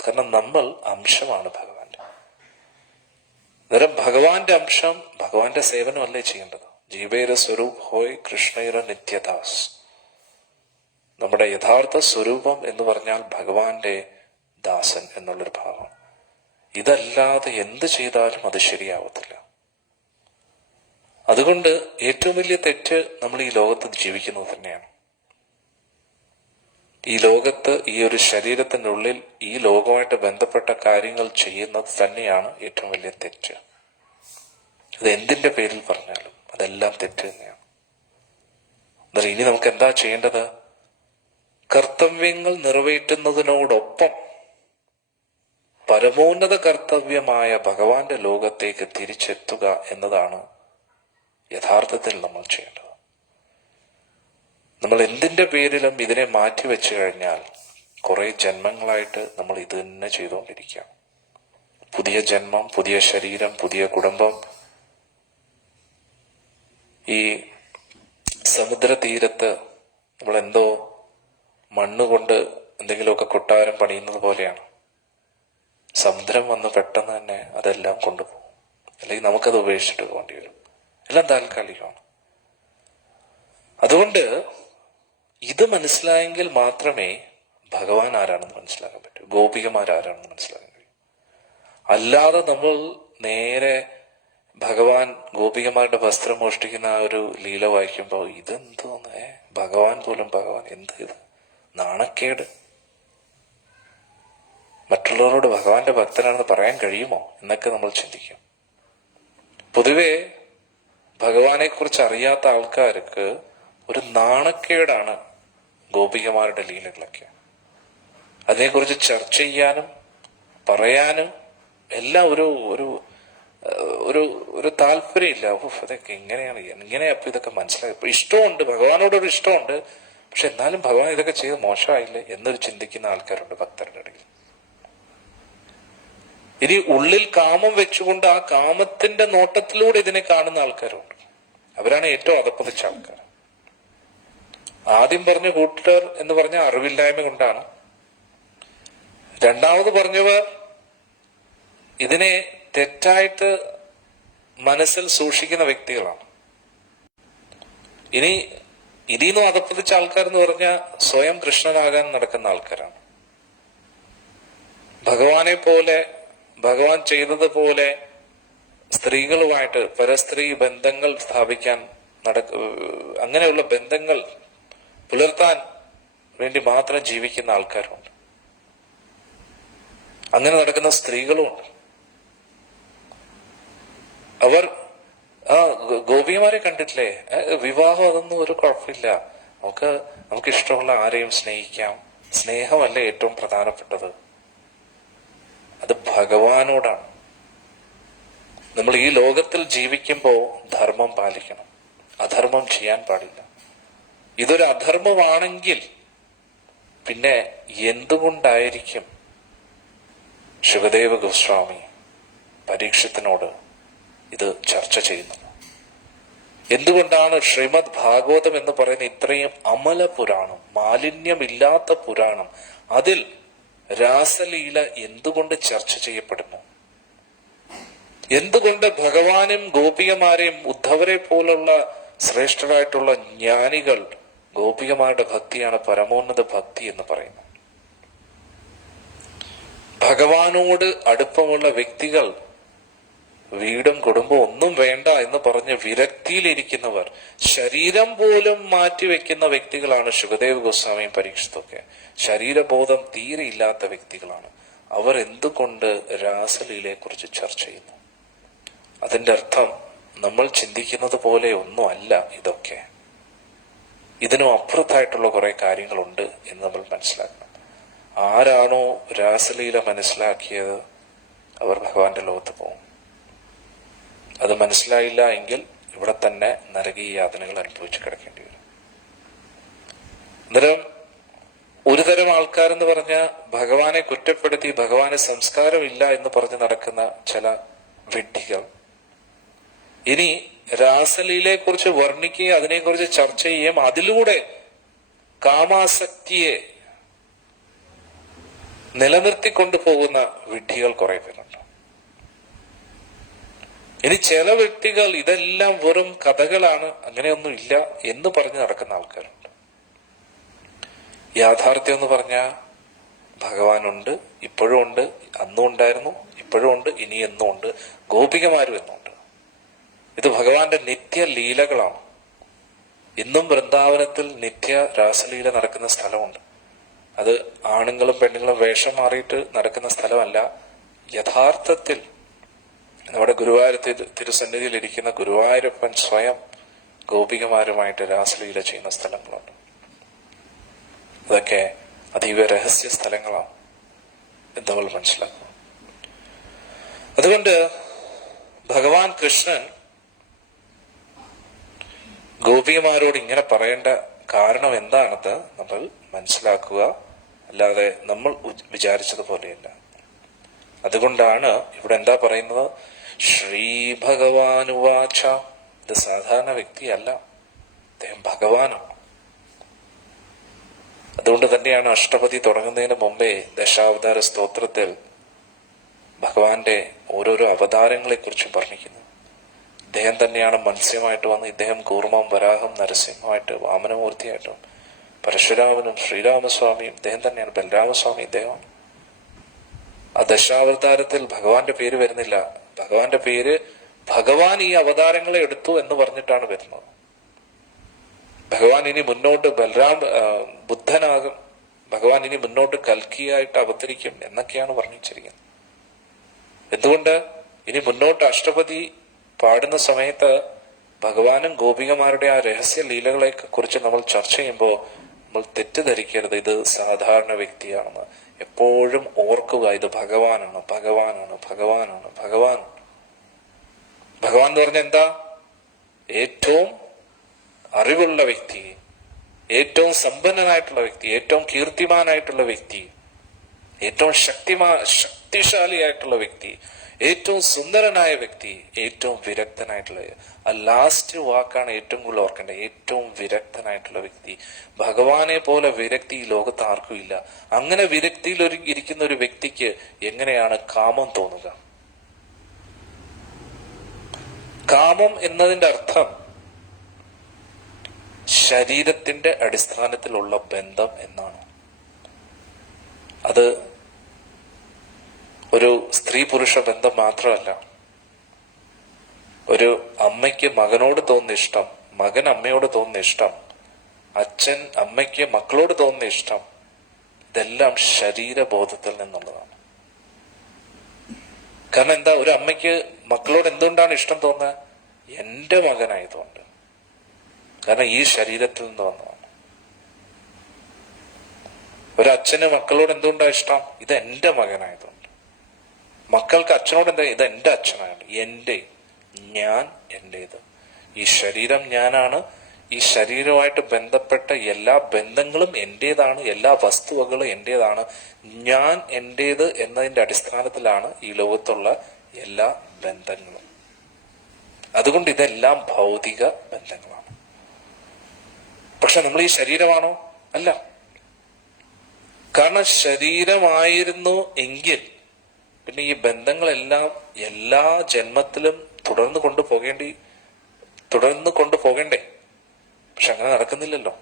കാരണം നമ്മൾ അംശമാണ് ഭഗവാന്റെ. അന്നേരം ഭഗവാന്റെ അംശം ഭഗവാന്റെ സേവനമല്ലേ ചെയ്യേണ്ടത്. ജീവേര സ്വരൂപ് ഹോയ് കൃഷ്ണൈര നിത്യദാസ്. നമ്മുടെ യഥാർത്ഥ സ്വരൂപം എന്ന് പറഞ്ഞാൽ ഭഗവാന്റെ ദാസൻ എന്നുള്ളൊരു ഭാവം. ഇതല്ലാതെ എന്ത് ചെയ്താലും അത് ശരിയാവത്തില്ല. അതുകൊണ്ട് ഏറ്റവും വലിയ തെറ്റ് നമ്മൾ ഈ ലോകത്ത് ജീവിക്കുന്നത് തന്നെയാണ്. ഈ ലോകത്ത് ഈ ഒരു ശരീരത്തിന്റെ ഉള്ളിൽ ഈ ലോകമായിട്ട് ബന്ധപ്പെട്ട കാര്യങ്ങൾ ചെയ്യുന്നത് തന്നെയാണ് ഏറ്റവും വലിയ തെറ്റ്. അത് എന്തിന്റെ പേരിൽ പറഞ്ഞാലും അതെല്ലാം തെറ്റ് തന്നെയാണ്. എന്നാൽ ഇനി നമുക്ക് എന്താ ചെയ്യേണ്ടത്? കർത്തവ്യങ്ങൾ നിറവേറ്റുന്നതിനോടൊപ്പം പരമോന്നത കർത്തവ്യമായ ഭഗവാന്റെ ലോകത്തേക്ക് തിരിച്ചെത്തുക എന്നതാണ് യഥാർത്ഥത്തിൽ നമ്മൾ ചെയ്യേണ്ടത്. നമ്മൾ എന്തിന്റെ പേരിലും ഇതിനെ മാറ്റിവെച്ചു കഴിഞ്ഞാൽ കുറെ ജന്മങ്ങളായിട്ട് നമ്മൾ ഇത് തന്നെ ചെയ്തുകൊണ്ടിരിക്കുക. പുതിയ ജന്മം, പുതിയ ശരീരം, പുതിയ കുടുംബം. ഈ സമുദ്ര തീരത്ത് നമ്മൾ എന്തോ മണ്ണുകൊണ്ട് എന്തെങ്കിലുമൊക്കെ കൊട്ടാരം പണിയുന്നത് പോലെയാണ്. സമുദ്രം വന്ന് പെട്ടെന്ന് തന്നെ അതെല്ലാം കൊണ്ടുപോകും. അല്ലെങ്കിൽ നമുക്കത് ഉപേക്ഷിച്ചിട്ട് പോകേണ്ടി വരും. എല്ലാം താൽക്കാലികമാണ്. അതുകൊണ്ട് ഇത് മനസ്സിലായെങ്കിൽ മാത്രമേ ഭഗവാൻ ആരാണെന്ന് മനസ്സിലാക്കാൻ പറ്റൂ, ഗോപികമാരാരാണെന്ന് മനസ്സിലാക്കാൻ കഴിയും. അല്ലാതെ നമ്മൾ നേരെ ഭഗവാൻ ഗോപികമാരുടെ വസ്ത്രം മോഷ്ടിക്കുന്ന ആ ഒരു ലീല വായിക്കുമ്പോൾ ഇതെന്തോന്നേ, ഭഗവാൻ പോലും ഭഗവാൻ, എന്ത് ഇത് നാണക്കേട്. മറ്റുള്ളവരോട് ഭഗവാന്റെ ഭക്തനാണെന്ന് പറയാൻ കഴിയുമോ എന്നൊക്കെ നമ്മൾ ചിന്തിക്കും. പൊതുവെ ഭഗവാനെ കുറിച്ച് അറിയാത്ത ആൾക്കാർക്ക് ഒരു നാണക്കേടാണ് ഗോപികമാരുടെ ലീലകളൊക്കെ. അതിനെക്കുറിച്ച് ചർച്ച ചെയ്യാനും പറയാനും എല്ലാം ഒരു ഒരു ഒരു ഒരു താല്പര്യമില്ല. അതൊക്കെ എങ്ങനെയാണ് അപ്പൊ ഇതൊക്കെ മനസ്സിലായി. ഇപ്പൊ ഇഷ്ടമുണ്ട്, ഭഗവാനോടൊരു ഇഷ്ടമുണ്ട്, പക്ഷെ എന്നാലും ഭഗവാൻ ഇതൊക്കെ ചെയ്ത് മോശമായില്ലേ എന്നൊരു ചിന്തിക്കുന്ന ആൾക്കാരുണ്ട് ഭക്തരുടെ ഇടയിൽ. ഇനി ഉള്ളിൽ കാമം വെച്ചുകൊണ്ട് ആ കാമത്തിന്റെ നോട്ടത്തിലൂടെ ഇതിനെ കാണുന്ന ആൾക്കാരുണ്ട്. അവരാണ് ഏറ്റവും അധപ്പതിച്ച ആൾക്കാർ. ആദ്യം പറഞ്ഞ കൂട്ടർ എന്ന് പറഞ്ഞ അറിവില്ലായ്മ കൊണ്ടാണ്. രണ്ടാമത് പറഞ്ഞവർ ഇതിനെ തെറ്റായിട്ട് മനസ്സിൽ സൂക്ഷിക്കുന്ന വ്യക്തികളാണ്. ഇനി ഇതിന്നും അധപ്പതിച്ച ആൾക്കാരെന്ന് പറഞ്ഞാൽ സ്വയം കൃഷ്ണനാകാൻ നടക്കുന്ന ആൾക്കാരാണ്. ഭഗവാനെ പോലെ, ഭഗവാൻ ചെയ്തതുപോലെ സ്ത്രീകളുമായിട്ട് പരസ്ത്രീ ബന്ധങ്ങൾ സ്ഥാപിക്കാൻ അങ്ങനെയുള്ള ബന്ധങ്ങൾ പുലർത്താൻ വേണ്ടി മാത്രം ജീവിക്കുന്ന ആൾക്കാരുണ്ട്. അങ്ങനെ നടക്കുന്ന സ്ത്രീകളുമുണ്ട്. അവർ ഗോപികമാരെ കണ്ടിട്ടില്ലേ? വിവാഹം അതൊന്നും ഒരു കുഴപ്പമില്ല, നമുക്ക് ഇഷ്ടമുള്ള ആരെയും സ്നേഹിക്കാം. സ്നേഹമല്ല ഏറ്റവും പ്രധാനപ്പെട്ടത്, അത് ഭഗവാനോടാണ്. നമ്മൾ ഈ ലോകത്തിൽ ജീവിക്കുമ്പോൾ ധർമ്മം പാലിക്കണം, അധർമ്മം ചെയ്യാൻ പാടില്ല. ഇതൊരു അധർമ്മമാണെങ്കിൽ പിന്നെ എന്തുകൊണ്ടായിരിക്കും ശുകദേവ ഗോസ്വാമി പരീക്ഷത്തിനോട് ഇത് ചർച്ച ചെയ്യുന്നത്? എന്തുകൊണ്ടാണ് ശ്രീമദ് ഭാഗവതം എന്ന് പറയുന്ന ഇത്രയും അമല പുരാണം, മാലിന്യമില്ലാത്ത പുരാണം, അതിൽ രാസലീല എന്തുകൊണ്ട് ചർച്ച ചെയ്യപ്പെടുന്നു? എന്തുകൊണ്ട് ഭഗവാനും ഗോപികമാരെയും ഉദ്ധവരെ പോലുള്ള ശ്രേഷ്ഠരായിട്ടുള്ള ജ്ഞാനികൾ ഗോപികമാരുടെ ഭക്തിയാണ് പരമോന്നത ഭക്തി എന്ന് പറയുന്നത്? ഭഗവാനോട് അടുപ്പമുള്ള വ്യക്തികൾ വീടും കുടുംബവും ഒന്നും വേണ്ട എന്ന് പറഞ്ഞ് വിരക്തിയിലിരിക്കുന്നവർ, ശരീരം പോലും മാറ്റിവെക്കുന്ന വ്യക്തികളാണ് ശുകദേവ് ഗോസ്വാമിയും പരീക്ഷിത്തൊക്കെ. ശരീരബോധം തീരെ ഇല്ലാത്ത വ്യക്തികളാണ് അവർ. എന്തുകൊണ്ട് രാസലീലയെ കുറിച്ച് ചർച്ച ചെയ്യുന്നു? അതിന്റെ അർത്ഥം നമ്മൾ ചിന്തിക്കുന്നത് പോലെ ഒന്നും അല്ല ഇതൊക്കെ. ഇതിനും അപ്പുറത്തായിട്ടുള്ള കുറെ കാര്യങ്ങളുണ്ട് എന്ന് നമ്മൾ മനസ്സിലാക്കണം. ആരാണോ രാസലീല മനസ്സിലാക്കിയത് അവർ ഭഗവാന്റെ ലോകത്ത് പോകും. അത് മനസ്സിലായില്ല എങ്കിൽ ഇവിടെ തന്നെ നരകീയ യാതനകൾ അനുഭവിച്ച് കിടക്കേണ്ടി വരും. അന്നേരം ഒരു തരം ആൾക്കാരെന്ന് പറഞ്ഞ ഭഗവാനെ കുറ്റപ്പെടുത്തി ഭഗവാന് സംസ്കാരമില്ല എന്ന് പറഞ്ഞ് നടക്കുന്ന ചില വിഡ്ഢികൾ ഇനി രാസലീലയെ കുറിച്ച് വർണ്ണിക്കുകയും അതിനെക്കുറിച്ച് ചർച്ച ചെയ്യുകയും അതിലൂടെ കാമാസക്തിയെ നിലനിർത്തിക്കൊണ്ടു പോകുന്ന വിഡ്ഢികൾ കുറെ പേരുണ്ട്. ഇനി ചില വ്യക്തികൾ ഇതെല്ലാം വെറും കഥകളാണ്, അങ്ങനെയൊന്നും ഇല്ല എന്ന് പറഞ്ഞ് നടക്കുന്ന ആൾക്കാരുണ്ട്. യാഥാർത്ഥ്യം എന്ന് പറഞ്ഞാൽ ഭഗവാനുണ്ട്, ഇപ്പോഴും ഉണ്ട്, അന്നും ഉണ്ടായിരുന്നു, ഇപ്പോഴും ഉണ്ട്, ഇനി എന്നും ഉണ്ട്, ഗോപികമാരും എന്നുണ്ട്. ഇത് ഭഗവാന്റെ നിത്യ ലീലകളാണ്. ഇന്നും വൃന്ദാവനത്തിൽ നിത്യ രാസലീല നടക്കുന്ന സ്ഥലമുണ്ട്. അത് ആണുങ്ങളും പെണ്ണുങ്ങളും വേഷം മാറിയിട്ട് നടക്കുന്ന സ്ഥലമല്ല. യഥാർത്ഥത്തിൽ നമ്മുടെ ഗുരുവായൂർ തിരുസന്നിധിയിൽ ഇരിക്കുന്ന ഗുരുവായൂരപ്പൻ സ്വയം ഗോപികമാരുമായിട്ട് രാസലീല ചെയ്യുന്ന സ്ഥലങ്ങളുണ്ട്. അതൊക്കെ അതീവ രഹസ്യ സ്ഥലങ്ങളാണ് എന്ന് നമ്മൾ മനസ്സിലാക്കും. അതുകൊണ്ട് ഭഗവാൻ കൃഷ്ണൻ ഗോപികമാരോട് ഇങ്ങനെ പറയേണ്ട കാരണം എന്താണെന്ന് നമ്മൾ മനസ്സിലാക്കുക, അല്ലാതെ നമ്മൾ വിചാരിച്ചതുപോലെയല്ല. അതുകൊണ്ടാണ് ഇവിടെ എന്താ പറയുന്നത്? ശ്രീ ഭഗവാനുവാച. ഇത് സാധാരണ വ്യക്തിയല്ല, അദ്ദേഹം ഭഗവാനാണ്. അതുകൊണ്ട് തന്നെയാണ് അഷ്ടപതി തുടങ്ങുന്നതിന് മുമ്പേ ദശാവതാര സ്തോത്രത്തിൽ ഭഗവാന്റെ ഓരോരോ അവതാരങ്ങളെ കുറിച്ച് വർണ്ണിക്കുന്നത്. ഇദ്ദേഹം തന്നെയാണ് മത്സ്യമായിട്ട് വന്ന്, ഇദ്ദേഹം കൂർമ്മം, വരാഹം, നരസിംഹമായിട്ട്, വാമനമൂർത്തിയായിട്ടും, പരശുരാമനും ശ്രീരാമസ്വാമിയും ഇദ്ദേഹം തന്നെയാണ്. ബലരാമസ്വാമി ഇദ്ദേഹമാണ്. ആ ദശാവതാരത്തിൽ ഭഗവാന്റെ പേര് വരുന്നില്ല. ഭഗവാന്റെ പേര് ഭഗവാൻ ഈ അവതാരങ്ങളെ എടുത്തു എന്ന് പറഞ്ഞിട്ടാണ് വരുന്നത്. ഭഗവാൻ ഇനി മുന്നോട്ട് ബുദ്ധനാകും, ഭഗവാൻ ഇനി മുന്നോട്ട് കൽക്കിയായിട്ട് അവതരിക്കും എന്നൊക്കെയാണ് വർണ്ണിച്ചിരിക്കുന്നത്. എന്തുകൊണ്ട്? ഇനി മുന്നോട്ട് അഷ്ടപതി പാടുന്ന സമയത്ത് ഭഗവാനും ഗോപികമാരുടെ ആ രഹസ്യ ലീലകളെ കുറിച്ച് നമ്മൾ ചർച്ച ചെയ്യുമ്പോൾ നമ്മൾ തെറ്റിദ്ധരിക്കരുത് ഇത് സാധാരണ വ്യക്തിയാണെന്ന്. എപ്പോഴും ഓർക്കുക, ഇത് ഭഗവാനാണ്, ഭഗവാനാണ്, ഭഗവാനാണ്, ഭഗവാനാണ്. ഭഗവാൻ എന്ന് പറഞ്ഞ എന്താ? ഏറ്റവും അറിവുള്ള വ്യക്തി, ഏറ്റവും സമ്പന്നനായിട്ടുള്ള വ്യക്തി, ഏറ്റവും കീർത്തിമാനായിട്ടുള്ള വ്യക്തി, ഏറ്റവും ബുദ്ധിശാലിയായിട്ടുള്ള വ്യക്തി, ഏറ്റവും സുന്ദരനായ വ്യക്തി, ഏറ്റവും വിരക്തനായിട്ടുള്ള, ആ ലാസ്റ്റ് വാക്കാണ് ഏറ്റവും കൂടുതൽ ഓർക്കേണ്ടത്. ഏറ്റവും വിരക്തനായിട്ടുള്ള വ്യക്തി. ഭഗവാനെ പോലെ വിരക്തി ഈ ലോകത്ത് ആർക്കും ഇല്ല. അങ്ങനെ വിരക്തിയിൽ ഇരിക്കുന്ന ഒരു വ്യക്തിക്ക് എങ്ങനെയാണ് കാമം തോന്നുക? കാമം എന്നതിന്റെ അർത്ഥം ശരീരത്തിന്റെ അടിസ്ഥാനത്തിലുള്ള ബന്ധം എന്നാണ്. അത് ഒരു സ്ത്രീ പുരുഷ ബന്ധം മാത്രമല്ല. ഒരു അമ്മയ്ക്ക് മകനോട് തോന്നുന്ന ഇഷ്ടം, മകൻ അമ്മയോട് തോന്നുന്ന ഇഷ്ടം, അച്ഛൻ അമ്മയ്ക്ക് മക്കളോട് തോന്നുന്ന ഇഷ്ടം, ഇതെല്ലാം ശരീരബോധത്തിൽ നിന്നുള്ളതാണ്. കാരണം എന്താ, ഒരു അമ്മയ്ക്ക് മക്കളോട് എന്തുകൊണ്ടാണ് ഇഷ്ടം തോന്നുന്നത്? എന്റെ മകനായതുകൊണ്ട്. കാരണം ഈ ശരീരത്തിൽ നിന്ന് വന്നതാണ്. ഒരു അച്ഛന് മക്കളോട് എന്തുകൊണ്ടാണ് ഇഷ്ടം? ഇത് എന്റെ മകനായതുകൊണ്ട്. മക്കൾക്ക് അച്ഛനോട് എന്താ? ഇത് എന്റെ അച്ഛനാണ്, എന്റെ, ഞാൻ, എന്റേത്. ഈ ശരീരം ഞാനാണ്. ഈ ശരീരവുമായിട്ട് ബന്ധപ്പെട്ട എല്ലാ ബന്ധങ്ങളും എന്റേതാണ്, എല്ലാ വസ്തുവകളും എന്റേതാണ്. ഞാൻ എന്റേത് എന്നതിന്റെ അടിസ്ഥാനത്തിലാണ് ഈ ലോകത്തുള്ള എല്ലാ ബന്ധങ്ങളും. അതുകൊണ്ട് ഇതെല്ലാം ഭൗതിക ബന്ധങ്ങളാണ്. പക്ഷെ നമ്മൾ ഈ ശരീരമാണോ? അല്ല. കാരണം ശരീരമായിരുന്നു എങ്കിൽ പിന്നെ ഈ ബന്ധങ്ങളെല്ലാം എല്ലാ ജന്മത്തിലും തുടർന്ന് കൊണ്ടുപോകണ്ടേ? പക്ഷെ അങ്ങനെ നടക്കുന്നില്ലല്ലോ.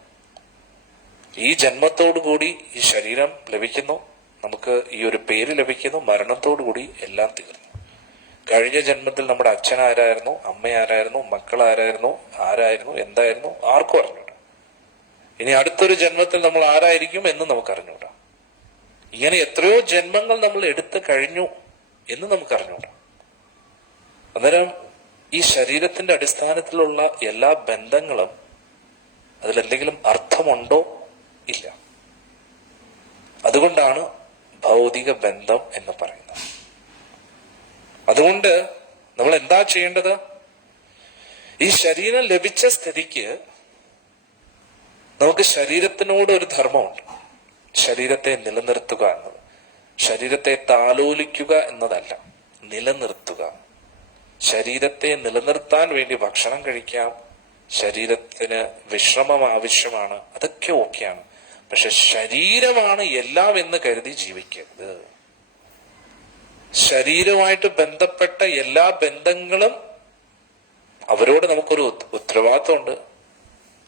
ഈ ജന്മത്തോടുകൂടി ഈ ശരീരം ലഭിക്കുന്നു, നമുക്ക് ഈ ഒരു പേര് ലഭിക്കുന്നു, മരണത്തോടുകൂടി എല്ലാം തീർന്നു. കഴിഞ്ഞ ജന്മത്തിൽ നമ്മുടെ അച്ഛൻ ആരായിരുന്നു, അമ്മ ആരായിരുന്നു, മക്കൾ ആരായിരുന്നു, എന്തായിരുന്നു, ആർക്കും അറിഞ്ഞൂടാ. ഇനി അടുത്തൊരു ജന്മത്തിൽ നമ്മൾ ആരായിരിക്കും എന്ന് നമുക്ക് അറിഞ്ഞൂടാ. ഇങ്ങനെ എത്രയോ ജന്മങ്ങൾ നമ്മൾ എടുത്തു കഴിഞ്ഞു എന്ന് നമുക്ക് അറിഞ്ഞൂടാ. അന്നേരം ഈ ശരീരത്തിന്റെ അടിസ്ഥാനത്തിലുള്ള എല്ലാ ബന്ധങ്ങളും അതിലെന്തെങ്കിലും അർത്ഥമുണ്ടോ? ഇല്ല. അതുകൊണ്ടാണ് ഭൗതിക ബന്ധം എന്ന് പറയുന്നത്. അതുകൊണ്ട് നമ്മൾ എന്താ ചെയ്യേണ്ടത്? ഈ ശരീരം ലഭിച്ച സ്ഥിതിക്ക് നമുക്ക് ശരീരത്തിനോട് ഒരു ധർമ്മമുണ്ട്. ശരീരത്തെ നിലനിർത്തുക എന്നത്, ശരീരത്തെ താലോലിക്കുക എന്നതല്ല, നിലനിർത്തുക. ശരീരത്തെ നിലനിർത്താൻ വേണ്ടി ഭക്ഷണം കഴിക്കാം, ശരീരത്തിന് വിശ്രമം ആവശ്യമാണ്, അതൊക്കെ ഓക്കെയാണ്. പക്ഷെ ശരീരമാണ് എല്ലാം എന്ന് കരുതി ജീവിക്കരുത്. ശരീരവുമായിട്ട് ബന്ധപ്പെട്ട എല്ലാ ബന്ധങ്ങളും അവരോട് നമുക്കൊരു ഉത്തരവാദിത്വമുണ്ട്.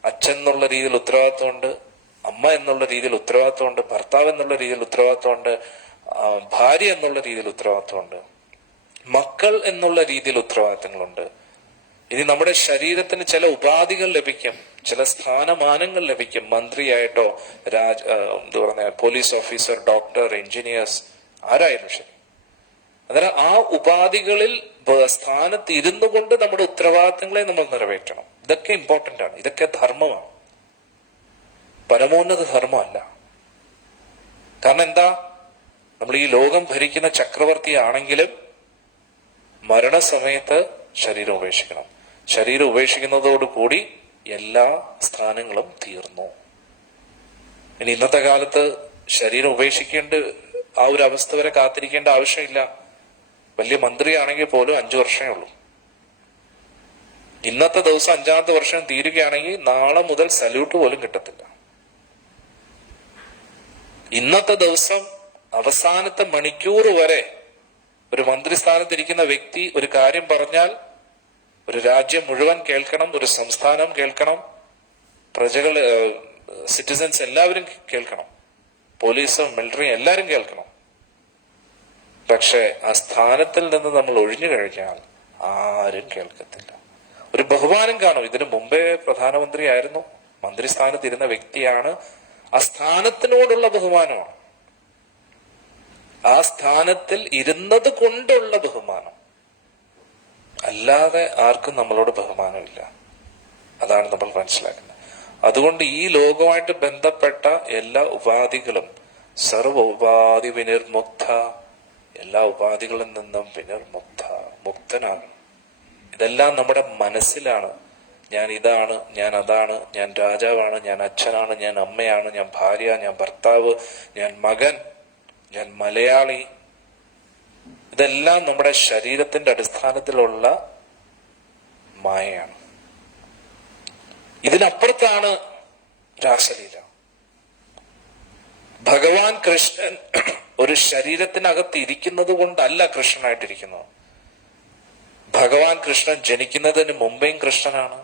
അച്ഛൻ എന്നുള്ള രീതിയിൽ ഉത്തരവാദിത്വമുണ്ട്, അമ്മ എന്നുള്ള രീതിയിൽ ഉത്തരവാദിത്വമുണ്ട്, ഭർത്താവ് എന്നുള്ള രീതിയിൽ ഉത്തരവാദിത്വമുണ്ട്, ഭാര്യ എന്നുള്ള രീതിയിൽ ഉത്തരവാദിത്വമുണ്ട്, മക്കൾ എന്നുള്ള രീതിയിൽ ഉത്തരവാദിത്തങ്ങളുണ്ട്. ഇനി നമ്മുടെ ശരീരത്തിന് ചില ഉപാധികൾ ലഭിക്കും, ചില സ്ഥാനമാനങ്ങൾ ലഭിക്കും. മന്ത്രിയായിട്ടോ പോലീസ് ഓഫീസർ, ഡോക്ടർ, എഞ്ചിനീയേഴ്സ്, ആരായാലും ശരി. അന്നേരം ആ ഉപാധികളിൽ സ്ഥാനത്ത് ഇരുന്നു കൊണ്ട് നമ്മുടെ ഉത്തരവാദിത്തങ്ങളെ നമ്മൾ നിറവേറ്റണം. ഇതൊക്കെ ഇമ്പോർട്ടന്റ് ആണ്, ഇതൊക്കെ ധർമ്മമാണ്, പരമോന്നത ധർമ്മമല്ല. കാരണം എന്താ, നമ്മൾ ഈ ലോകം ഭരിക്കുന്ന ചക്രവർത്തി ആണെങ്കിലും മരണസമയത്ത് ശരീരം ഉപേക്ഷിക്കണം. ശരീരം ഉപേക്ഷിക്കുന്നതോടുകൂടി എല്ലാ സ്ഥാനങ്ങളും തീർന്നു. ഇനി ഇന്നത്തെ കാലത്ത് ശരീരം ഉപേക്ഷിക്കേണ്ട ആ ഒരു അവസ്ഥ വരെ കാത്തിരിക്കേണ്ട ആവശ്യമില്ല. വലിയ മന്ത്രിയാണെങ്കിൽ പോലും 5 വർഷമേ ഉള്ളൂ. ഇന്നത്തെ ദിവസം 5ാമത്തെ വർഷം തീരുകയാണെങ്കിൽ നാളെ മുതൽ സല്യൂട്ട് പോലും കിട്ടത്തില്ല. ഇന്നത്തെ ദിവസം അവസാനത്തെ മണിക്കൂർ വരെ ഒരു മന്ത്രിസ്ഥാനത്തിരിക്കുന്ന വ്യക്തി ഒരു കാര്യം പറഞ്ഞാൽ ഒരു രാജ്യം മുഴുവൻ കേൾക്കണം, ഒരു സംസ്ഥാനം കേൾക്കണം, പ്രജകൾ, സിറ്റിസൺസ് എല്ലാവരും കേൾക്കണം, പോലീസും മിലിറ്ററിയും എല്ലാവരും കേൾക്കണം. പക്ഷെ ആ സ്ഥാനത്തിൽ നിന്ന് നമ്മൾ ഒഴിഞ്ഞു കഴിഞ്ഞാൽ ആരും കേൾക്കത്തില്ല. ഒരു ബഹുമാനം കാണും. ഇതിനു മുമ്പേ പ്രധാനമന്ത്രി ആയിരുന്നു, മന്ത്രിസ്ഥാനത്തിരുന്ന വ്യക്തിയാണ്. ആ സ്ഥാനത്തിനോടുള്ള ബഹുമാനമാണ്, ആ സ്ഥാനത്തിൽ ഇരുന്നത് കൊണ്ടുള്ള ബഹുമാനം. അല്ലാതെ ആർക്കും നമ്മളോട് ബഹുമാനമില്ല. അതാണ് നമ്മൾ മനസ്സിലാക്കുന്നത്. അതുകൊണ്ട് ഈ ലോകവുമായിട്ട് ബന്ധപ്പെട്ട എല്ലാ ഉപാധികളും, സർവ ഉപാധി വിനിർമുക്ത, എല്ലാ ഉപാധികളിൽ നിന്നും മുക്തനാകണം. ഇതെല്ലാം നമ്മുടെ മനസ്സിലാണ്. ഞാൻ ഇതാണ്, ഞാൻ അതാണ്, ഞാൻ രാജാവാണ്, ഞാൻ അച്ഛനാണ്, ഞാൻ അമ്മയാണ്, ഞാൻ ഭാര്യ, ഞാൻ ഭർത്താവ്, ഞാൻ മകൻ, ഞാൻ മലയാളി, ഇതെല്ലാം നമ്മുടെ ശരീരത്തിന്റെ അടിസ്ഥാനത്തിലുള്ള മായയാണ്. ഇതിനപ്പുറത്താണ് രാസലീല. ഭഗവാൻ കൃഷ്ണൻ ഒരു ശരീരത്തിനകത്ത് ഇരിക്കുന്നത് കൊണ്ടല്ല കൃഷ്ണനായിട്ടിരിക്കുന്നത്. ഭഗവാൻ കൃഷ്ണൻ ജനിക്കുന്നതിന് മുമ്പേയും കൃഷ്ണനാണ്,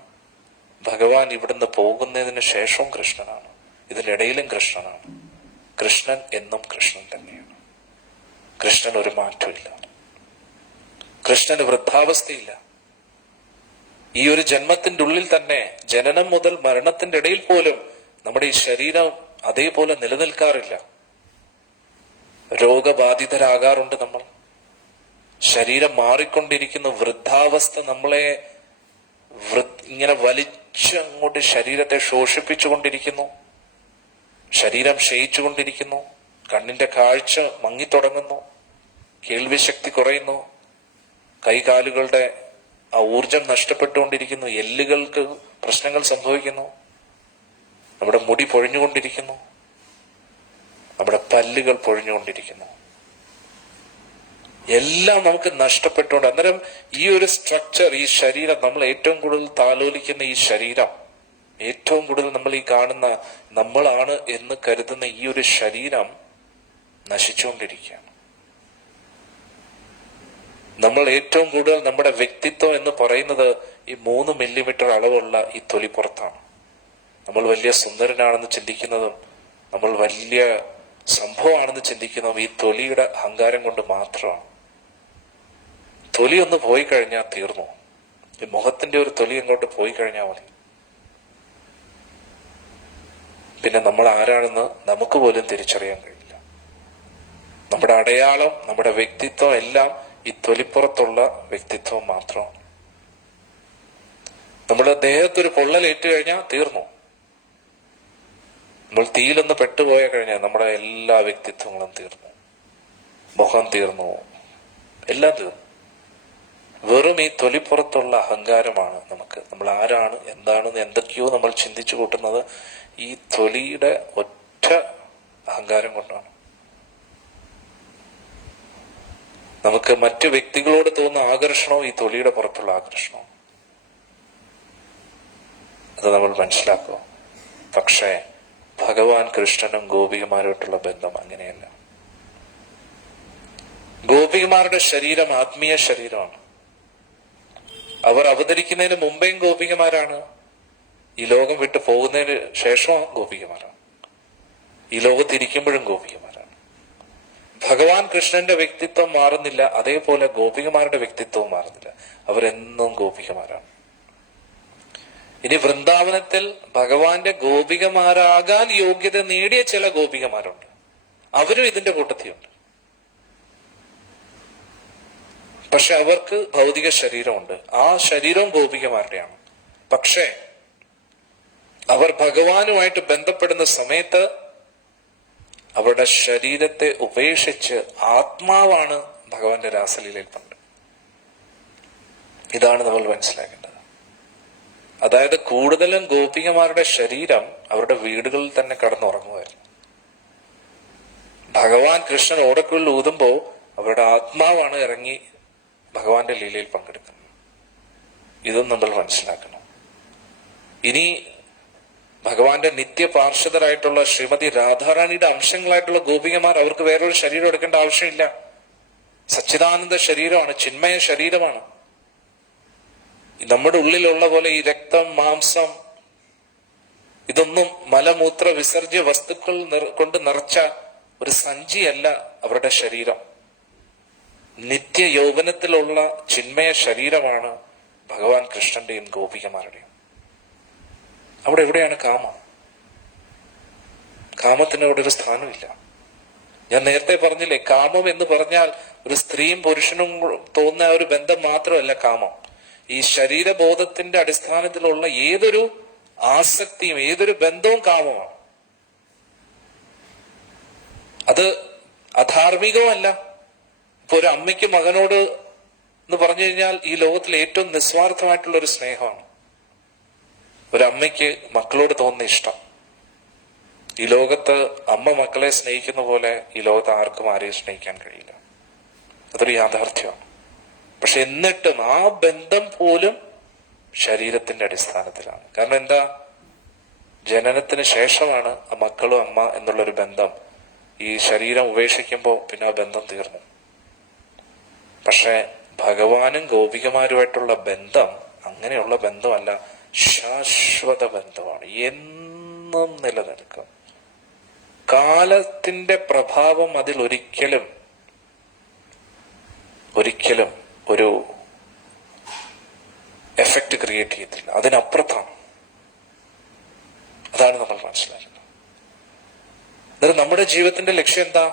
ഭഗവാൻ ഇവിടുന്ന് പോകുന്നതിന് ശേഷവും കൃഷ്ണനാണ്, ഇതിനിടയിലും കൃഷ്ണനാണ്. കൃഷ്ണൻ എന്നും കൃഷ്ണൻ തന്നെയാണ്. കൃഷ്ണൻ ഒരു മാറ്റമില്ല. കൃഷ്ണന് വൃദ്ധാവസ്ഥയില്ല. ഈ ഒരു ജന്മത്തിന്റെ ഉള്ളിൽ തന്നെ, ജനനം മുതൽ മരണത്തിന്റെ ഇടയിൽ പോലും നമ്മുടെ ഈ ശരീരം അതേപോലെ നിലനിൽക്കാറില്ല. രോഗബാധിതരാകാറുണ്ട് നമ്മൾ. ശരീരം മാറിക്കൊണ്ടിരിക്കുന്ന വൃദ്ധാവസ്ഥ നമ്മളെ ഇങ്ങനെ വലിച്ചങ്ങോട്ട് ശരീരത്തെ ശോഷിപ്പിച്ചുകൊണ്ടിരിക്കുന്നു. ശരീരം ക്ഷയിച്ചുകൊണ്ടിരിക്കുന്നു. കണ്ണിന്റെ കാഴ്ച മങ്ങിത്തുടങ്ങുന്നു. കേൾവിശക്തി കുറയുന്നു. കൈകാലുകളുടെ ആ ഊർജം നഷ്ടപ്പെട്ടുകൊണ്ടിരിക്കുന്നു. എല്ലുകൾക്ക് പ്രശ്നങ്ങൾ സംഭവിക്കുന്നു. നമ്മുടെ മുടി പൊഴിഞ്ഞുകൊണ്ടിരിക്കുന്നു. നമ്മുടെ പല്ലുകൾ പൊഴിഞ്ഞുകൊണ്ടിരിക്കുന്നു. എല്ലാം നമുക്ക് നഷ്ടപ്പെട്ടുകൊണ്ട്, അന്നേരം ഈ ഒരു സ്ട്രക്ചർ, ഈ ശരീരം, നമ്മൾ ഏറ്റവും കൂടുതൽ താലോലിക്കുന്ന ഈ ശരീരം, ഏറ്റവും കൂടുതൽ നമ്മൾ ഈ കാണുന്ന, നമ്മളാണ് എന്ന് കരുതുന്ന ഈ ഒരു ശരീരം നശിച്ചുകൊണ്ടിരിക്കുകയാണ്. നമ്മൾ ഏറ്റവും കൂടുതൽ നമ്മുടെ വ്യക്തിത്വം എന്ന് പറയുന്നത് ഈ 3 മില്ലിമീറ്റർ അളവുള്ള ഈ തൊലിപ്പുറത്താണ്. നമ്മൾ വലിയ സുന്ദരനാണെന്ന് ചിന്തിക്കുന്നതും നമ്മൾ വലിയ സംഭവമാണെന്ന് ചിന്തിക്കുന്നതും ഈ തൊലിയുടെ അഹങ്കാരം കൊണ്ട് മാത്രമാണ്. തൊലി ഒന്ന് പോയി കഴിഞ്ഞാൽ തീർന്നു. ഈ മുഖത്തിന്റെ ഒരു തൊലി അങ്ങോട്ട് പോയി കഴിഞ്ഞാൽ മതി. പിന്നെ നമ്മൾ ആരാണെന്ന് നമുക്ക് പോലും തിരിച്ചറിയാൻ കഴിയില്ല. നമ്മുടെ അടയാളം, നമ്മുടെ വ്യക്തിത്വം എല്ലാം ഈ തൊലിപ്പുറത്തുള്ള വ്യക്തിത്വം മാത്രമാണ്. നമ്മുടെ ദേഹത്തൊരു പൊള്ളലേറ്റ് കഴിഞ്ഞാൽ തീർന്നു. നമ്മൾ തീയിലൊന്ന് പെട്ടുപോയ കഴിഞ്ഞാൽ നമ്മുടെ എല്ലാ വ്യക്തിത്വങ്ങളും തീർന്നു. മുഖം തീർന്നു, എല്ലാം തീർന്നു. വെറും ഈ തൊലിപ്പുറത്തുള്ള അഹങ്കാരമാണ് നമുക്ക്. നമ്മൾ ആരാണ്, എന്താണെന്ന് എന്തൊക്കെയോ നമ്മൾ ചിന്തിച്ചു കൂട്ടുന്നത് ഈ തൊലിയുടെ ഒറ്റ അഹങ്കാരം കൊണ്ടാണ്. നമുക്ക് മറ്റു വ്യക്തികളോട് തോന്നുന്ന ആകർഷണവും ഈ തൊലിയുടെ പുറത്തുള്ള ആകർഷണവും. അത് നമ്മൾ മനസ്സിലാക്കുക. പക്ഷേ ഭഗവാൻ കൃഷ്ണനും ഗോപികമാരുമായിട്ടുള്ള ബന്ധം അങ്ങനെയല്ല. ഗോപികമാരുടെ ശരീരം ആത്മീയ ശരീരമാണ്. അവർ അവതരിക്കുന്നതിന് മുമ്പേയും ഗോപികമാരാണ്, ഈ ലോകം വിട്ടു പോകുന്നതിന് ശേഷവും ഗോപികമാരാണ്, ഈ ലോകത്തിരിക്കുമ്പോഴും ഗോപികമാരാണ്. ഭഗവാൻ കൃഷ്ണന്റെ വ്യക്തിത്വം മാറുന്നില്ല, അതേപോലെ ഗോപികമാരുടെ വ്യക്തിത്വവും മാറുന്നില്ല. അവരെന്നും ഗോപികമാരാണ്. ഇനി വൃന്ദാവനത്തിൽ ഭഗവാന്റെ ഗോപികമാരാകാൻ യോഗ്യത നേടിയ ചില ഗോപികമാരുണ്ട്. അവരും ഇതിന്റെ കൂട്ടത്തിലുണ്ട്. പക്ഷെ അവർക്ക് ഭൗതിക ശരീരമുണ്ട്. ആ ശരീരവും ഗോപികമാരുടെയാണ്. പക്ഷേ അവർ ഭഗവാനുമായിട്ട് ബന്ധപ്പെടുന്ന സമയത്ത് അവരുടെ ശരീരത്തെ ഉപേക്ഷിച്ച് ആത്മാവാണ് ഭഗവാന്റെ രാസലീലയിൽ പണ്ട്. ഇതാണ് നമ്മൾ മനസ്സിലാക്കേണ്ടത്. അതായത് കൂടുതലും ഗോപികമാരുടെ ശരീരം അവരുടെ വീടുകളിൽ തന്നെ കടന്നുറങ്ങുമായിരുന്നു. ഭഗവാൻ കൃഷ്ണൻ ഓടക്കുള്ളിൽ ഊതുമ്പോ അവരുടെ ആത്മാവാണ് ഇറങ്ങി ഭഗവാന്റെ ലീലയിൽ പങ്കെടുക്കുന്നത്. ഇതും നമ്മൾ മനസ്സിലാക്കണം. ഇനി ഭഗവാന്റെ നിത്യ പാർഷദരായിട്ടുള്ള ശ്രീമതി രാധാറാണിയുടെ അംശങ്ങളായിട്ടുള്ള ഗോപികമാർ, അവർക്ക് വേറൊരു ശരീരം എടുക്കേണ്ട ആവശ്യമില്ല. സച്ചിദാനന്ദ ശരീരമാണ്, ചിന്മയ ശരീരമാണ്. നമ്മുടെ ഉള്ളിലുള്ള പോലെ ഈ രക്തം, മാംസം, ഇതൊന്നും മലമൂത്ര വിസർജ്യ വസ്തുക്കൾ കൊണ്ട് നിറച്ച ഒരു സഞ്ചിയല്ല അവരുടെ ശരീരം. നിത്യ യൗവനത്തിലുള്ള ചിന്മയ ശരീരമാണ് ഭഗവാൻ കൃഷ്ണന്റെയും ഗോപികമാരുടെയും. അവിടെ എവിടെയാണ് കാമം? കാമത്തിന് അവിടെ ഒരു സ്ഥാനമില്ല. ഞാൻ നേരത്തെ പറഞ്ഞില്ലേ, കാമം എന്ന് പറഞ്ഞാൽ ഒരു സ്ത്രീയും പുരുഷനും തോന്നുന്ന ഒരു ബന്ധം മാത്രമല്ല കാമം. ഈ ശരീരബോധത്തിന്റെ അടിസ്ഥാനത്തിലുള്ള ഏതൊരു ആസക്തിയും ഏതൊരു ബന്ധവും കാമമാണ്. അത് അധാർമികവുമല്ല. ഇപ്പൊ ഒരു അമ്മയ്ക്ക് മകനോട് എന്ന് പറഞ്ഞു കഴിഞ്ഞാൽ ഈ ലോകത്തിലെ ഏറ്റവും നിസ്വാർത്ഥമായിട്ടുള്ള ഒരു സ്നേഹമാണ് ഒരു അമ്മയ്ക്ക് മക്കളോട് തോന്നുന്ന ഇഷ്ടം. ഈ ലോകത്ത് അമ്മ മക്കളെ സ്നേഹിക്കുന്ന പോലെ ഈ ലോകത്ത് ആർക്കും ആരെയും സ്നേഹിക്കാൻ കഴിയില്ല. അതൊരു യാഥാർത്ഥ്യമാണ്. പക്ഷെ എന്നിട്ടും ആ ബന്ധം പോലും ശരീരത്തിന്റെ അടിസ്ഥാനത്തിലാണ്. കാരണം എന്താ? ജനനത്തിന് ശേഷമാണ് ആ മക്കളും അമ്മ എന്നുള്ളൊരു ബന്ധം. ഈ ശരീരം ഉപേക്ഷിക്കുമ്പോൾ പിന്നെ ആ ബന്ധം തീർന്നു. പക്ഷെ ഭഗവാനും ഗോപികമാരുമായിട്ടുള്ള ബന്ധം അങ്ങനെയുള്ള ബന്ധമല്ല, ശാശ്വത ബന്ധമാണ്. എന്നും നിലനിൽക്കും. കാലത്തിന്റെ പ്രഭാവം അതിൽ ഒരിക്കലും ഒരു എഫക്റ്റ് ക്രിയേറ്റ് ചെയ്യത്തില്ല. അതിനപ്പുറത്താണ്. അതാണ് നമ്മൾ മനസ്സിലാക്കുന്നത്. എന്നിട്ട് നമ്മുടെ ജീവിതത്തിന്റെ ലക്ഷ്യം എന്താ?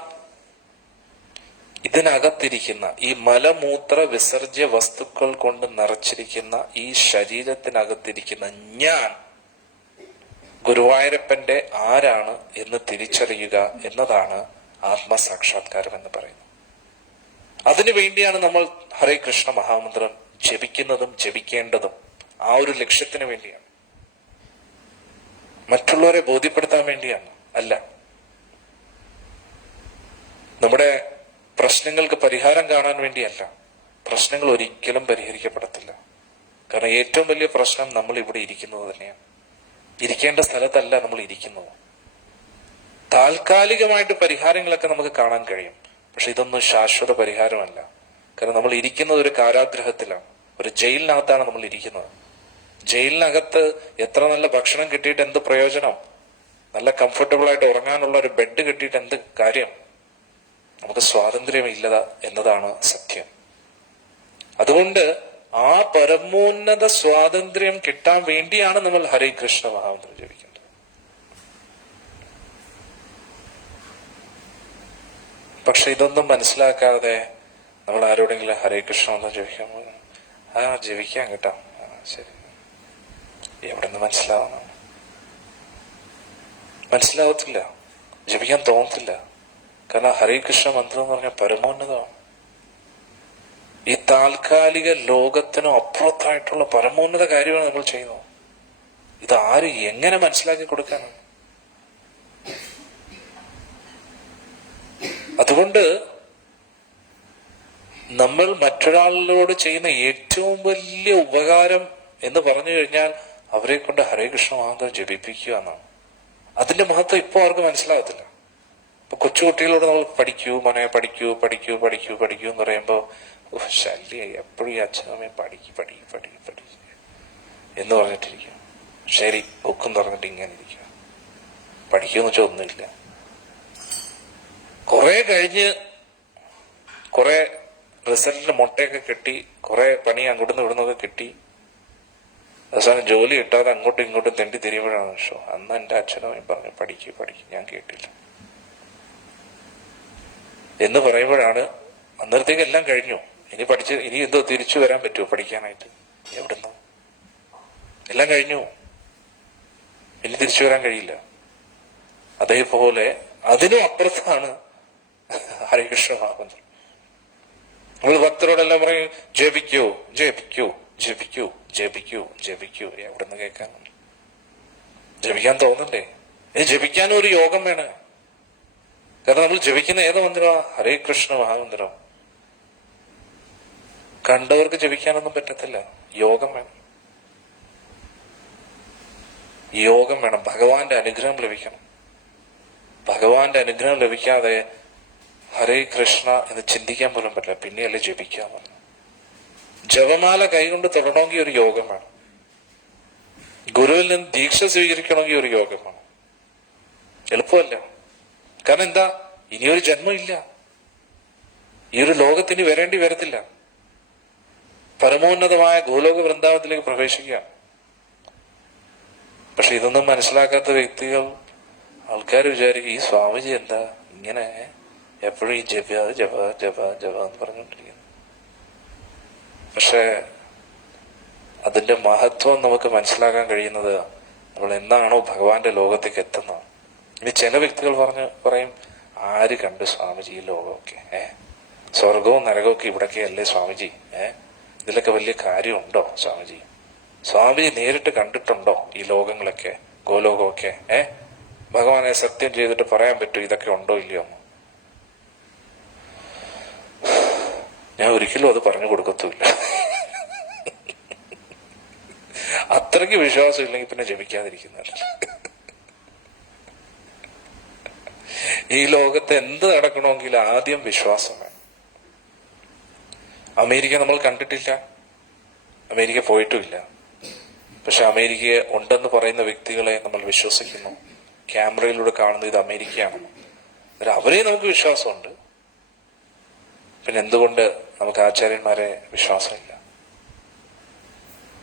ഇതിനകത്തിരിക്കുന്ന ഈ മലമൂത്ര വിസർജ്യ വസ്തുക്കൾ കൊണ്ട് നിറച്ചിരിക്കുന്ന ഈ ശരീരത്തിനകത്തിരിക്കുന്ന ഞാൻ ഗുരുവായൂരപ്പന്റെ ആരാണ് എന്ന് തിരിച്ചറിയുക എന്നതാണ് ആത്മസാക്ഷാത്കാരം എന്ന് പറയുന്നത്. അതിനു വേണ്ടിയാണ് നമ്മൾ ഹരേ കൃഷ്ണ മഹാമന്ത്രം ജപിക്കുന്നതും ജപിക്കേണ്ടതും. ആ ഒരു ലക്ഷ്യത്തിന് വേണ്ടിയാണ്. മറ്റുള്ളവരെ ബോധ്യപ്പെടുത്താൻ വേണ്ടിയാണ് അല്ല. നമ്മുടെ പ്രശ്നങ്ങൾക്ക് പരിഹാരം കാണാൻ വേണ്ടിയല്ല. പ്രശ്നങ്ങൾ ഒരിക്കലും പരിഹരിക്കപ്പെടത്തില്ല. കാരണം ഏറ്റവും വലിയ പ്രശ്നം നമ്മൾ ഇവിടെ ഇരിക്കുന്നത് തന്നെയാണ്. ഇരിക്കേണ്ട സ്ഥലത്തല്ല നമ്മൾ ഇരിക്കുന്നത്. താൽക്കാലികമായിട്ട് പരിഹാരങ്ങളൊക്കെ നമുക്ക് കാണാൻ കഴിയും. പക്ഷെ ഇതൊന്നും ശാശ്വത പരിഹാരമല്ല. കാരണം നമ്മൾ ഇരിക്കുന്നത് ഒരു കാരാഗ്രഹത്തിലാണ്, ഒരു ജയിലിനകത്താണ് നമ്മൾ ഇരിക്കുന്നത്. ജയിലിനകത്ത് എത്ര നല്ല ഭക്ഷണം കിട്ടിയിട്ട് എന്ത് പ്രയോജനം? നല്ല കംഫർട്ടബിൾ ആയിട്ട് ഉറങ്ങാനുള്ള ഒരു ബെഡ് കിട്ടിയിട്ട് എന്ത് കാര്യം? നമുക്ക് സ്വാതന്ത്ര്യമില്ല എന്നതാണ് സത്യം. അതുകൊണ്ട് ആ പരമോന്നത സ്വാതന്ത്ര്യം കിട്ടാൻ വേണ്ടിയാണ് നമ്മൾ ഹരേ കൃഷ്ണ മഹാമന്ത്രം ജപിക്കേണ്ടത്. പക്ഷെ ഇതൊന്നും മനസ്സിലാക്കാതെ നമ്മൾ ആരോടെങ്കിലും ഹരേ കൃഷ്ണ മന്ത്രം ജപിക്കാൻ പോകും. ജപിക്കാം കേട്ടോ, ശരി. എവിടെ നിന്ന് മനസ്സിലാവണം? മനസ്സിലാവത്തില്ല, ജപിക്കാൻ തോന്നത്തില്ല. കാരണം ഹരേ കൃഷ്ണ മന്ത്രം എന്ന് പറഞ്ഞാൽ പരമോന്നതമാണ്. ഈ താൽക്കാലിക ലോകത്തിനും അപ്പുറത്തായിട്ടുള്ള പരമോന്നത കാര്യമാണ് നമ്മൾ ചെയ്യുന്നത്. ഇത് ആര് എങ്ങനെ മനസ്സിലാക്കി കൊടുക്കാനാണ്? അതുകൊണ്ട് നമ്മൾ മറ്റൊരാളിനോട് ചെയ്യുന്ന ഏറ്റവും വലിയ ഉപകാരം എന്ന് പറഞ്ഞു കഴിഞ്ഞാൽ അവരെ കൊണ്ട് ഹരേ കൃഷ്ണ മഹാമന്ത്രം ജപിപ്പിക്കുക എന്നാണ്. അതിന്റെ മഹത്വം ഇപ്പോൾ അവർക്ക് മനസ്സിലാകത്തില്ല. ഇപ്പൊ കൊച്ചുകുട്ടികളോട് നമ്മൾ പഠിക്കൂ മോനെ, പഠിക്കൂ പഠിക്കൂ പഠിക്കൂ പഠിക്കൂ എന്ന് പറയുമ്പോ ശല്യായി, എപ്പോഴും ഈ അച്ഛനമ്മയെ പഠിക്ക് എന്ന് പറഞ്ഞിട്ടിരിക്കുക. ശരി, ബുക്കും തുറന്നിട്ട് ഇങ്ങനെ ഇരിക്കുക. പഠിക്കുമെന്ന് വെച്ചാൽ ഒന്നുമില്ല. കുറെ കഴിഞ്ഞ് കുറെ റിസൾട്ടിന് മുട്ടയൊക്കെ കിട്ടി, കുറെ പണി അങ്ങോട്ടും ഇവിടുന്നൊക്കെ കിട്ടി, അവസാനം ജോലി കിട്ടാതെ അങ്ങോട്ടും ഇങ്ങോട്ടും തെണ്ടി തിരിയുമ്പോഴാണ് ഷോ അന്ന് എന്റെ അച്ഛനമ്മയും പറഞ്ഞു പഠിക്കും, ഞാൻ കേട്ടില്ല എന്ന് പറയുമ്പോഴാണ് അന്നേരത്തേക്ക് എല്ലാം കഴിഞ്ഞു. ഇനി എന്തോ തിരിച്ചു വരാൻ പറ്റുമോ പഠിക്കാനായിട്ട്? എവിടുന്നോ? എല്ലാം കഴിഞ്ഞു, ഇനി തിരിച്ചു വരാൻ കഴിയില്ല. അതേപോലെ അതിനും അപ്പുറത്താണ് ഹരികൃഷ്ണ മഹാമന്ത്രം. നമ്മൾ ഭക്തരോടെല്ലാം പറയും ജപിക്കൂ ജപിക്കൂ ജപിക്കൂ ജപിക്കൂ ജപിക്കൂ. എവിടുന്ന് കേൾക്കാൻ? ജപിക്കാൻ തോന്നണ്ടേ? ജപിക്കാനും ഒരു യോഗം വേണം. കാരണം നമ്മൾ ജപിക്കുന്ന ഏത് മന്ത്രമാണ്? ഹരേ കൃഷ്ണ മഹാമന്ത്രം. കണ്ടവർക്ക് ജപിക്കാനൊന്നും പറ്റത്തില്ല. യോഗം വേണം, യോഗം വേണം. ഭഗവാന്റെ അനുഗ്രഹം ലഭിക്കണം. ഭഗവാന്റെ അനുഗ്രഹം ലഭിക്കാതെ ഹരേ കൃഷ്ണ എന്ന് ചിന്തിക്കാൻ പോലും പറ്റില്ല. പിന്നെയല്ലേ ജപിക്കാൻ പറഞ്ഞു. ജപമാല കൈകൊണ്ട് തൊടണമെങ്കിൽ ഒരു യോഗം വേണം. ഗുരുവിൽ നിന്ന് ദീക്ഷ സ്വീകരിക്കണമെങ്കിൽ ഒരു യോഗം വേണം. എളുപ്പമല്ല. കാരണം എന്താ? ഇനിയൊരു ജന്മം ഇല്ല. ഈ ഒരു ലോകത്തിന് വരേണ്ടി വരത്തില്ല. പരമോന്നതമായ ഗോലോക വൃന്ദാവനത്തിലേക്ക് പ്രവേശിക്കുക. പക്ഷെ ഇതൊന്നും മനസ്സിലാക്കാത്ത വ്യക്തികൾ, ആൾക്കാർ വിചാരിക്കും ഈ സ്വാമിജി എന്താ ഇങ്ങനെ എപ്പോഴും ഈ ജപ ജപ ജപ ജപ എന്ന് പറഞ്ഞുകൊണ്ടിരിക്കുന്നു. പക്ഷെ അതിന്റെ മഹത്വം നമുക്ക് മനസ്സിലാക്കാൻ കഴിയുന്നത് നമ്മൾ എന്നാണോ ഭഗവാന്റെ ലോകത്തേക്ക് എത്തുന്നത്. ഇനി ചില വ്യക്തികൾ പറയും ആര് കണ്ട് സ്വാമിജി ഈ ലോകമൊക്കെ സ്വർഗവും നരകമൊക്കെ ഇവിടൊക്കെ അല്ലേ സ്വാമിജി? ഇതിലൊക്കെ വലിയ കാര്യമുണ്ടോ സ്വാമിജി? സ്വാമിജി നേരിട്ട് കണ്ടിട്ടുണ്ടോ ഈ ലോകങ്ങളൊക്കെ, ഗോലോകമൊക്കെ? ഭഗവാനെ സത്യം ചെയ്തിട്ട് പറയാൻ പറ്റൂ ഇതൊക്കെ ഉണ്ടോ ഇല്ലയോ എന്ന്? ഞാൻ ഒരിക്കലും അത് പറഞ്ഞു കൊടുക്കത്തുമില്ല. അത്രയ്ക്ക് വിശ്വാസം ഇല്ലെങ്കിൽ പിന്നെ ജപിക്കാതിരിക്കുന്നതല്ല. ഈ ലോകത്ത് എന്ത് നടക്കണമെങ്കിൽ ആദ്യം വിശ്വാസം വേണം. അമേരിക്ക നമ്മൾ കണ്ടിട്ടില്ല, അമേരിക്ക പോയിട്ടുമില്ല. പക്ഷെ അമേരിക്ക ഉണ്ടെന്ന് പറയുന്ന വ്യക്തികളെ നമ്മൾ വിശ്വസിക്കുന്നു. ക്യാമറയിലൂടെ കാണുന്നത് ഇത് അമേരിക്കയാണെന്ന്. അന്നേരം അവരെ നമുക്ക് വിശ്വാസമുണ്ട്. പിന്നെ എന്തുകൊണ്ട് നമുക്ക് ആചാര്യന്മാരെ വിശ്വാസമില്ല?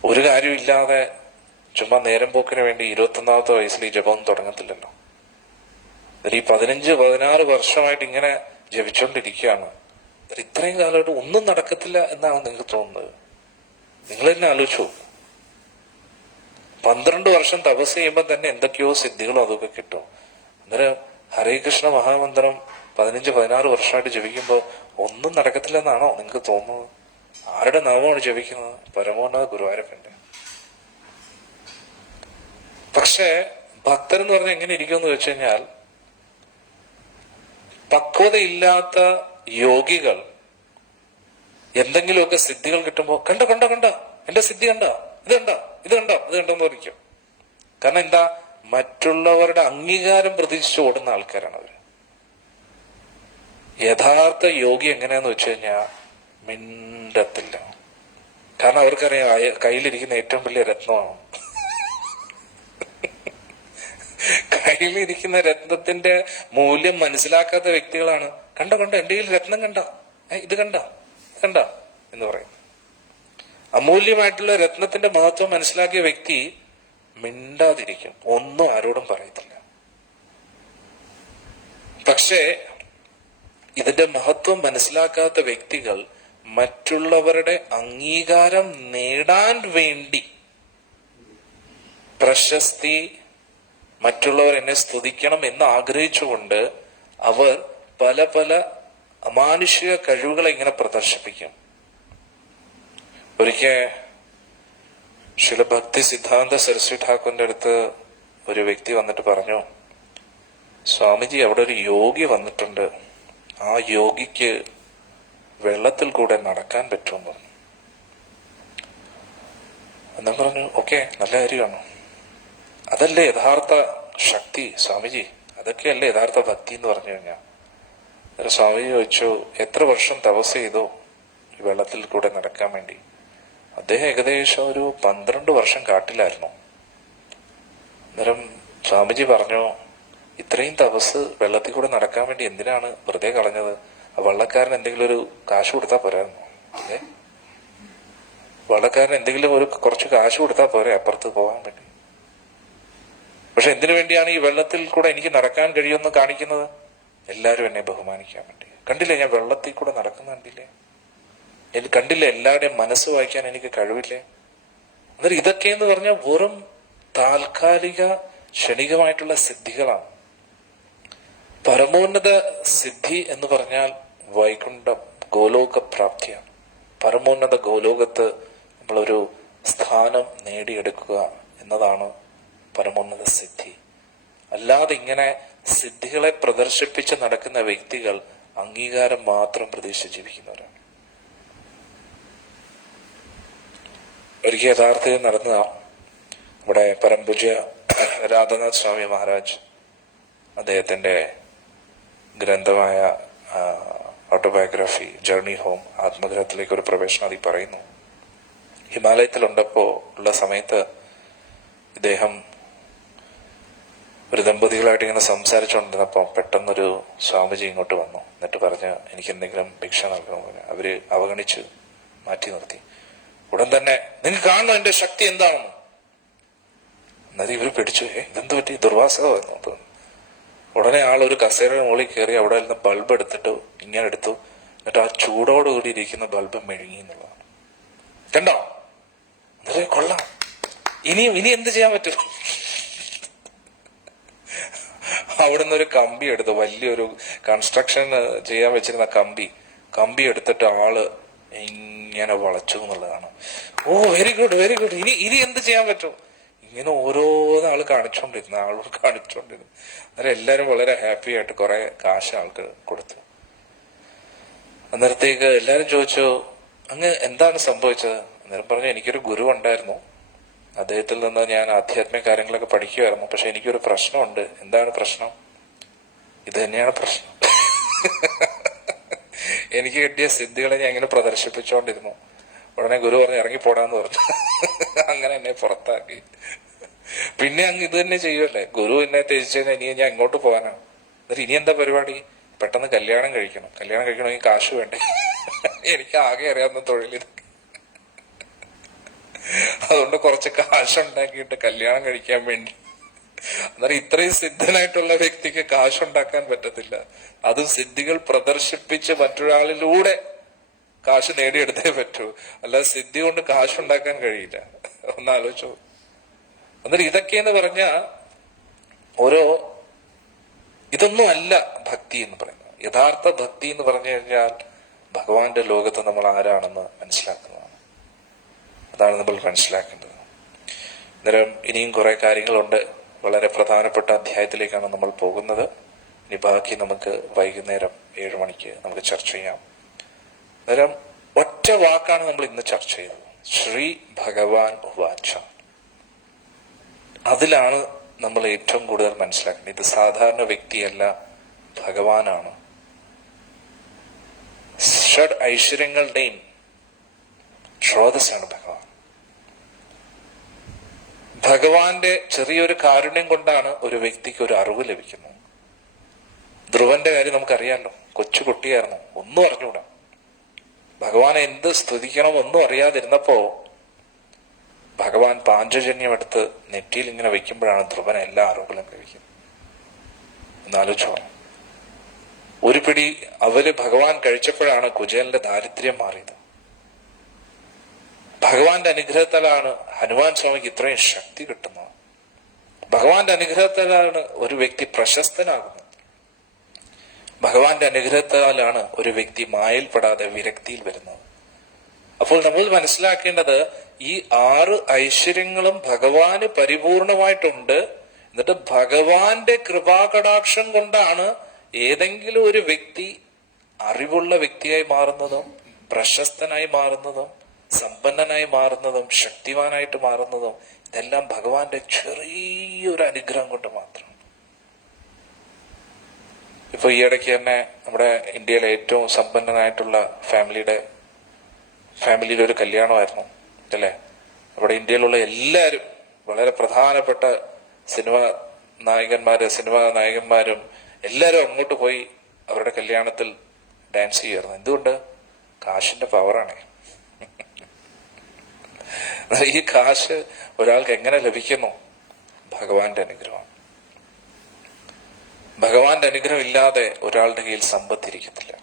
ഒരു കാര്യമില്ലാതെ ചുമ്മാ നേരം പോക്കിന് വേണ്ടി 21ാമത്തെ വയസ്സിൽ ഈ ജപം തുടങ്ങത്തില്ലല്ലോ. ഈ 15-16 വർഷമായിട്ട് ഇങ്ങനെ ജപിച്ചോണ്ടിരിക്കുകയാണ്. ഇത്രയും കാലമായിട്ട് ഒന്നും നടക്കത്തില്ല എന്നാണ് നിങ്ങൾക്ക് തോന്നുന്നത്? നിങ്ങൾ തന്നെ ആലോചിച്ചു. 12 വർഷം തപസ് ചെയ്യുമ്പോൾ തന്നെ എന്തൊക്കെയോ സിദ്ധികളും അതൊക്കെ കിട്ടും. അന്നേരം ഹരേ കൃഷ്ണ മഹാമന്ത്രം 15-16 വർഷമായിട്ട് ജപിക്കുമ്പോൾ ഒന്നും നടക്കത്തില്ലെന്നാണോ നിങ്ങൾക്ക് തോന്നുന്നത്? ആരുടെ നാമമാണ് ജപിക്കുന്നത്? പരമോന്നത ഗുരുവായൂരപ്പന്റെ. പക്ഷെ ഭക്തരെന്ന് പറഞ്ഞാൽ എങ്ങനെ ഇരിക്കുമെന്ന് വെച്ച് കഴിഞ്ഞാൽ, പക്വതയില്ലാത്ത യോഗികൾ എന്തെങ്കിലുമൊക്കെ സിദ്ധികൾ കിട്ടുമ്പോ കണ്ട എന്റെ സിദ്ധി കണ്ട, ഇത് കണ്ടെന്ന് പറയും. കാരണം എന്താ? മറ്റുള്ളവരുടെ അംഗീകാരം പ്രതീക്ഷിച്ച് ഓടുന്ന ആൾക്കാരാണ് അവര്. യഥാർത്ഥ യോഗി എങ്ങനെയാന്ന് വെച്ച് കഴിഞ്ഞാൽ മിണ്ടത്തില്ല. കാരണം അവർക്കറിയാം കയ്യിലിരിക്കുന്ന ഏറ്റവും വലിയ രത്നമാണ്. കയ്യിലിരിക്കുന്ന രത്നത്തിന്റെ മൂല്യം മനസ്സിലാക്കാത്ത വ്യക്തികളാണ് കണ്ട എന്റെ കയ്യിൽ രത്നം ഇത് കണ്ട എന്ന് പറയും. അമൂല്യമായിട്ടുള്ള രത്നത്തിന്റെ മഹത്വം മനസ്സിലാക്കിയ വ്യക്തി മിണ്ടാതിരിക്കും, ഒന്നും ആരോടും പറയത്തില്ല. പക്ഷേ ഇതിന്റെ മഹത്വം മനസ്സിലാക്കാത്ത വ്യക്തികൾ മറ്റുള്ളവരുടെ അംഗീകാരം നേടാൻ വേണ്ടി, പ്രശസ്തി, മറ്റുള്ളവർ എന്നെ സ്തുതിക്കണം എന്ന് ആഗ്രഹിച്ചുകൊണ്ട് അവർ പല പല അമാനുഷിക കഴിവുകളെ ഇങ്ങനെ പ്രദർശിപ്പിക്കും. ഒരിക്കൽ ശ്രീല ഭക്തി സിദ്ധാന്ത സരസ്വതി ഠാക്കൂറിന്റെ അടുത്ത് ഒരു വ്യക്തി വന്നിട്ട് പറഞ്ഞു, സ്വാമിജി, അവിടെ ഒരു യോഗി വന്നിട്ടുണ്ട്, ആ യോഗിക്ക് വെള്ളത്തിൽ കൂടെ നടക്കാൻ പറ്റുമെന്ന് പറഞ്ഞു. എന്നാ പറഞ്ഞു, ഓക്കെ, നല്ല കാര്യമാണ്. അതല്ലേ യഥാർത്ഥ ശക്തി സ്വാമിജി, അതൊക്കെയല്ലേ യഥാർത്ഥ ഭക്തി എന്ന് പറഞ്ഞു കഴിഞ്ഞാൽ. സ്വാമിജി ചോദിച്ചു, എത്ര വർഷം തപസ് ചെയ്തു ഈ വെള്ളത്തിൽ കൂടെ നടക്കാൻ വേണ്ടി? അദ്ദേഹം ഏകദേശം ഒരു 12 വർഷം കാട്ടിലായിരുന്നു. അന്നേരം സ്വാമിജി പറഞ്ഞു, ഇത്രയും തപസ് വെള്ളത്തിൽ കൂടെ നടക്കാൻ വേണ്ടി എന്തിനാണ് വെറുതെ കളഞ്ഞത്? ആ വള്ളക്കാരൻ എന്തെങ്കിലും ഒരു കാശ് കൊടുത്താൽ പോരായിരുന്നു? അല്ലേ, വള്ളക്കാരൻ എന്തെങ്കിലും കുറച്ച് കാശ് കൊടുത്താൽ പോരെ അപ്പുറത്ത് പോകാൻ വേണ്ടി? പക്ഷെ എന്തിനു വേണ്ടിയാണ് ഈ വെള്ളത്തിൽ കൂടെ എനിക്ക് നടക്കാൻ കഴിയുമെന്ന് കാണിക്കുന്നത്? എല്ലാരും എന്നെ ബഹുമാനിക്കാൻ വേണ്ടി. കണ്ടില്ലേ, ഞാൻ വെള്ളത്തിൽ കൂടെ നടക്കുന്ന കണ്ടില്ലേ? എനിക്ക് കണ്ടില്ലേ, എല്ലാവരുടെയും മനസ്സ് വായിക്കാൻ എനിക്ക് കഴിവില്ലേ? അന്നേരം ഇതൊക്കെയെന്ന് പറഞ്ഞാൽ വെറും താൽക്കാലിക ക്ഷണികമായിട്ടുള്ള സിദ്ധികളാണ്. പരമോന്നത സിദ്ധി എന്ന് പറഞ്ഞാൽ വൈകുണ്ഠം, ഗോലോക പ്രാപ്തിയാണ്. പരമോന്നത ഗോലോകത്ത് നമ്മളൊരു സ്ഥാനം നേടിയെടുക്കുക എന്നതാണ് പരമോന്നത സിദ്ധി. അല്ലാതെ ഇങ്ങനെ സിദ്ധികളെ പ്രദർശിപ്പിച്ച് നടക്കുന്ന വ്യക്തികൾ അംഗീകാരം മാത്രം പ്രതീക്ഷിച്ച് ജീവിക്കുന്നവരാണ്. ഒരിക്കൽ യഥാർത്ഥത്തിൽ നടന്ന ഇവിടെ പരംപൂജ്യ രാധാനാഥ് സ്വാമി മഹാരാജ് അദ്ദേഹത്തിന്റെ ഗ്രന്ഥമായ ഓട്ടോബയോഗ്രഫി ജേർണി ഹോം, ആത്മഗ്രഹത്തിലേക്ക് ഒരു പ്രവേശനാദി പറയുന്നു. ഹിമാലയത്തിലുണ്ടപ്പോ ഉള്ള സമയത്ത് ഇദ്ദേഹം ഒരു ദമ്പതികളായിട്ട് ഇങ്ങനെ സംസാരിച്ചുകൊണ്ടിരുന്നപ്പോ പെട്ടെന്നൊരു സ്വാമിജി ഇങ്ങോട്ട് വന്നു. എന്നിട്ട് പറഞ്ഞ്, എനിക്ക് എന്തെങ്കിലും ഭിക്ഷ നൽകണമെന്ന്. അവര് അവഗണിച്ച് മാറ്റി നിർത്തി. ഉടൻ തന്നെ, നിങ്ങൾക്ക് കാണണം എന്റെ ശക്തി എന്താണെന്ന്. എന്നാലും ഇവര് പിടിച്ചു, ഇതെന്ത് പറ്റി, ദുർവാസകമായിരുന്നു തോന്നുന്നു. ഉടനെ ആളൊരു കസേരയുടെ മുകളിൽ കയറി അവിടെ ഇരുന്ന് ബൾബ് എടുത്തിട്ട് ഇങ്ങനെ എടുത്തു. എന്നിട്ട് ആ ചൂടോടുകൂടി ഇരിക്കുന്ന ബൾബ് മെഴുങ്ങി എന്നുള്ളതാണ്. കണ്ടോ? അന്നേരം കൊള്ളാം, ഇനി എന്ത് ചെയ്യാൻ പറ്റും? അവിടുന്ന് ഒരു കമ്പി എടുത്തു, വലിയൊരു കൺസ്ട്രക്ഷൻ ചെയ്യാൻ വെച്ചിരുന്ന കമ്പി എടുത്തിട്ട് ആള് ഇങ്ങനെ വളച്ചു എന്നുള്ളതാണ്. ഓ, വെരി ഗുഡ്. ഇനി എന്ത് ചെയ്യാൻ പറ്റും? ഇങ്ങനെ ഓരോന്നാള് കാണിച്ചോണ്ടിരുന്നു. അന്നേരം എല്ലാരും വളരെ ഹാപ്പി ആയിട്ട് കുറെ കാശ് ആൾക്ക് കൊടുത്തു. അന്നേരത്തേക്ക് എല്ലാരും ചോദിച്ചു, അങ്ങ് എന്താണ് സംഭവിച്ചത്? അന്നേരം പറഞ്ഞു, എനിക്കൊരു ഗുരു ഉണ്ടായിരുന്നു, അദ്ദേഹത്തിൽ നിന്ന് ഞാൻ ആധ്യാത്മിക കാര്യങ്ങളൊക്കെ പഠിക്കുമായിരുന്നു. പക്ഷെ എനിക്കൊരു പ്രശ്നമുണ്ട്. എന്താണ് പ്രശ്നം? ഇത് തന്നെയാണ് പ്രശ്നം. എനിക്ക് കിട്ടിയ സിദ്ധികളെ ഞാൻ ഇങ്ങനെ പ്രദർശിപ്പിച്ചുകൊണ്ടിരുന്നു. ഉടനെ ഗുരു പറഞ്ഞു, ഇറങ്ങിപ്പോടാന്ന് പറഞ്ഞു. അങ്ങനെ എന്നെ പുറത്താക്കി. പിന്നെ അങ്ങ് ഇത് തന്നെ ചെയ്യുമല്ലേ, ഗുരു എന്നെ ത്യജിച്ചു കഴിഞ്ഞാൽ ഇനി ഞാൻ ഇങ്ങോട്ട് പോകാനാണ്. എന്നിട്ട് ഇനി എന്താ പരിപാടി? പെട്ടെന്ന് കല്യാണം കഴിക്കണം. കല്യാണം കഴിക്കണമെങ്കിൽ കാശ് വേണ്ടേ? എനിക്ക് ആകെ അറിയാവുന്ന തൊഴിലിത്. അതുകൊണ്ട് കുറച്ച് കാശുണ്ടാക്കിയിട്ട് കല്യാണം കഴിക്കാൻ വേണ്ടി. അന്നേരം ഇത്രയും സിദ്ധനായിട്ടുള്ള വ്യക്തിക്ക് കാശുണ്ടാക്കാൻ പറ്റത്തില്ല. അതും സിദ്ധികൾ പ്രദർശിപ്പിച്ച് മറ്റൊരാളിലൂടെ കാശ് നേടിയെടുത്തേ പറ്റൂ. അല്ലാതെ സിദ്ധി കൊണ്ട് കാശുണ്ടാക്കാൻ കഴിയില്ല. ഒന്ന് ആലോചിച്ചോ. അന്നേരം ഇതൊക്കെയെന്ന് പറഞ്ഞ ഇതൊന്നും അല്ല ഭക്തി എന്ന് പറയുന്നത്. യഥാർത്ഥ ഭക്തി എന്ന് പറഞ്ഞു കഴിഞ്ഞാൽ ഭഗവാന്റെ ലോകത്ത് നമ്മൾ ആരാണെന്ന് മനസ്സിലാക്കുന്നതാണ്. അതാണ് നമ്മൾ മനസ്സിലാക്കേണ്ടത്. അന്നേരം ഇനിയും കുറെ കാര്യങ്ങളുണ്ട്. വളരെ പ്രധാനപ്പെട്ട അധ്യായത്തിലേക്കാണ് നമ്മൾ പോകുന്നത്. ഇനി ബാക്കി നമുക്ക് വൈകുന്നേരം 7 മണിക്ക് നമുക്ക് ചർച്ച ചെയ്യാം. അന്നേരം ഒറ്റ വാക്കാണ് നമ്മൾ ഇന്ന് ചർച്ച ചെയ്തത്, ശ്രീ ഭഗവാൻ ഉവാച. അതിലാണ് നമ്മൾ ഏറ്റവും കൂടുതൽ മനസ്സിലാക്കുന്നത്. ഇത് സാധാരണ വ്യക്തിയല്ല, ഭഗവാനാണ്. ഷഡ് ഐശ്വര്യങ്ങളുടെയും സ്രോതസ്സാണ് ഭഗവാൻ. ഭഗവാന്റെ ചെറിയൊരു കാരുണ്യം കൊണ്ടാണ് ഒരു വ്യക്തിക്ക് ഒരു അറിവ് ലഭിക്കുന്നത്. ധ്രുവന്റെ കാര്യം നമുക്കറിയാമല്ലോ. കൊച്ചുകുട്ടിയായിരുന്നു, ഒന്നും അറിഞ്ഞൂടാ. ഭഗവാനെ എന്ത് സ്തുതിക്കണം ഒന്നും അറിയാതിരുന്നപ്പോ ഭഗവാൻ പാഞ്ചജന്യം എടുത്ത് നെറ്റിയിൽ ഇങ്ങനെ വെക്കുമ്പോഴാണ് ധ്രുവൻ എല്ലാ അറിവുകളും കഴിക്കുന്നത്. എന്നാലോചിച്ചോ. ഒരു പിടി അവര് ഭഗവാൻ കഴിച്ചപ്പോഴാണ് കുചേലന്റെ ദാരിദ്ര്യം മാറിയത്. ഭഗവാന്റെ അനുഗ്രഹത്താലാണ് ഹനുമാൻ സ്വാമിക്ക് ഇത്രയും ശക്തി കിട്ടുന്നത്. ഭഗവാന്റെ അനുഗ്രഹത്താലാണ് ഒരു വ്യക്തി പ്രശസ്തനാകുന്നത്. ഭഗവാന്റെ അനുഗ്രഹത്താലാണ് ഒരു വ്യക്തി മായയിൽപ്പെടാതെ വിരക്തിയിൽ വരുന്നത്. അപ്പോൾ നമ്മൾ മനസ്സിലാക്കേണ്ടത്, ഈ 6 ഐശ്വര്യങ്ങളും ഭഗവാന് പരിപൂർണമായിട്ടുണ്ട്. എന്നിട്ട് ഭഗവാന്റെ കൃപാകടാക്ഷം കൊണ്ടാണ് ഏതെങ്കിലും ഒരു വ്യക്തി അറിവുള്ള വ്യക്തിയായി മാറുന്നതും പ്രശസ്തനായി മാറുന്നതും സമ്പന്നനായി മാറുന്നതും ശക്തിവാനായിട്ട് മാറുന്നതും. ഇതെല്ലാം ഭഗവാന്റെ ചെറിയൊരു അനുഗ്രഹം കൊണ്ട് മാത്രം. ഇപ്പൊ ഈ ഇടയ്ക്ക് തന്നെ നമ്മുടെ ഇന്ത്യയിലെ ഏറ്റവും സമ്പന്നനായിട്ടുള്ള ഫാമിലിയിൽ ഒരു കല്യാണമായിരുന്നു അല്ലേ. അവിടെ ഇന്ത്യയിലുള്ള എല്ലാവരും, വളരെ പ്രധാനപ്പെട്ട സിനിമാ നായകന്മാരും എല്ലാവരും അങ്ങോട്ട് പോയി അവരുടെ കല്യാണത്തിൽ ഡാൻസ് ചെയ്യുമായിരുന്നു. എന്തുകൊണ്ട്? കാശിന്റെ പവറാണ്. ഈ കാശ് ഒരാൾക്ക് എങ്ങനെ ലഭിക്കുന്നു? ഭഗവാന്റെ അനുഗ്രഹം. ഭഗവാന്റെ അനുഗ്രഹം ഇല്ലാതെ ഒരാളുടെ കയ്യിൽ സമ്പത്തിരിക്കത്തില്ല.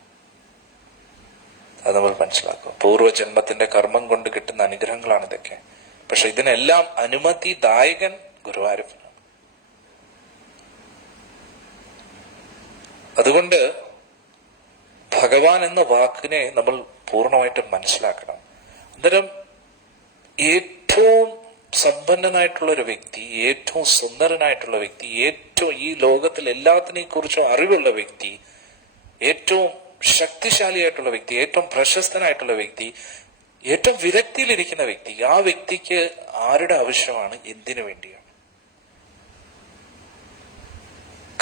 അത് നമ്മൾ മനസ്സിലാക്കും. പൂർവ്വജന്മത്തിന്റെ കർമ്മം കൊണ്ട് കിട്ടുന്ന അനുഗ്രഹങ്ങളാണ് ഇതൊക്കെ. പക്ഷെ ഇതിനെല്ലാം അനുമതിദായകൻ ഗുരുവായൂരപ്പനാണ്. അതുകൊണ്ട് ഭഗവാൻ എന്ന വാക്കിനെ നമ്മൾ പൂർണ്ണമായിട്ടും മനസ്സിലാക്കണം. അന്നേരം ഏറ്റവും സമ്പന്നനായിട്ടുള്ള ഒരു വ്യക്തി, ഏറ്റവും സുന്ദരനായിട്ടുള്ള വ്യക്തി, ഏറ്റവും ഈ ലോകത്തിൽ എല്ലാത്തിനെ കുറിച്ചും അറിവുള്ള വ്യക്തി, ഏറ്റവും ശക്തിശാലിയായിട്ടുള്ള വ്യക്തി, ഏറ്റവും പ്രശസ്തനായിട്ടുള്ള വ്യക്തി, ഏറ്റവും വിരക്തിയിലിരിക്കുന്ന വ്യക്തി, ആ വ്യക്തിക്ക് ആരുടെ ആവശ്യമാണ്? എന്തിനു വേണ്ടിയാണ്?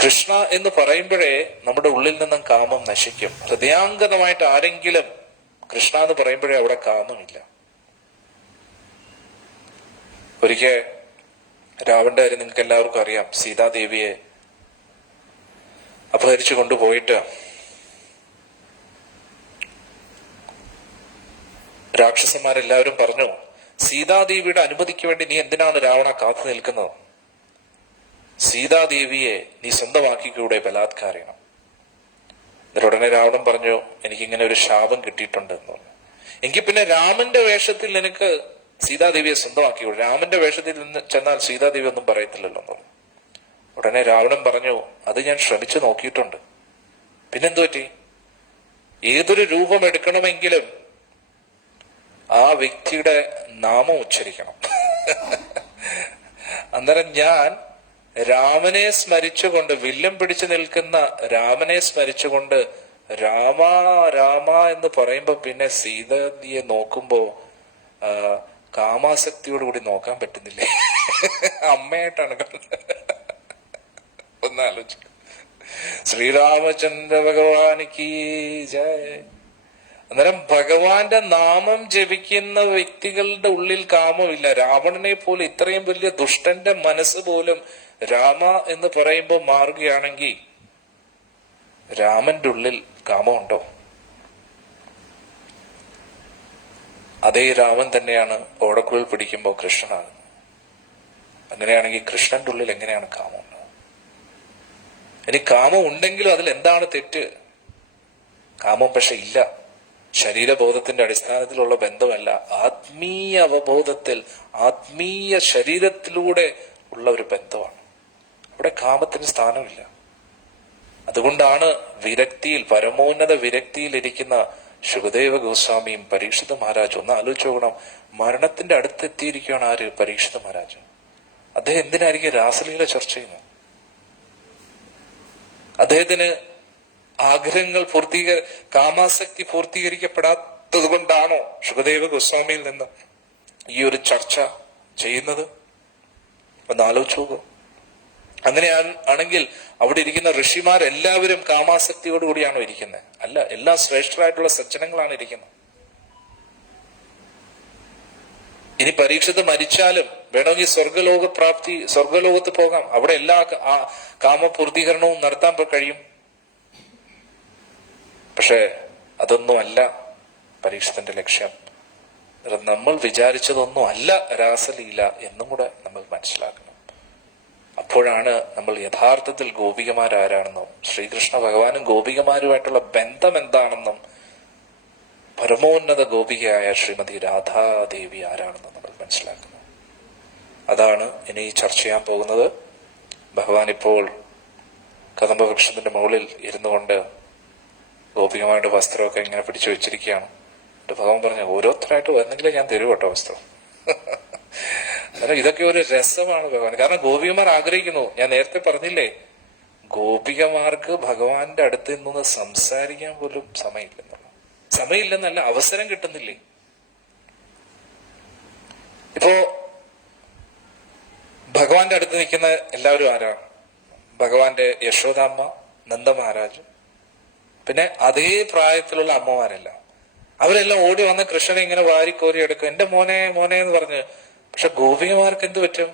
കൃഷ്ണ എന്ന് പറയുമ്പോഴേ നമ്മുടെ ഉള്ളിൽ നിന്നും കാമം നശിക്കും. ഹൃദയാംഗതമായിട്ട് ആരെങ്കിലും കൃഷ്ണ എന്ന് പറയുമ്പോഴേ അവിടെ കാമമില്ല. ഒരിക്കൽ രാവണന്റെ കാര്യം നിങ്ങൾക്ക് എല്ലാവർക്കും അറിയാം. സീതാദേവിയെ അപഹരിച്ചു കൊണ്ടുപോയിട്ട് രാക്ഷസന്മാരെല്ലാവരും പറഞ്ഞു, സീതാദേവിയുടെ അനുമതിക്ക് വേണ്ടി നീ എന്തിനാണ് രാവണ കാത്തു നിൽക്കുന്നത്? സീതാദേവിയെ നീ സ്വന്തമാക്കിക്കൂടെ ബലാത്കാരം. ഉടനെ രാവണൻ പറഞ്ഞു, എനിക്കിങ്ങനെ ഒരു ശാപം കിട്ടിയിട്ടുണ്ട് എന്ന് പറഞ്ഞു. എങ്കിൽ പിന്നെ രാമന്റെ വേഷത്തിൽ നിനക്ക് സീതാദേവിയെ സ്വന്തമാക്കിക്കൂടെ. രാമന്റെ വേഷത്തിൽ നിന്ന് ചെന്നാൽ സീതാദേവി ഒന്നും പറയത്തില്ലല്ലോ എന്ന് പറഞ്ഞു. ഉടനെ രാവണൻ പറഞ്ഞു, അത് ഞാൻ ശ്രമിച്ചു നോക്കിയിട്ടുണ്ട്. പിന്നെന്തു പറ്റി? ഏതൊരു രൂപം എടുക്കണമെങ്കിലും ആ വ്യക്തിയുടെ നാമം ഉച്ചരിക്കണം. അന്നേരം ഞാൻ രാമനെ സ്മരിച്ചുകൊണ്ട്, വില്യം പിടിച്ചു നിൽക്കുന്ന രാമനെ സ്മരിച്ചുകൊണ്ട് രാമ രാമ എന്ന് പറയുമ്പോ പിന്നെ സീതയെ നോക്കുമ്പോ കാമാസക്തിയോടുകൂടി നോക്കാൻ പറ്റുന്നില്ലേ? അമ്മയായിട്ടാണ് കാണുന്നത്. ഒന്നാലോചിച്ചു. ശ്രീരാമചന്ദ്ര ഭഗവാനിക്ക് ജയ്. അന്നേരം ഭഗവാന്റെ നാമം ജപിക്കുന്ന വ്യക്തികളുടെ ഉള്ളിൽ കാമമില്ല. രാവണനെ പോലെ ഇത്രയും വലിയ ദുഷ്ടന്റെ മനസ്സ് പോലും രാമ എന്ന് പറയുമ്പോൾ മാറുകയാണെങ്കിൽ രാമന്റെ ഉള്ളിൽ കാമമുണ്ടോ? അതേ രാമൻ തന്നെയാണ് ഓടക്കുഴൽ പിടിക്കുമ്പോൾ കൃഷ്ണനാകുന്നത്. അങ്ങനെയാണെങ്കിൽ കൃഷ്ണന്റെ ഉള്ളിൽ എങ്ങനെയാണ് കാമം ഉണ്ടാവുക? ഇനി കാമം ഉണ്ടെങ്കിലും അതിൽ എന്താണ് തെറ്റ്? കാമം പക്ഷെ ഇല്ല. ശരീരബോധത്തിന്റെ അടിസ്ഥാനത്തിലുള്ള ബന്ധമല്ല, ആത്മീയ അവബോധത്തിൽ, ആത്മീയ ശരീരത്തിലൂടെ ഉള്ള ഒരു ബന്ധമാണ്. അവിടെ കാമത്തിന് സ്ഥാനമില്ല. അതുകൊണ്ടാണ് വിരക്തിയിൽ, പരമോന്നത വിരക്തിയിൽ ഇരിക്കുന്ന ശുകദേവ ഗോസ്വാമിയും പരീക്ഷിത മഹാരാജും, ഒന്ന് ആലോചിച്ച് നോക്കണം. മരണത്തിന്റെ അടുത്തെത്തിയിരിക്കുകയാണ് ആര്? പരീക്ഷിത മഹാരാജ്. അദ്ദേഹം എന്തിനായിരിക്കും രാസലീല ചർച്ച ചെയ്യുന്നത്? അദ്ദേഹത്തിന് ആഗ്രഹങ്ങൾ കാമാസക്തി പൂർത്തീകരിക്കപ്പെടാത്തത് കൊണ്ടാണോ ശുകദേവ ഗോസ്വാമിയിൽ നിന്ന് ഈ ഒരു ചർച്ച ചെയ്യുന്നത്? ഒന്ന് ആലോചിച്ച് നോക്കൂ. അങ്ങനെ ആണെങ്കിൽ അവിടെ ഇരിക്കുന്ന ഋഷിമാരെല്ലാവരും കാമാസക്തിയോടുകൂടിയാണോ ഇരിക്കുന്നത്? അല്ല, എല്ലാം ശ്രേഷ്ഠരായിട്ടുള്ള സജ്ജനങ്ങളാണ് ഇരിക്കുന്നത്. ഇനി പരീക്ഷിത് മരിച്ചാലും വേണമെങ്കിൽ സ്വർഗലോകത്ത് പോകാം. അവിടെ എല്ലാ കാമപൂർത്തീകരണവും നടത്താൻ കഴിയും. പക്ഷെ അതൊന്നും അല്ല പരീക്ഷത്തിന്റെ ലക്ഷ്യം. നമ്മൾ വിചാരിച്ചതൊന്നും അല്ല രാസലീല എന്നും കൂടെ നമ്മൾ മനസ്സിലാക്കണം. അപ്പോഴാണ് നമ്മൾ യഥാർത്ഥത്തിൽ ഗോപികമാരാരാണെന്നും ശ്രീകൃഷ്ണ ഭഗവാനും ഗോപികമാരുമായിട്ടുള്ള ബന്ധം എന്താണെന്നും പരമോന്നത ഗോപികയായ ശ്രീമതി രാധാദേവി ആരാണെന്നും നമ്മൾ മനസ്സിലാക്കുന്നു. അതാണ് ഇനി ചർച്ച ചെയ്യാൻ പോകുന്നത്. ഭഗവാൻ ഇപ്പോൾ കദംബവൃക്ഷത്തിന്റെ മുകളിൽ ഇരുന്നു കൊണ്ട് ഗോപികമാരുടെ വസ്ത്രമൊക്കെ ഇങ്ങനെ പിടിച്ചു വെച്ചിരിക്കുകയാണ്. ഭഗവാൻ പറഞ്ഞു, ഓരോരുത്തരായിട്ട് വന്നെങ്കിലേ ഞാൻ തരൂ കേട്ടോ വസ്ത്രം. ഇതൊക്കെ ഒരു രസമാണ് ഭഗവാൻ. കാരണം ഗോപികമാർ ആഗ്രഹിക്കുന്നു. ഞാൻ നേരത്തെ പറഞ്ഞില്ലേ, ഗോപികമാർക്ക് ഭഗവാന്റെ അടുത്ത് നിന്ന് സംസാരിക്കാൻ പോലും സമയമില്ലെന്നല്ല, അവസരം കിട്ടുന്നില്ലേ. ഇപ്പോ ഭഗവാന്റെ അടുത്ത് നിൽക്കുന്ന എല്ലാവരും ആരാണ്? ഭഗവാന്റെ യശോദാമ്മ, നന്ദ മഹാരാജ്, പിന്നെ അതേ പ്രായത്തിലുള്ള അമ്മമാരെല്ലാം. അവരെല്ലാം ഓടി വന്ന് കൃഷ്ണനെ ഇങ്ങനെ വാരിക്കോരി എടുക്കും, എന്റെ മോനെ മോനെ എന്ന് പറഞ്ഞ്. പക്ഷെ ഗോപികമാർക്ക് എന്ത് പറ്റും?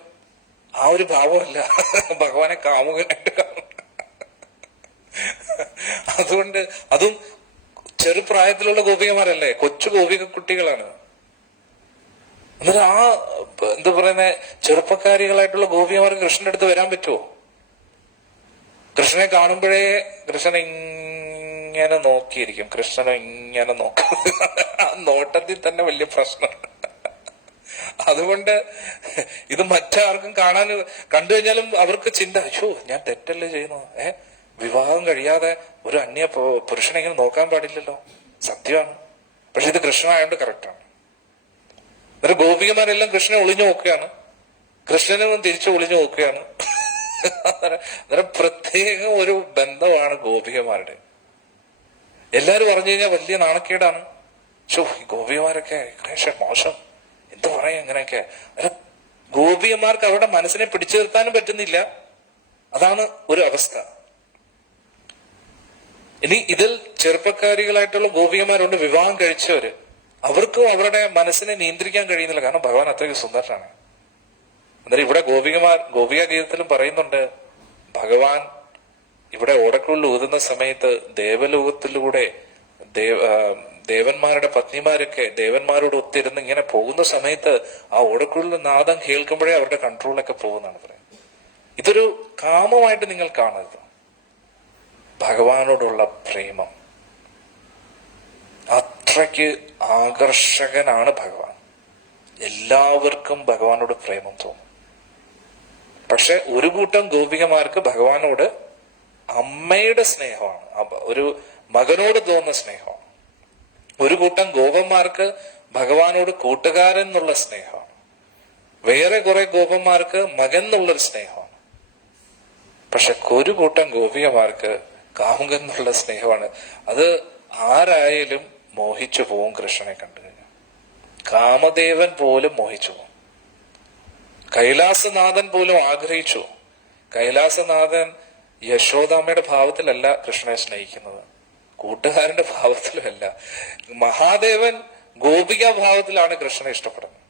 ആ ഒരു ഭാവമല്ല, ഭഗവാനെ കാമുകനായിട്ട് കാണും. അതുകൊണ്ട് അതും ചെറുപ്രായത്തിലുള്ള ഗോപികമാരല്ലേ, കൊച്ചു ഗോപിക കുട്ടികളാണ്. എന്നിട്ട് ആ എന്താ പറയുന്ന ചെറുപ്പക്കാരികളായിട്ടുള്ള ഗോപികമാർക്ക് കൃഷ്ണന്റെ അടുത്ത് വരാൻ പറ്റുമോ? കൃഷ്ണനെ കാണുമ്പോഴേ കൃഷ്ണൻ ഇങ്ങനെ നോക്കിയിരിക്കും. കൃഷ്ണനെ ഇങ്ങനെ നോക്കും. ആ നോട്ടത്തിൽ തന്നെ വലിയ പ്രശ്നം. അതുകൊണ്ട് ഇത് മറ്റാർക്കും കണ്ടു കഴിഞ്ഞാലും അവർക്ക് ചിന്ത, അയ്യോ ഞാൻ തെറ്റല്ലേ ചെയ്യുന്നു, വിവാഹം കഴിയാതെ ഒരു അന്യ പുരുഷനെ ഇങ്ങനെ നോക്കാൻ പാടില്ലല്ലോ. സത്യമാണ്. പക്ഷെ ഇത് കൃഷ്ണനായോണ്ട് കറക്റ്റാണ്. എന്നിട്ട് ഗോപികമാരെല്ലാം കൃഷ്ണനെ ഒളിഞ്ഞു നോക്കുകയാണ്, കൃഷ്ണനും തിരിച്ചു ഒളിഞ്ഞു നോക്കുകയാണ്. അന്നേരം പ്രത്യേക ഒരു ബന്ധമാണ് ഗോപികമാരുടെ. എല്ലാരും പറഞ്ഞു കഴിഞ്ഞാൽ വലിയ നാണക്കേടാണ്. ഈ ഗോപികമാരൊക്കെ മോശം, എന്ത് പറയാ ഇങ്ങനെയൊക്കെ. ഗോപികമാർക്ക് അവരുടെ മനസ്സിനെ പിടിച്ചു നിർത്താനും പറ്റുന്നില്ല. അതാണ് ഒരു അവസ്ഥ. ഇനി ഇതിൽ ചെറുപ്പക്കാരികളായിട്ടുള്ള ഗോപികമാരുണ്ട്, വിവാഹം കഴിച്ചവര്. അവർക്കും അവരുടെ മനസ്സിനെ നിയന്ത്രിക്കാൻ കഴിയുന്നില്ല. കാരണം ഭഗവാൻ അത്രയ്ക്ക് സുന്ദരനാണ്. അന്നേരം ഇവിടെ ഗോപിക ഗീതത്തിലും പറയുന്നുണ്ട്, ഭഗവാൻ ഇവിടെ ഓടക്കുള്ളിൽ ഊതുന്ന സമയത്ത് ദേവലോകത്തിലൂടെ ദേവന്മാരുടെ പത്നിമാരൊക്കെ ദേവന്മാരോട് ഒത്തിരുന്ന് ഇങ്ങനെ പോകുന്ന സമയത്ത് ആ ഓടക്കുള്ളിൽ നാദം കേൾക്കുമ്പോഴേ അവരുടെ കൺട്രോളൊക്കെ പോകുന്നതാണ് പറയുന്നത്. ഇതൊരു കാമമായിട്ട് നിങ്ങൾ കാണരുത്. ഭഗവാനോടുള്ള പ്രേമം അത്രയ്ക്ക് ആകർഷകനാണ് ഭഗവാൻ. എല്ലാവർക്കും ഭഗവാനോട് പ്രേമം തോന്നും. പക്ഷെ ഒരു കൂട്ടം ഗോപികമാർക്ക് ഭഗവാനോട് അമ്മയുടെ സ്നേഹമാണ്, ഒരു മകനോട് തോന്നുന്ന സ്നേഹമാണ്. ഒരു കൂട്ടം ഗോപന്മാർക്ക് ഭഗവാനോട് കൂട്ടുകാരൻ എന്നുള്ള സ്നേഹമാണ്. വേറെ കുറെ ഗോപന്മാർക്ക് മകൻ എന്നുള്ളൊരു സ്നേഹമാണ്. പക്ഷെ ഒരു കൂട്ടം ഗോപികമാർക്ക് കാമുകൻ എന്നുള്ള സ്നേഹമാണ്. അത് ആരായാലും മോഹിച്ചു പോവും കൃഷ്ണനെ കണ്ടു കഴിഞ്ഞാൽ. കാമദേവൻ പോലും മോഹിച്ചു പോവും. കൈലാസനാഥൻ പോലും ആഗ്രഹിച്ചു. കൈലാസനാഥൻ യശോദാമ്മയുടെ ഭാവത്തിലല്ല കൃഷ്ണനെ സ്നേഹിക്കുന്നത്, കൂട്ടുകാരന്റെ ഭാവത്തിലുമല്ല. മഹാദേവൻ ഗോപിക ഭാവത്തിലാണ് കൃഷ്ണനെ ഇഷ്ടപ്പെടുന്നത്.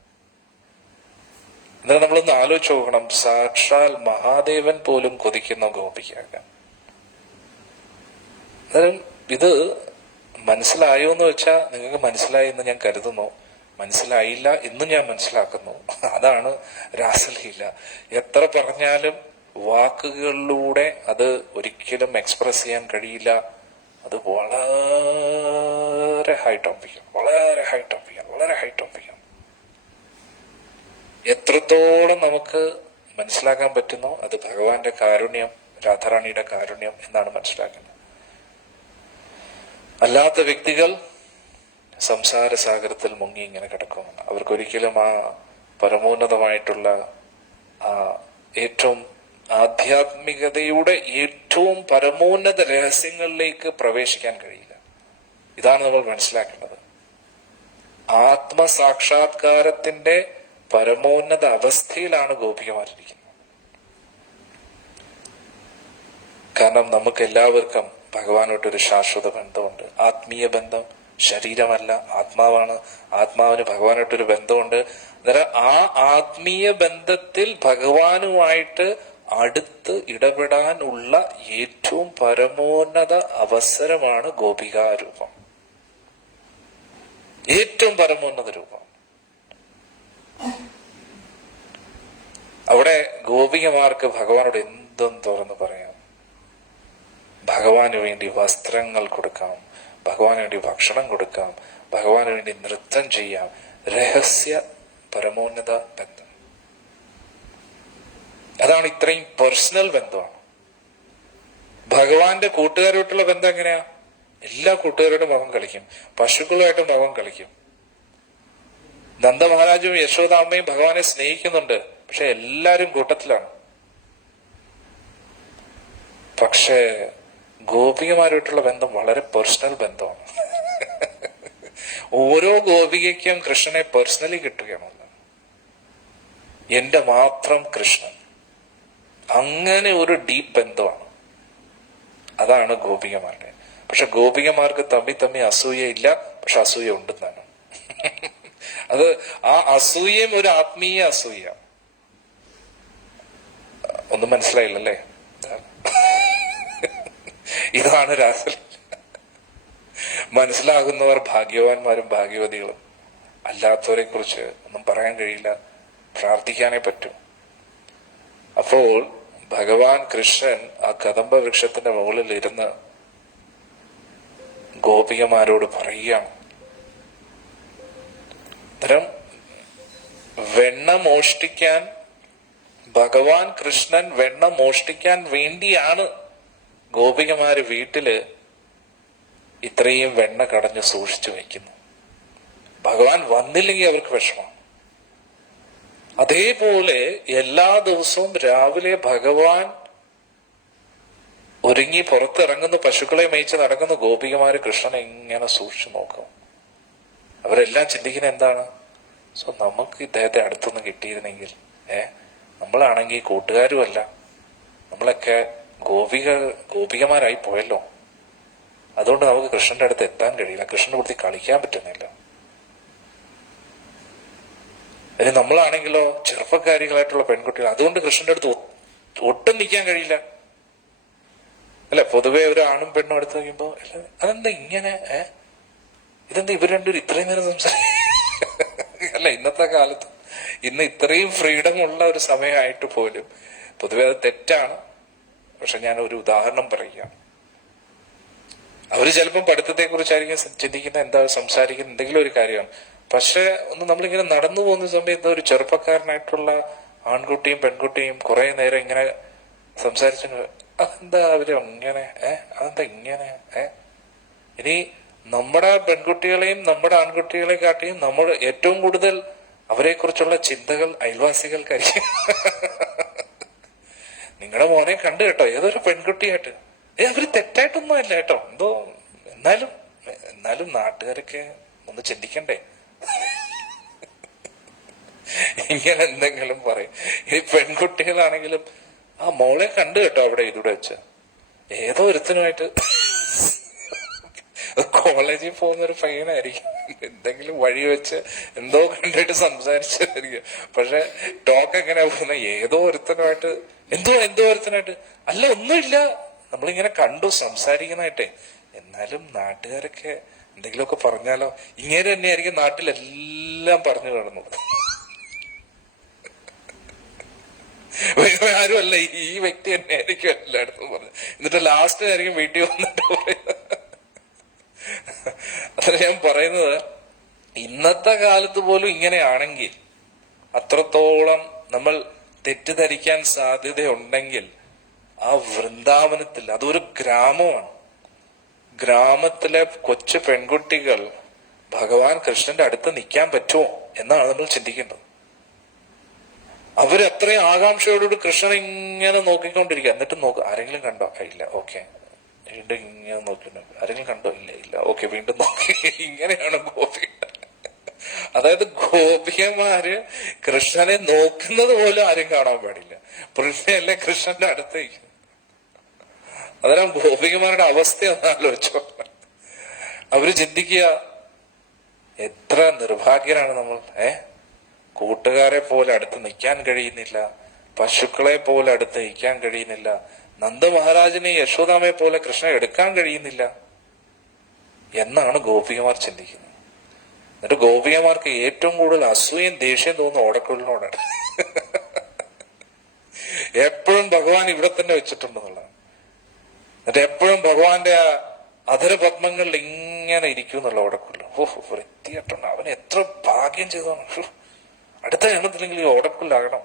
എന്നാൽ നമ്മളൊന്ന് ആലോചിച്ച് നോക്കണം, സാക്ഷാൽ മഹാദേവൻ പോലും കൊതിക്കുന്ന ഗോപികയാകാൻ. ഇത് മനസ്സിലായോ എന്ന് വെച്ചാൽ നിങ്ങൾക്ക് മനസ്സിലായി എന്ന് ഞാൻ കരുതുന്നു. മനസ്സിലായില്ല എന്നും ഞാൻ മനസ്സിലാക്കുന്നു. അതാണ് രാസലീല. എത്ര പറഞ്ഞാലും വാക്കുകളിലൂടെ അത് ഒരിക്കലും എക്സ്പ്രസ് ചെയ്യാൻ കഴിയില്ല. അത് വളരെ ഹൈ ടോപ്പിക്കാണ്, വളരെ ഹൈ ടോപ്പിക്കാണ്, വളരെ ഹൈ ടോപ്പിക്കാണ്. എത്രത്തോളം നമുക്ക് മനസ്സിലാക്കാൻ പറ്റുന്നോ അത് ഭഗവാന്റെ കാരുണ്യം, രാധാറാണിയുടെ കാരുണ്യം എന്നാണ് മനസ്സിലാക്കുന്നത്. അല്ലാത്ത വ്യക്തികൾ സംസാര സാഗരത്തിൽ മുങ്ങി ഇങ്ങനെ കിടക്കുമെന്ന്. അവർക്കൊരിക്കലും ആ പരമോന്നതമായിട്ടുള്ള ആ ഏറ്റവും ആധ്യാത്മികതയുടെ ഏറ്റവും പരമോന്നത രഹസ്യങ്ങളിലേക്ക് പ്രവേശിക്കാൻ കഴിയില്ല. ഇതാണ് നമ്മൾ മനസ്സിലാക്കേണ്ടത്. ആത്മസാക്ഷാത്കാരത്തിന്റെ പരമോന്നത അവസ്ഥയിലാണ് ഗോപികമാരിയിരിക്കുന്നത്. കാരണം നമുക്ക് എല്ലാവർക്കും ഭഗവാനോട്ടൊരു ശാശ്വത ബന്ധമുണ്ട്. ആത്മീയ ബന്ധം. ശരീരമല്ല, ആത്മാവാണ്. ആത്മാവിന് ഭഗവാനായിട്ടൊരു ബന്ധമുണ്ട്. അന്നേരം ആ ആത്മീയ ബന്ധത്തിൽ ഭഗവാനുമായിട്ട് അടുത്ത് ഇടപെടാനുള്ള ഏറ്റവും പരമോന്നത അവസരമാണ് ഗോപികാരൂപം. ഏറ്റവും പരമോന്നത രൂപം. അവിടെ ഗോപികമാർക്ക് ഭഗവാനോട് എന്തും തുറന്ന് പറയാം. ഭഗവാന് വേണ്ടി വസ്ത്രങ്ങൾ കൊടുക്കാം, ഭഗവാന് വേണ്ടി ഭക്ഷണം കൊടുക്കാം, ഭഗവാന് വേണ്ടി നൃത്തം ചെയ്യാം. രഹസ്യ പരമോന്നത ബന്ധം. അതാണ് ഇത്രയും പേഴ്സണൽ ബന്ധമാണ്. ഭഗവാന്റെ കൂട്ടുകാരുമായിട്ടുള്ള ബന്ധം എങ്ങനെയാ? എല്ലാ കൂട്ടുകാരോടും ഭഗവാൻ കളിക്കും, പശുക്കളുമായിട്ടും ഭഗവാൻ കളിക്കും. നന്ദമഹാരാജും യശോദാമ്മയും ഭഗവാനെ സ്നേഹിക്കുന്നുണ്ട്, പക്ഷെ എല്ലാരും കൂട്ടത്തിലാണ്. പക്ഷേ ഗോപികമാരുമായിട്ടുള്ള ബന്ധം വളരെ പേഴ്സണൽ ബന്ധമാണ്. ഓരോ ഗോപികയ്ക്കും കൃഷ്ണനെ പേഴ്സണലി കിട്ടുകയാണ്. എന്റെ മാത്രം കൃഷ്ണൻ. അങ്ങനെ ഒരു ഡീപ്പ് ബന്ധമാണ്. അതാണ് ഗോപികമാരുടെ. പക്ഷെ ഗോപികമാർക്ക് തമ്മി അസൂയയില്ല, പക്ഷെ അസൂയ ഉണ്ടെന്നാണ്. അത് ആ അസൂയയും ഒരു ആത്മീയ അസൂയ. ഒന്നും മനസ്സിലായില്ലല്ലേ? ഇതാണ് രാസലീല. മനസ്സിലാകുന്നവർ ഭാഗ്യവാന്മാരും ഭാഗ്യവതികളും. അല്ലാത്തവരെ കുറിച്ച് ഒന്നും പറയാൻ കഴിയില്ല, പ്രാർത്ഥിക്കാനേ പറ്റൂ. അപ്പോൾ ഭഗവാൻ കൃഷ്ണൻ ആ കദംബ വൃക്ഷത്തിന്റെ മുകളിൽ ഇരുന്ന് ഗോപികമാരോട് പറയുകയാണ്. അന്നേരം വെണ്ണ മോഷ്ടിക്കാൻ ഭഗവാൻ കൃഷ്ണൻ വെണ്ണ മോഷ്ടിക്കാൻ വേണ്ടിയാണ് ഗോപികമാര് വീട്ടില് ഇത്രയും വെണ്ണ കടഞ്ഞ് സൂക്ഷിച്ചു വയ്ക്കുന്നു. ഭഗവാൻ വന്നില്ലെങ്കിൽ അവർക്ക് വിഷമം. അതേപോലെ എല്ലാ ദിവസവും രാവിലെ ഭഗവാൻ ഒരുങ്ങി പുറത്തിറങ്ങുന്ന പശുക്കളെ മേയിച്ച് നടക്കുന്ന ഗോപികമാര് കൃഷ്ണനെ ഇങ്ങനെ സൂക്ഷിച്ചു നോക്കും. അവരെല്ലാം ചിന്തിക്കുന്ന എന്താണ്? സോ നമുക്ക് ഇദ്ദേഹത്തെ അടുത്തൊന്ന് കിട്ടിയിരുന്നെങ്കിൽ, നമ്മളാണെങ്കിൽ കൂട്ടുകാരുമല്ല, നമ്മളൊക്കെ ഗോപികമാരായി പോയല്ലോ. അതുകൊണ്ട് നമുക്ക് കൃഷ്ണന്റെ അടുത്ത് എത്താൻ കഴിയില്ല, കൃഷ്ണന്റെ അടുത്ത് കളിക്കാൻ പറ്റുന്നില്ല. ഇനി നമ്മളാണെങ്കിലോ ചെറുപ്പക്കാരികളായിട്ടുള്ള പെൺകുട്ടികൾ, അതുകൊണ്ട് കൃഷ്ണന്റെ അടുത്ത് ഒട്ടും നിൽക്കാൻ കഴിയില്ല. അല്ല, പൊതുവെ ഒരു ആണും പെണ്ണും അടുത്ത് നോക്കുമ്പോ അതെന്താ ഇങ്ങനെ, ഇതെന്താ ഇവർ രണ്ടുപേരും ഇത്രയും നേരം അല്ല, ഇന്നത്തെ കാലത്ത് ഇന്ന് ഇത്രയും ഫ്രീഡം ഉള്ള ഒരു സമയമായിട്ട് പോലും പൊതുവെ അത് തെറ്റാണ്. പക്ഷെ ഞാൻ ഒരു ഉദാഹരണം പറയുകയാണ്. അവര് ചിലപ്പം പഠിത്തത്തെ കുറിച്ചായിരിക്കും ചിന്തിക്കുന്ന, എന്താ സംസാരിക്കുന്ന എന്തെങ്കിലും ഒരു കാര്യമാണ്. പക്ഷെ ഒന്ന് നമ്മളിങ്ങനെ നടന്നു പോകുന്ന സമയത്ത് ഒരു ചെറുപ്പക്കാരനായിട്ടുള്ള ആൺകുട്ടിയും പെൺകുട്ടിയും കുറെ നേരം ഇങ്ങനെ സംസാരിച്ചു, അതെന്താ അവര് അങ്ങനെ, അതെന്താ ഇങ്ങനെ. ഇനി നമ്മുടെ പെൺകുട്ടികളെയും നമ്മുടെ ആൺകുട്ടികളെ കാട്ടിയും നമ്മൾ ഏറ്റവും കൂടുതൽ അവരെ കുറിച്ചുള്ള ചിന്തകൾ അയൽവാസികൾക്കായിരിക്കും. നിങ്ങളുടെ മോനെ കണ്ടു കേട്ടോ, ഏതൊരു പെൺകുട്ടിയായിട്ട് അവര് തെറ്റായിട്ടൊന്നും അല്ല കേട്ടോ, എന്തോ എന്നാലും എന്നാലും നാട്ടുകാരൊക്കെ ഒന്ന് ചിന്തിക്കണ്ടേ, ഇങ്ങനെ എന്തെങ്കിലും പറയും. ഈ പെൺകുട്ടികളാണെങ്കിലും ആ മോളെ കണ്ടു കേട്ടോ അവിടെ ഇതിവിടെ വെച്ച ഏതോ ഒരുത്തനുമായിട്ട് കോളേജിൽ പോകുന്നൊരു പയ്യനായിരിക്കും, എന്തെങ്കിലും വഴി വെച്ച് എന്തോ കണ്ടിട്ട് സംസാരിച്ചായിരിക്കും. പക്ഷെ ടോക്ക് എങ്ങനെയാ പോകുന്ന, ഏതോ ഒരുത്തനുമായിട്ട് എന്തോ ഒരുത്തനായിട്ട് അല്ല, ഒന്നുമില്ല, നമ്മളിങ്ങനെ കണ്ടു സംസാരിക്കുന്നതായിട്ടെ. എന്നാലും നാട്ടുകാരൊക്കെ എന്തെങ്കിലുമൊക്കെ പറഞ്ഞാലോ, ഇങ്ങനെ തന്നെയായിരിക്കും നാട്ടിലെല്ലാം പറഞ്ഞു കാണുന്നത്. വേറെ ആരുമല്ല, ഈ വ്യക്തി തന്നെയായിരിക്കും എല്ലായിടത്തും പറഞ്ഞു. എന്നിട്ട് ലാസ്റ്റ് ആയിരിക്കും വീട്ടിൽ വന്നിട്ട് പറയുന്നത്. അതിന് ഞാൻ പറയുന്നത്, ഇന്നത്തെ കാലത്ത് പോലും ഇങ്ങനെയാണെങ്കിൽ, അത്രത്തോളം നമ്മൾ തെറ്റിദ്ധരിക്കാൻ സാധ്യതയുണ്ടെങ്കിൽ, ആ വൃന്ദാവനത്തിൽ, അതൊരു ഗ്രാമമാണ്, ഗ്രാമത്തിലെ കൊച്ചു പെൺകുട്ടികൾ ഭഗവാൻ കൃഷ്ണന്റെ അടുത്ത് നിൽക്കാൻ പറ്റുമോ എന്നാണ് നമ്മൾ ചിന്തിക്കേണ്ടത്. അവരത്രയും ആകാംക്ഷയോടുകൂടി കൃഷ്ണനെ ഇങ്ങനെ നോക്കിക്കൊണ്ടിരിക്കുക. എന്നിട്ട് ആരെങ്കിലും കണ്ടോ? ഇല്ല, ഓക്കെ. വീണ്ടും ഇങ്ങനെ നോക്കിണ്ടോ? ആരെങ്കിലും കണ്ടോ? ഇല്ല, ഓക്കെ. വീണ്ടും നോക്കി. ഇങ്ങനെയാണ് ഗോപി. അതായത് ഗോപികമാര് കൃഷ്ണനെ നോക്കുന്നത് പോലും ആരും കാണാൻ പാടില്ല, പുരുഷനല്ലേ കൃഷ്ണന്റെ അടുത്തേക്ക്. അതെല്ലാം ഗോപികമാരുടെ അവസ്ഥ ഒന്ന് ആലോചിച്ചോ. അവര് ചിന്തിക്കുക, എത്ര നിർഭാഗ്യരാണ് നമ്മൾ. കൂട്ടുകാരെ പോലെ അടുത്ത് നിൽക്കാൻ കഴിയുന്നില്ല, പശുക്കളെ പോലെ അടുത്ത് നിൽക്കാൻ കഴിയുന്നില്ല, നന്ദ മഹാരാജനെ യശോദാമയെ പോലെ കൃഷ്ണ എടുക്കാൻ കഴിയുന്നില്ല എന്നാണ് ഗോപികമാർ ചിന്തിക്കുന്നത്. എന്നിട്ട് ഗോപികമാർക്ക് ഏറ്റവും കൂടുതൽ അസൂയം ദേഷ്യം തോന്നുന്ന ഓടക്കുഴലിനോടാണ്. എപ്പോഴും ഭഗവാൻ ഇവിടെ തന്നെ വെച്ചിട്ടുണ്ടെന്നുള്ളതാണ്. എന്നിട്ട് എപ്പോഴും ഭഗവാന്റെ അധരപത്മങ്ങളിൽ ഇങ്ങനെ ഇരിക്കും എന്നുള്ള ഓടക്കുഴൽ. വൃത്തിയായിട്ടുണ്ട്, അവൻ എത്ര ഭാഗ്യം ചെയ്തതാണ്, അടുത്ത എണ്ണത്തിലെങ്കിൽ ഈ ഓടക്കുഴലാകണം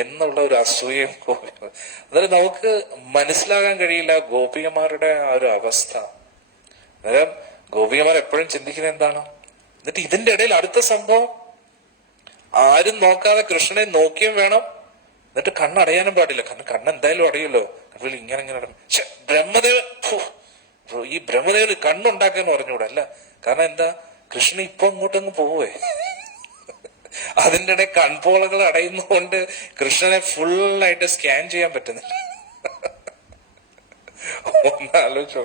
എന്നുള്ള ഒരു അസൂയം ഗോപിക. അതായത് നമുക്ക് മനസ്സിലാകാൻ കഴിയില്ല ഗോപികമാരുടെ ആ ഒരു അവസ്ഥ. അന്നേരം ഗോപികമാർ എപ്പോഴും ചിന്തിക്കുന്നത് എന്താണ്, എന്നിട്ട് ഇതിന്റെ ഇടയിൽ അടുത്ത സംഭവം, ആരും നോക്കാതെ കൃഷ്ണനെ നോക്കിയും വേണം, എന്നിട്ട് കണ്ണടയാനും പാടില്ല. കാരണം കണ്ണെന്തായാലും അടയുമല്ലോ. അതുപോലെ ഇങ്ങനെ ബ്രഹ്മദേവൻ, ഈ ബ്രഹ്മദേവന് കണ്ണുണ്ടാക്കാന്ന് പറഞ്ഞുകൂടെ. അല്ല, കാരണം എന്താ, കൃഷ്ണൻ ഇപ്പൊ അങ്ങോട്ടങ്ങ് പോവേ, അതിന്റെ ഇടയിൽ കൺപോളകൾ അടയുന്നതുകൊണ്ട് കൃഷ്ണനെ ഫുള്ളായിട്ട് സ്കാൻ ചെയ്യാൻ പറ്റുന്നില്ല. ഒന്നാലോചിച്ചോ.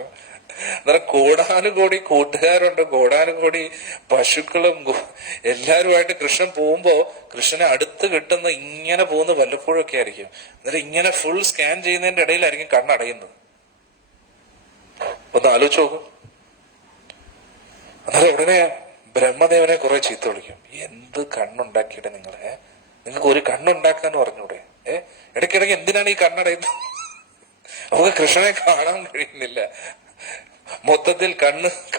അന്നേരം കോടാനുകോടി കൂട്ടുകാരുണ്ട്, കോടാനുകോടി പശുക്കളും എല്ലാരുമായിട്ട് കൃഷ്ണൻ പോകുമ്പോ കൃഷ്ണനെ അടുത്ത് കിട്ടുന്ന ഇങ്ങനെ പോകുന്ന വല്ലപ്പോഴൊക്കെ ആയിരിക്കും. അന്നേരം ഇങ്ങനെ ഫുൾ സ്കാൻ ചെയ്യുന്നതിന്റെ ഇടയിലായിരിക്കും കണ്ണടയുന്നത്. ഒന്ന് ആലോചിച്ച് നോക്കും. അന്നേരം ഉടനെ ബ്രഹ്മദേവനെ കുറെ ചീത്ത വിളിക്കും. എന്ത് കണ്ണുണ്ടാക്കിയിട്ട് നിങ്ങളെ, നിങ്ങൾക്ക് ഒരു കണ്ണുണ്ടാക്കാന്ന് പറഞ്ഞൂടെ? ഇടയ്ക്കിടയ്ക്ക് എന്തിനാണ് ഈ കണ്ണടയുന്നത്? നമുക്ക് കൃഷ്ണനെ കാണാൻ കഴിയുന്നില്ല, മൊത്തത്തിൽ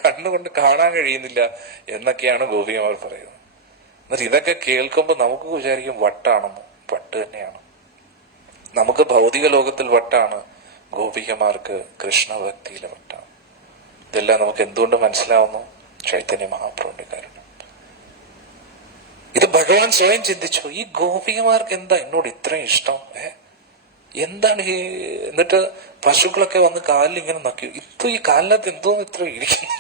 കണ്ണുകൊണ്ട് കാണാൻ കഴിയുന്നില്ല എന്നൊക്കെയാണ് ഗോപികമാർ പറയുന്നത്. എന്നിട്ട് ഇതൊക്കെ കേൾക്കുമ്പോൾ നമുക്ക് വിചാരിക്കും വട്ടാണെന്ന്. വട്ട് തന്നെയാണ്. നമുക്ക് ഭൗതിക ലോകത്തിൽ വട്ടാണ്, ഗോപികമാർക്ക് കൃഷ്ണഭക്തിയിലെ വട്ടാണ്. ഇതെല്ലാം നമുക്ക് എന്തുകൊണ്ട് മനസ്സിലാവുന്നു? ചൈതന്യ മഹാപ്രഭുവിന്റെ കാരണം. ഇത് ഭഗവാൻ സ്വയം ചിന്തിച്ചു, ഈ ഗോപികമാർക്ക് എന്താ എന്നോട് ഇത്രയും ഇഷ്ടം, എന്താണ് ഈ. എന്നിട്ട് പശുക്കളൊക്കെ വന്ന് കാലിൽ ഇങ്ങനെ നക്കി, ഇപ്പൊ ഈ കാലിനകത്ത് എന്തോ ഇത്ര ഇരിക്കുന്നു.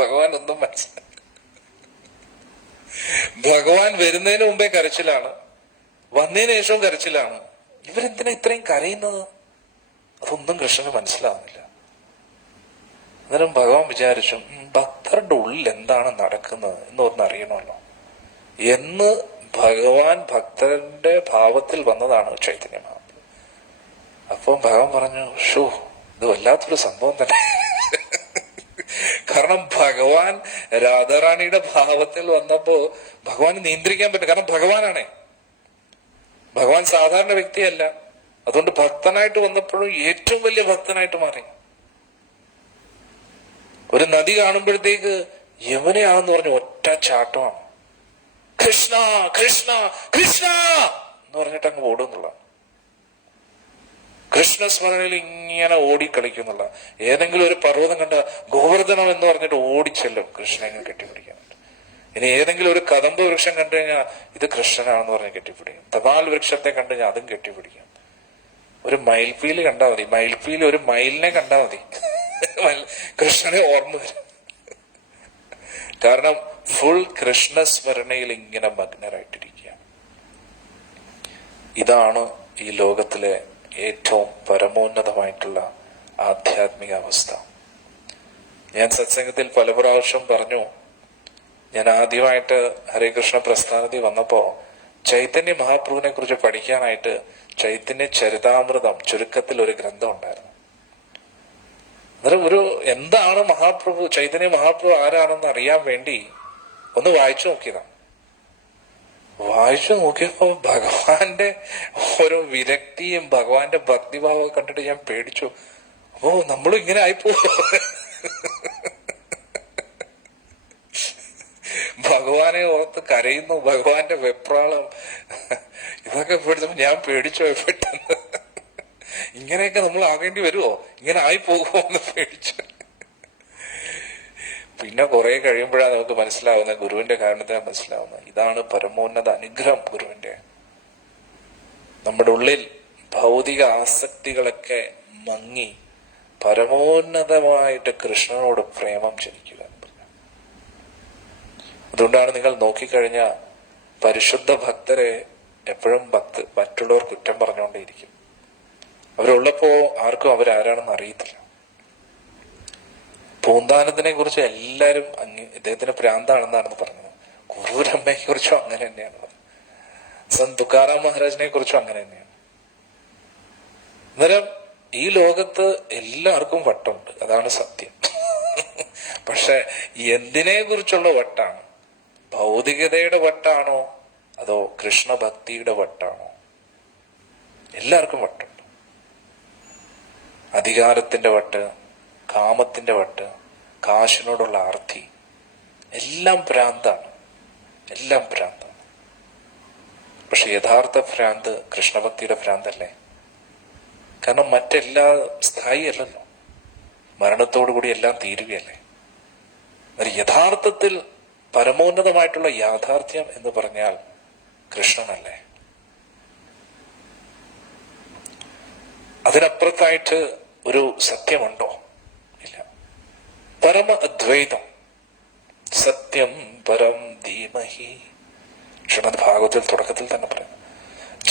ഭഗവാൻ ഒന്നും മനസ്സിലായി. ഭഗവാൻ വരുന്നതിന് മുമ്പേ കരച്ചിലാണ്, വന്നതിന് ശേഷവും കരച്ചിലാണ്. ഇവരെന്തിനാ ഇത്രയും കരയുന്നത്? അതൊന്നും കൃഷ്ണന് മനസ്സിലാവുന്നില്ല. അന്നേരം ഭഗവാൻ വിചാരിച്ചു, ഭക്തരുടെ ഉള്ളിൽ എന്താണ് നടക്കുന്നത് എന്നൊന്ന് അറിയണമല്ലോ എന്ന് ഭഗവാൻ ഭക്തന്റെ ഭാവത്തിൽ വന്നതാണ് ചൈതന്യ മഹാപ്രഭു. അപ്പം ഭഗവാൻ പറഞ്ഞു, ഷോ, ഇത് വല്ലാത്തൊരു സംഭവം തന്നെ. കാരണം ഭഗവാൻ രാധാറാണിയുടെ ഭാവത്തിൽ വന്നപ്പോ ഭഗവാന് നിയന്ത്രിക്കാൻ പറ്റും. കാരണം ഭഗവാനാണേ, ഭഗവാൻ സാധാരണ വ്യക്തിയല്ല. അതുകൊണ്ട് ഭക്തനായിട്ട് വന്നപ്പോഴും ഏറ്റവും വലിയ ഭക്തനായിട്ട് മാറി. ഒരു നദി കാണുമ്പോഴത്തേക്ക് യമുനയാണെന്ന് പറഞ്ഞ് ഒറ്റ ചാട്ടമാണ്. കൃഷ്ണ കൃഷ്ണ കൃഷ്ണ എന്ന് പറഞ്ഞിട്ട് അങ്ങ് ഓടുന്നുള്ള, കൃഷ്ണസ്മരണയിൽ ഇങ്ങനെ ഓടിക്കളിക്കുന്നുള്ള. ഏതെങ്കിലും ഒരു പർവ്വതം കണ്ട ഗോവർദ്ധനം എന്ന് പറഞ്ഞിട്ട് ഓടിച്ചെല്ലും കൃഷ്ണനെ കെട്ടിപ്പിടിക്കാൻ. ഇനി ഏതെങ്കിലും ഒരു കദംബ വൃക്ഷം കണ്ടു കഴിഞ്ഞാൽ ഇത് കൃഷ്ണനാണെന്ന് പറഞ്ഞ് കെട്ടിപ്പിടിക്കും. തപാൽ വൃക്ഷത്തെ കണ്ടു കഴിഞ്ഞാൽ അതും കെട്ടിപ്പിടിക്കും. ഒരു മയിൽപ്പീലി കണ്ടാൽ മതി, മയിൽപ്പീലി ഒരു മയിലിനെ കണ്ടാൽ മതി, കൃഷ്ണനെ ഓർമ്മ വരും. കാരണം ഫുൾ കൃഷ്ണസ്മരണയിൽ ഇങ്ങനെ മഗ്നരായിട്ടിരിക്കുക. ഇതാണ് ഈ ലോകത്തിലെ ഏറ്റവും പരമോന്നതമായിട്ടുള്ള ആധ്യാത്മിക അവസ്ഥ. ഞാൻ സത്സംഗത്തിൽ പല പ്രാവശ്യം പറഞ്ഞു, ഞാൻ ആദ്യമായിട്ട് ഹരേകൃഷ്ണ പ്രസ്ഥാനത്തിൽ വന്നപ്പോ ചൈതന്യ മഹാപ്രഭുവിനെ കുറിച്ച് പഠിക്കാനായിട്ട് ചൈതന്യ ചരിതാമൃതം ചുരുക്കത്തിൽ ഒരു ഗ്രന്ഥം ഉണ്ടായിരുന്നു. അന്നേരം എന്താണ് മഹാപ്രഭു, ചൈതന്യ മഹാപ്രഭു ആരാണെന്ന് അറിയാൻ വേണ്ടി ഒന്ന് വായിച്ചു നോക്കിയതാണ്. വായിച്ചു നോക്കിയപ്പോ ഭഗവാന്റെ ഓരോ വിരക്തിയും ഭഗവാന്റെ ഭക്തിഭാവം കണ്ടിട്ട് ഞാൻ പേടിച്ചു. അപ്പോ നമ്മളും ഇങ്ങനെ ആയിപ്പോ, ഭഗവാനെ ഓർത്ത് കരയുന്നു, ഭഗവാന്റെ വെപ്രാളം, ഇതൊക്കെ പേടിച്ചപ്പോ ഞാൻ പേടിച്ചു പെട്ടെന്ന്. ഇങ്ങനെയൊക്കെ നമ്മൾ ആകേണ്ടി വരുമോ, ഇങ്ങനെ ആയി പോകുമോ എന്ന് പേടിച്ചു. പിന്നെ കുറെ കഴിയുമ്പോഴാണ് നമുക്ക് മനസ്സിലാവുന്നത്, ഗുരുവിന്റെ കാരണത്തിനാണ് മനസ്സിലാവുന്നത്, ഇതാണ് പരമോന്നത അനുഗ്രഹം ഗുരുവിന്റെ. നമ്മുടെ ഉള്ളിൽ ഭൗതിക ആസക്തികളൊക്കെ മങ്ങി പരമോന്നതമായിട്ട് കൃഷ്ണനോട് പ്രേമം ജനിക്കുക. അതുകൊണ്ടാണ് നിങ്ങൾ നോക്കിക്കഴിഞ്ഞ പരിശുദ്ധ ഭക്തരെ എപ്പോഴും മറ്റുള്ളവർ കുറ്റം പറഞ്ഞുകൊണ്ടേയിരിക്കും. അവരുള്ളപ്പോ ആർക്കും അവരാരാണെന്ന് അറിയത്തില്ല. പൂന്താനത്തിനെ കുറിച്ച് എല്ലാരും ഇദ്ദേഹത്തിന് ഭ്രാന്താണെന്നാണ് പറഞ്ഞത്. കുറൂരമ്മയെ കുറിച്ചും അങ്ങനെ തന്നെയാണ് പറഞ്ഞത്. സന്ത് തുക്കാറാം മഹാരാജിനെ കുറിച്ചും അങ്ങനെ തന്നെയാണ്. അന്നേരം ഈ ലോകത്ത് എല്ലാവർക്കും വട്ടമുണ്ട്, അതാണ് സത്യം. പക്ഷെ എന്തിനെ കുറിച്ചുള്ള വട്ടാണ്? ഭൗതികതയുടെ വട്ടാണോ അതോ കൃഷ്ണഭക്തിയുടെ വട്ടാണോ? എല്ലാവർക്കും വട്ടുണ്ട്. അധികാരത്തിന്റെ വട്ട്, കാമത്തിന്റെ വട്ട്, കാശിനോടുള്ള ആർത്തി, എല്ലാം ഭ്രാന്താണ്, എല്ലാം ഭ്രാന്താണ്. പക്ഷെ യഥാർത്ഥ ഭ്രാന്ത് കൃഷ്ണഭക്തിയുടെ ഭ്രാന്തല്ലേ? കാരണം മറ്റെല്ലാ സ്ഥായി അല്ലല്ലോ, മരണത്തോടു കൂടി എല്ലാം തീരുകയല്ലേ. യഥാർത്ഥത്തിൽ പരമോന്നതമായിട്ടുള്ള യാഥാർത്ഥ്യം എന്ന് പറഞ്ഞാൽ കൃഷ്ണനല്ലേ. അതിനപ്പുറത്തായിട്ട് ഒരു സത്യമുണ്ടോ? ഇല്ല. പരമ അദ്വൈതം, സത്യം പരം ധീമഹി. ശ്രീമദ് ഭാഗവതത്തിൽ തുടക്കത്തിൽ തന്നെ പറയുന്നു,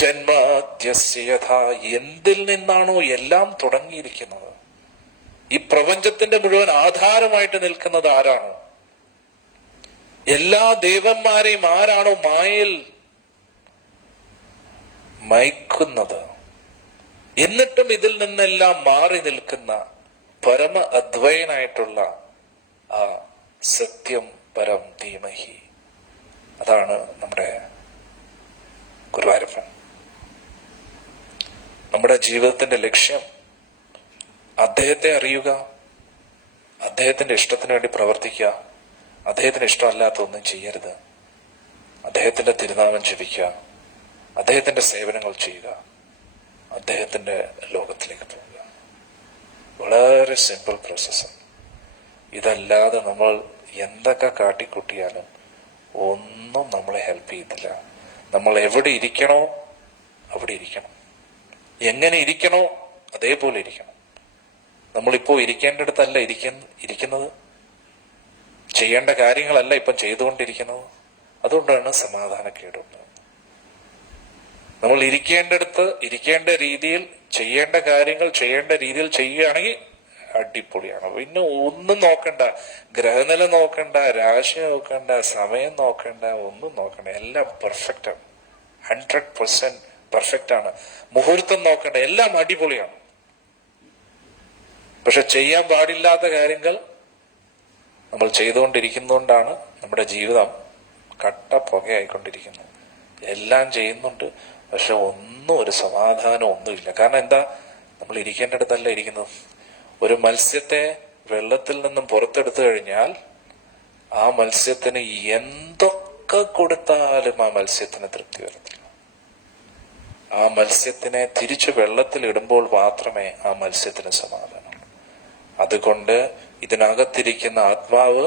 ജന്മാദ്യസ്യ യഥാ, എന്തിൽ നിന്നാണോ എല്ലാം തുടങ്ങിയിരിക്കുന്നത്, ഈ പ്രപഞ്ചത്തിന്റെ മുഴുവൻ ആധാരമായിട്ട് നിൽക്കുന്നത് ആരാണോ, എല്ലാ ദേവന്മാരെയും ആരാണോ മായയിൽ മയക്കുന്നത്, എന്നിട്ടും ഇതിൽ നിന്നെല്ലാം മാറി നിൽക്കുന്ന പരമ അദ്വൈനായിട്ടുള്ള ആ സത്യം പരം ധീമഹി, അതാണ് നമ്മുടെ ഗുരുവായൂരപ്പൻ. നമ്മുടെ ജീവിതത്തിന്റെ ലക്ഷ്യം അദ്ദേഹത്തെ അറിയുക, അദ്ദേഹത്തിന്റെ ഇഷ്ടത്തിന് വേണ്ടി പ്രവർത്തിക്കുക, അദ്ദേഹത്തിന് ഇഷ്ടമല്ലാത്ത ഒന്നും ചെയ്യരുത്, അദ്ദേഹത്തിന്റെ തിരുനാമം ജപിക്കുക, അദ്ദേഹത്തിന്റെ സേവനങ്ങൾ ചെയ്യുക, അദ്ദേഹത്തിന്റെ ലോകത്തിലേക്ക് പോവുക. വളരെ സിമ്പിൾ പ്രോസസ്സാണ്. ഇതല്ലാതെ നമ്മൾ എന്തൊക്കെ കാട്ടിക്കൂട്ടിയാലും ഒന്നും നമ്മളെ ഹെൽപ്പ് ചെയ്യത്തില്ല. നമ്മൾ എവിടെ ഇരിക്കണോ അവിടെ ഇരിക്കണം, എങ്ങനെ ഇരിക്കണോ അതേപോലെ ഇരിക്കണം. നമ്മളിപ്പോ ഇരിക്കേണ്ടടുത്തല്ല ഇരിക്കുന്നത്, ചെയ്യേണ്ട കാര്യങ്ങളല്ല ഇപ്പം ചെയ്തുകൊണ്ടിരിക്കുന്നത്. അതുകൊണ്ടാണ് സമാധാനക്കേടുണ്ടാകുന്നത്. നമ്മൾ ഇരിക്കേണ്ടടുത്ത് ഇരിക്കേണ്ട രീതിയിൽ ചെയ്യേണ്ട കാര്യങ്ങൾ ചെയ്യേണ്ട രീതിയിൽ ചെയ്യുകയാണെങ്കിൽ അടിപൊളിയാണ്. പിന്നെ ഒന്നും നോക്കണ്ട, ഗ്രഹനില നോക്കണ്ട, രാശി നോക്കണ്ട, സമയം നോക്കണ്ട, ഒന്നും നോക്കണ്ട, എല്ലാം പെർഫെക്റ്റ് ആണ്, 100% പെർഫെക്റ്റ് ആണ്. മുഹൂർത്തം നോക്കണ്ട, എല്ലാം അടിപൊളിയാണ്. പക്ഷെ ചെയ്യാൻ പാടില്ലാത്ത കാര്യങ്ങൾ നമ്മൾ ചെയ്തുകൊണ്ടിരിക്കുന്നതുകൊണ്ടാണ് നമ്മുടെ ജീവിതം കട്ട പുകയായിക്കൊണ്ടിരിക്കുന്നത്. എല്ലാം ചെയ്യുന്നുണ്ട്, പക്ഷെ ഒന്നും ഒരു സമാധാനം ഒന്നുമില്ല. കാരണം എന്താ? നമ്മൾ ഇരിക്കേണ്ടടുത്തല്ല ഇരിക്കുന്നത്. ഒരു മത്സ്യത്തെ വെള്ളത്തിൽ നിന്നും പുറത്തെടുത്തു കഴിഞ്ഞാൽ ആ മത്സ്യത്തിന് എന്തൊക്കെ കൊടുത്താലും ആ മത്സ്യത്തിന് തൃപ്തി വരത്തില്ല. ആ മത്സ്യത്തിനെ തിരിച്ചു വെള്ളത്തിൽ ഇടുമ്പോൾ മാത്രമേ ആ മത്സ്യത്തിന് സമാധാനമുള്ളൂ. അതുകൊണ്ട് ഇതിനകത്തിരിക്കുന്ന ആത്മാവ്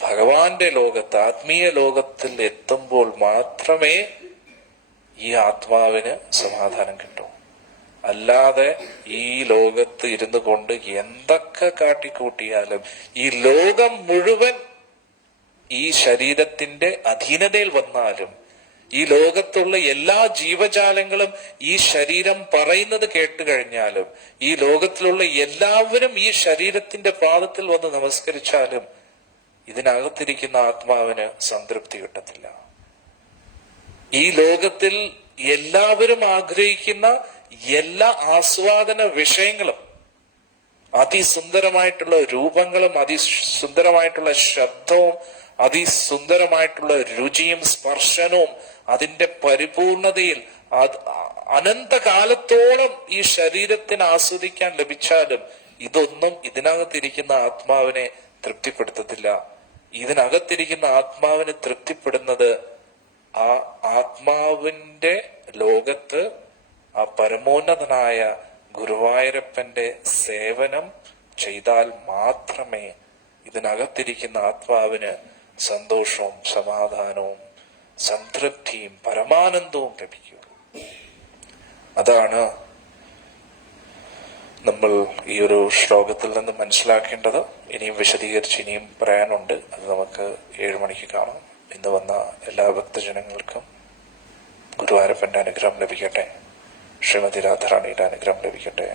ഭഗവാന്റെ ലോകത്ത്, ആത്മീയ ലോകത്തിൽ എത്തുമ്പോൾ മാത്രമേ ഈ ആത്മാവിന് സമാധാനം കിട്ടൂ. അല്ലാതെ ഈ ലോകത്ത് ഇരുന്നു കൊണ്ട് എന്തൊക്കെ കാട്ടിക്കൂട്ടിയാലും ഈ ലോകം മുഴുവൻ ഈ ശരീരത്തിന്റെ അധീനതയിൽ വന്നാലും, ഈ ലോകത്തുള്ള എല്ലാ ജീവജാലങ്ങളും ഈ ശരീരം പറയുന്നത് കേട്ട് കഴിഞ്ഞാലും, ഈ ലോകത്തിലുള്ള എല്ലാവരും ഈ ശരീരത്തിന്റെ പാദത്തിൽ വന്ന് നമസ്കരിച്ചാലും ഇതിനകത്തിരിക്കുന്ന ആത്മാവിന് സംതൃപ്തി കിട്ടത്തില്ല. ഈ ലോകത്തിൽ എല്ലാവരും ആഗ്രഹിക്കുന്ന എല്ലാ ആസ്വാദന വിഷയങ്ങളും, അതിസുന്ദരമായിട്ടുള്ള രൂപങ്ങളും, അതിസുന്ദരമായിട്ടുള്ള ശബ്ദവും, അതിസുന്ദരമായിട്ടുള്ള രുചിയും സ്പർശനവും, അതിന്റെ പരിപൂർണതയിൽ അനന്തകാലത്തോളം ഈ ശരീരത്തിന് ആസ്വദിക്കാൻ ലഭിച്ചാലും ഇതൊന്നും ഇതിനകത്തിരിക്കുന്ന ആത്മാവിനെ തൃപ്തിപ്പെടുത്തത്തില്ല. ഇതിനകത്തിരിക്കുന്ന ആത്മാവിന് തൃപ്തിപ്പെടുന്നത് ആ ആത്മാവിന്റെ ലോകത്ത് ആ പരമോന്നതനായ ഗുരുവായൂരപ്പന്റെ സേവനം ചെയ്താൽ മാത്രമേ ഇതിനകത്തിരിക്കുന്ന ആത്മാവിന് സന്തോഷവും സമാധാനവും സംതൃപ്തിയും പരമാനന്ദവും ലഭിക്കൂ. അതാണ് നമ്മൾ ഈ ഒരു ശ്ലോകത്തിൽ നിന്ന് മനസ്സിലാക്കേണ്ടത്. ഇനിയും വിശദീകരിച്ച് ഇനിയും പറയാനുണ്ട്. അത് നമുക്ക് 7 മണിക്ക് കാണാം. ഇന്ന് വന്ന എല്ലാ ഭക്തജനങ്ങൾക്കും ഗുരുവായൂരപ്പന്റെ അനുഗ്രഹം ലഭിക്കട്ടെ, ശ്രീമതി രാധാറാണിയുടെ അനുഗ്രഹം ലഭിക്കട്ടെ.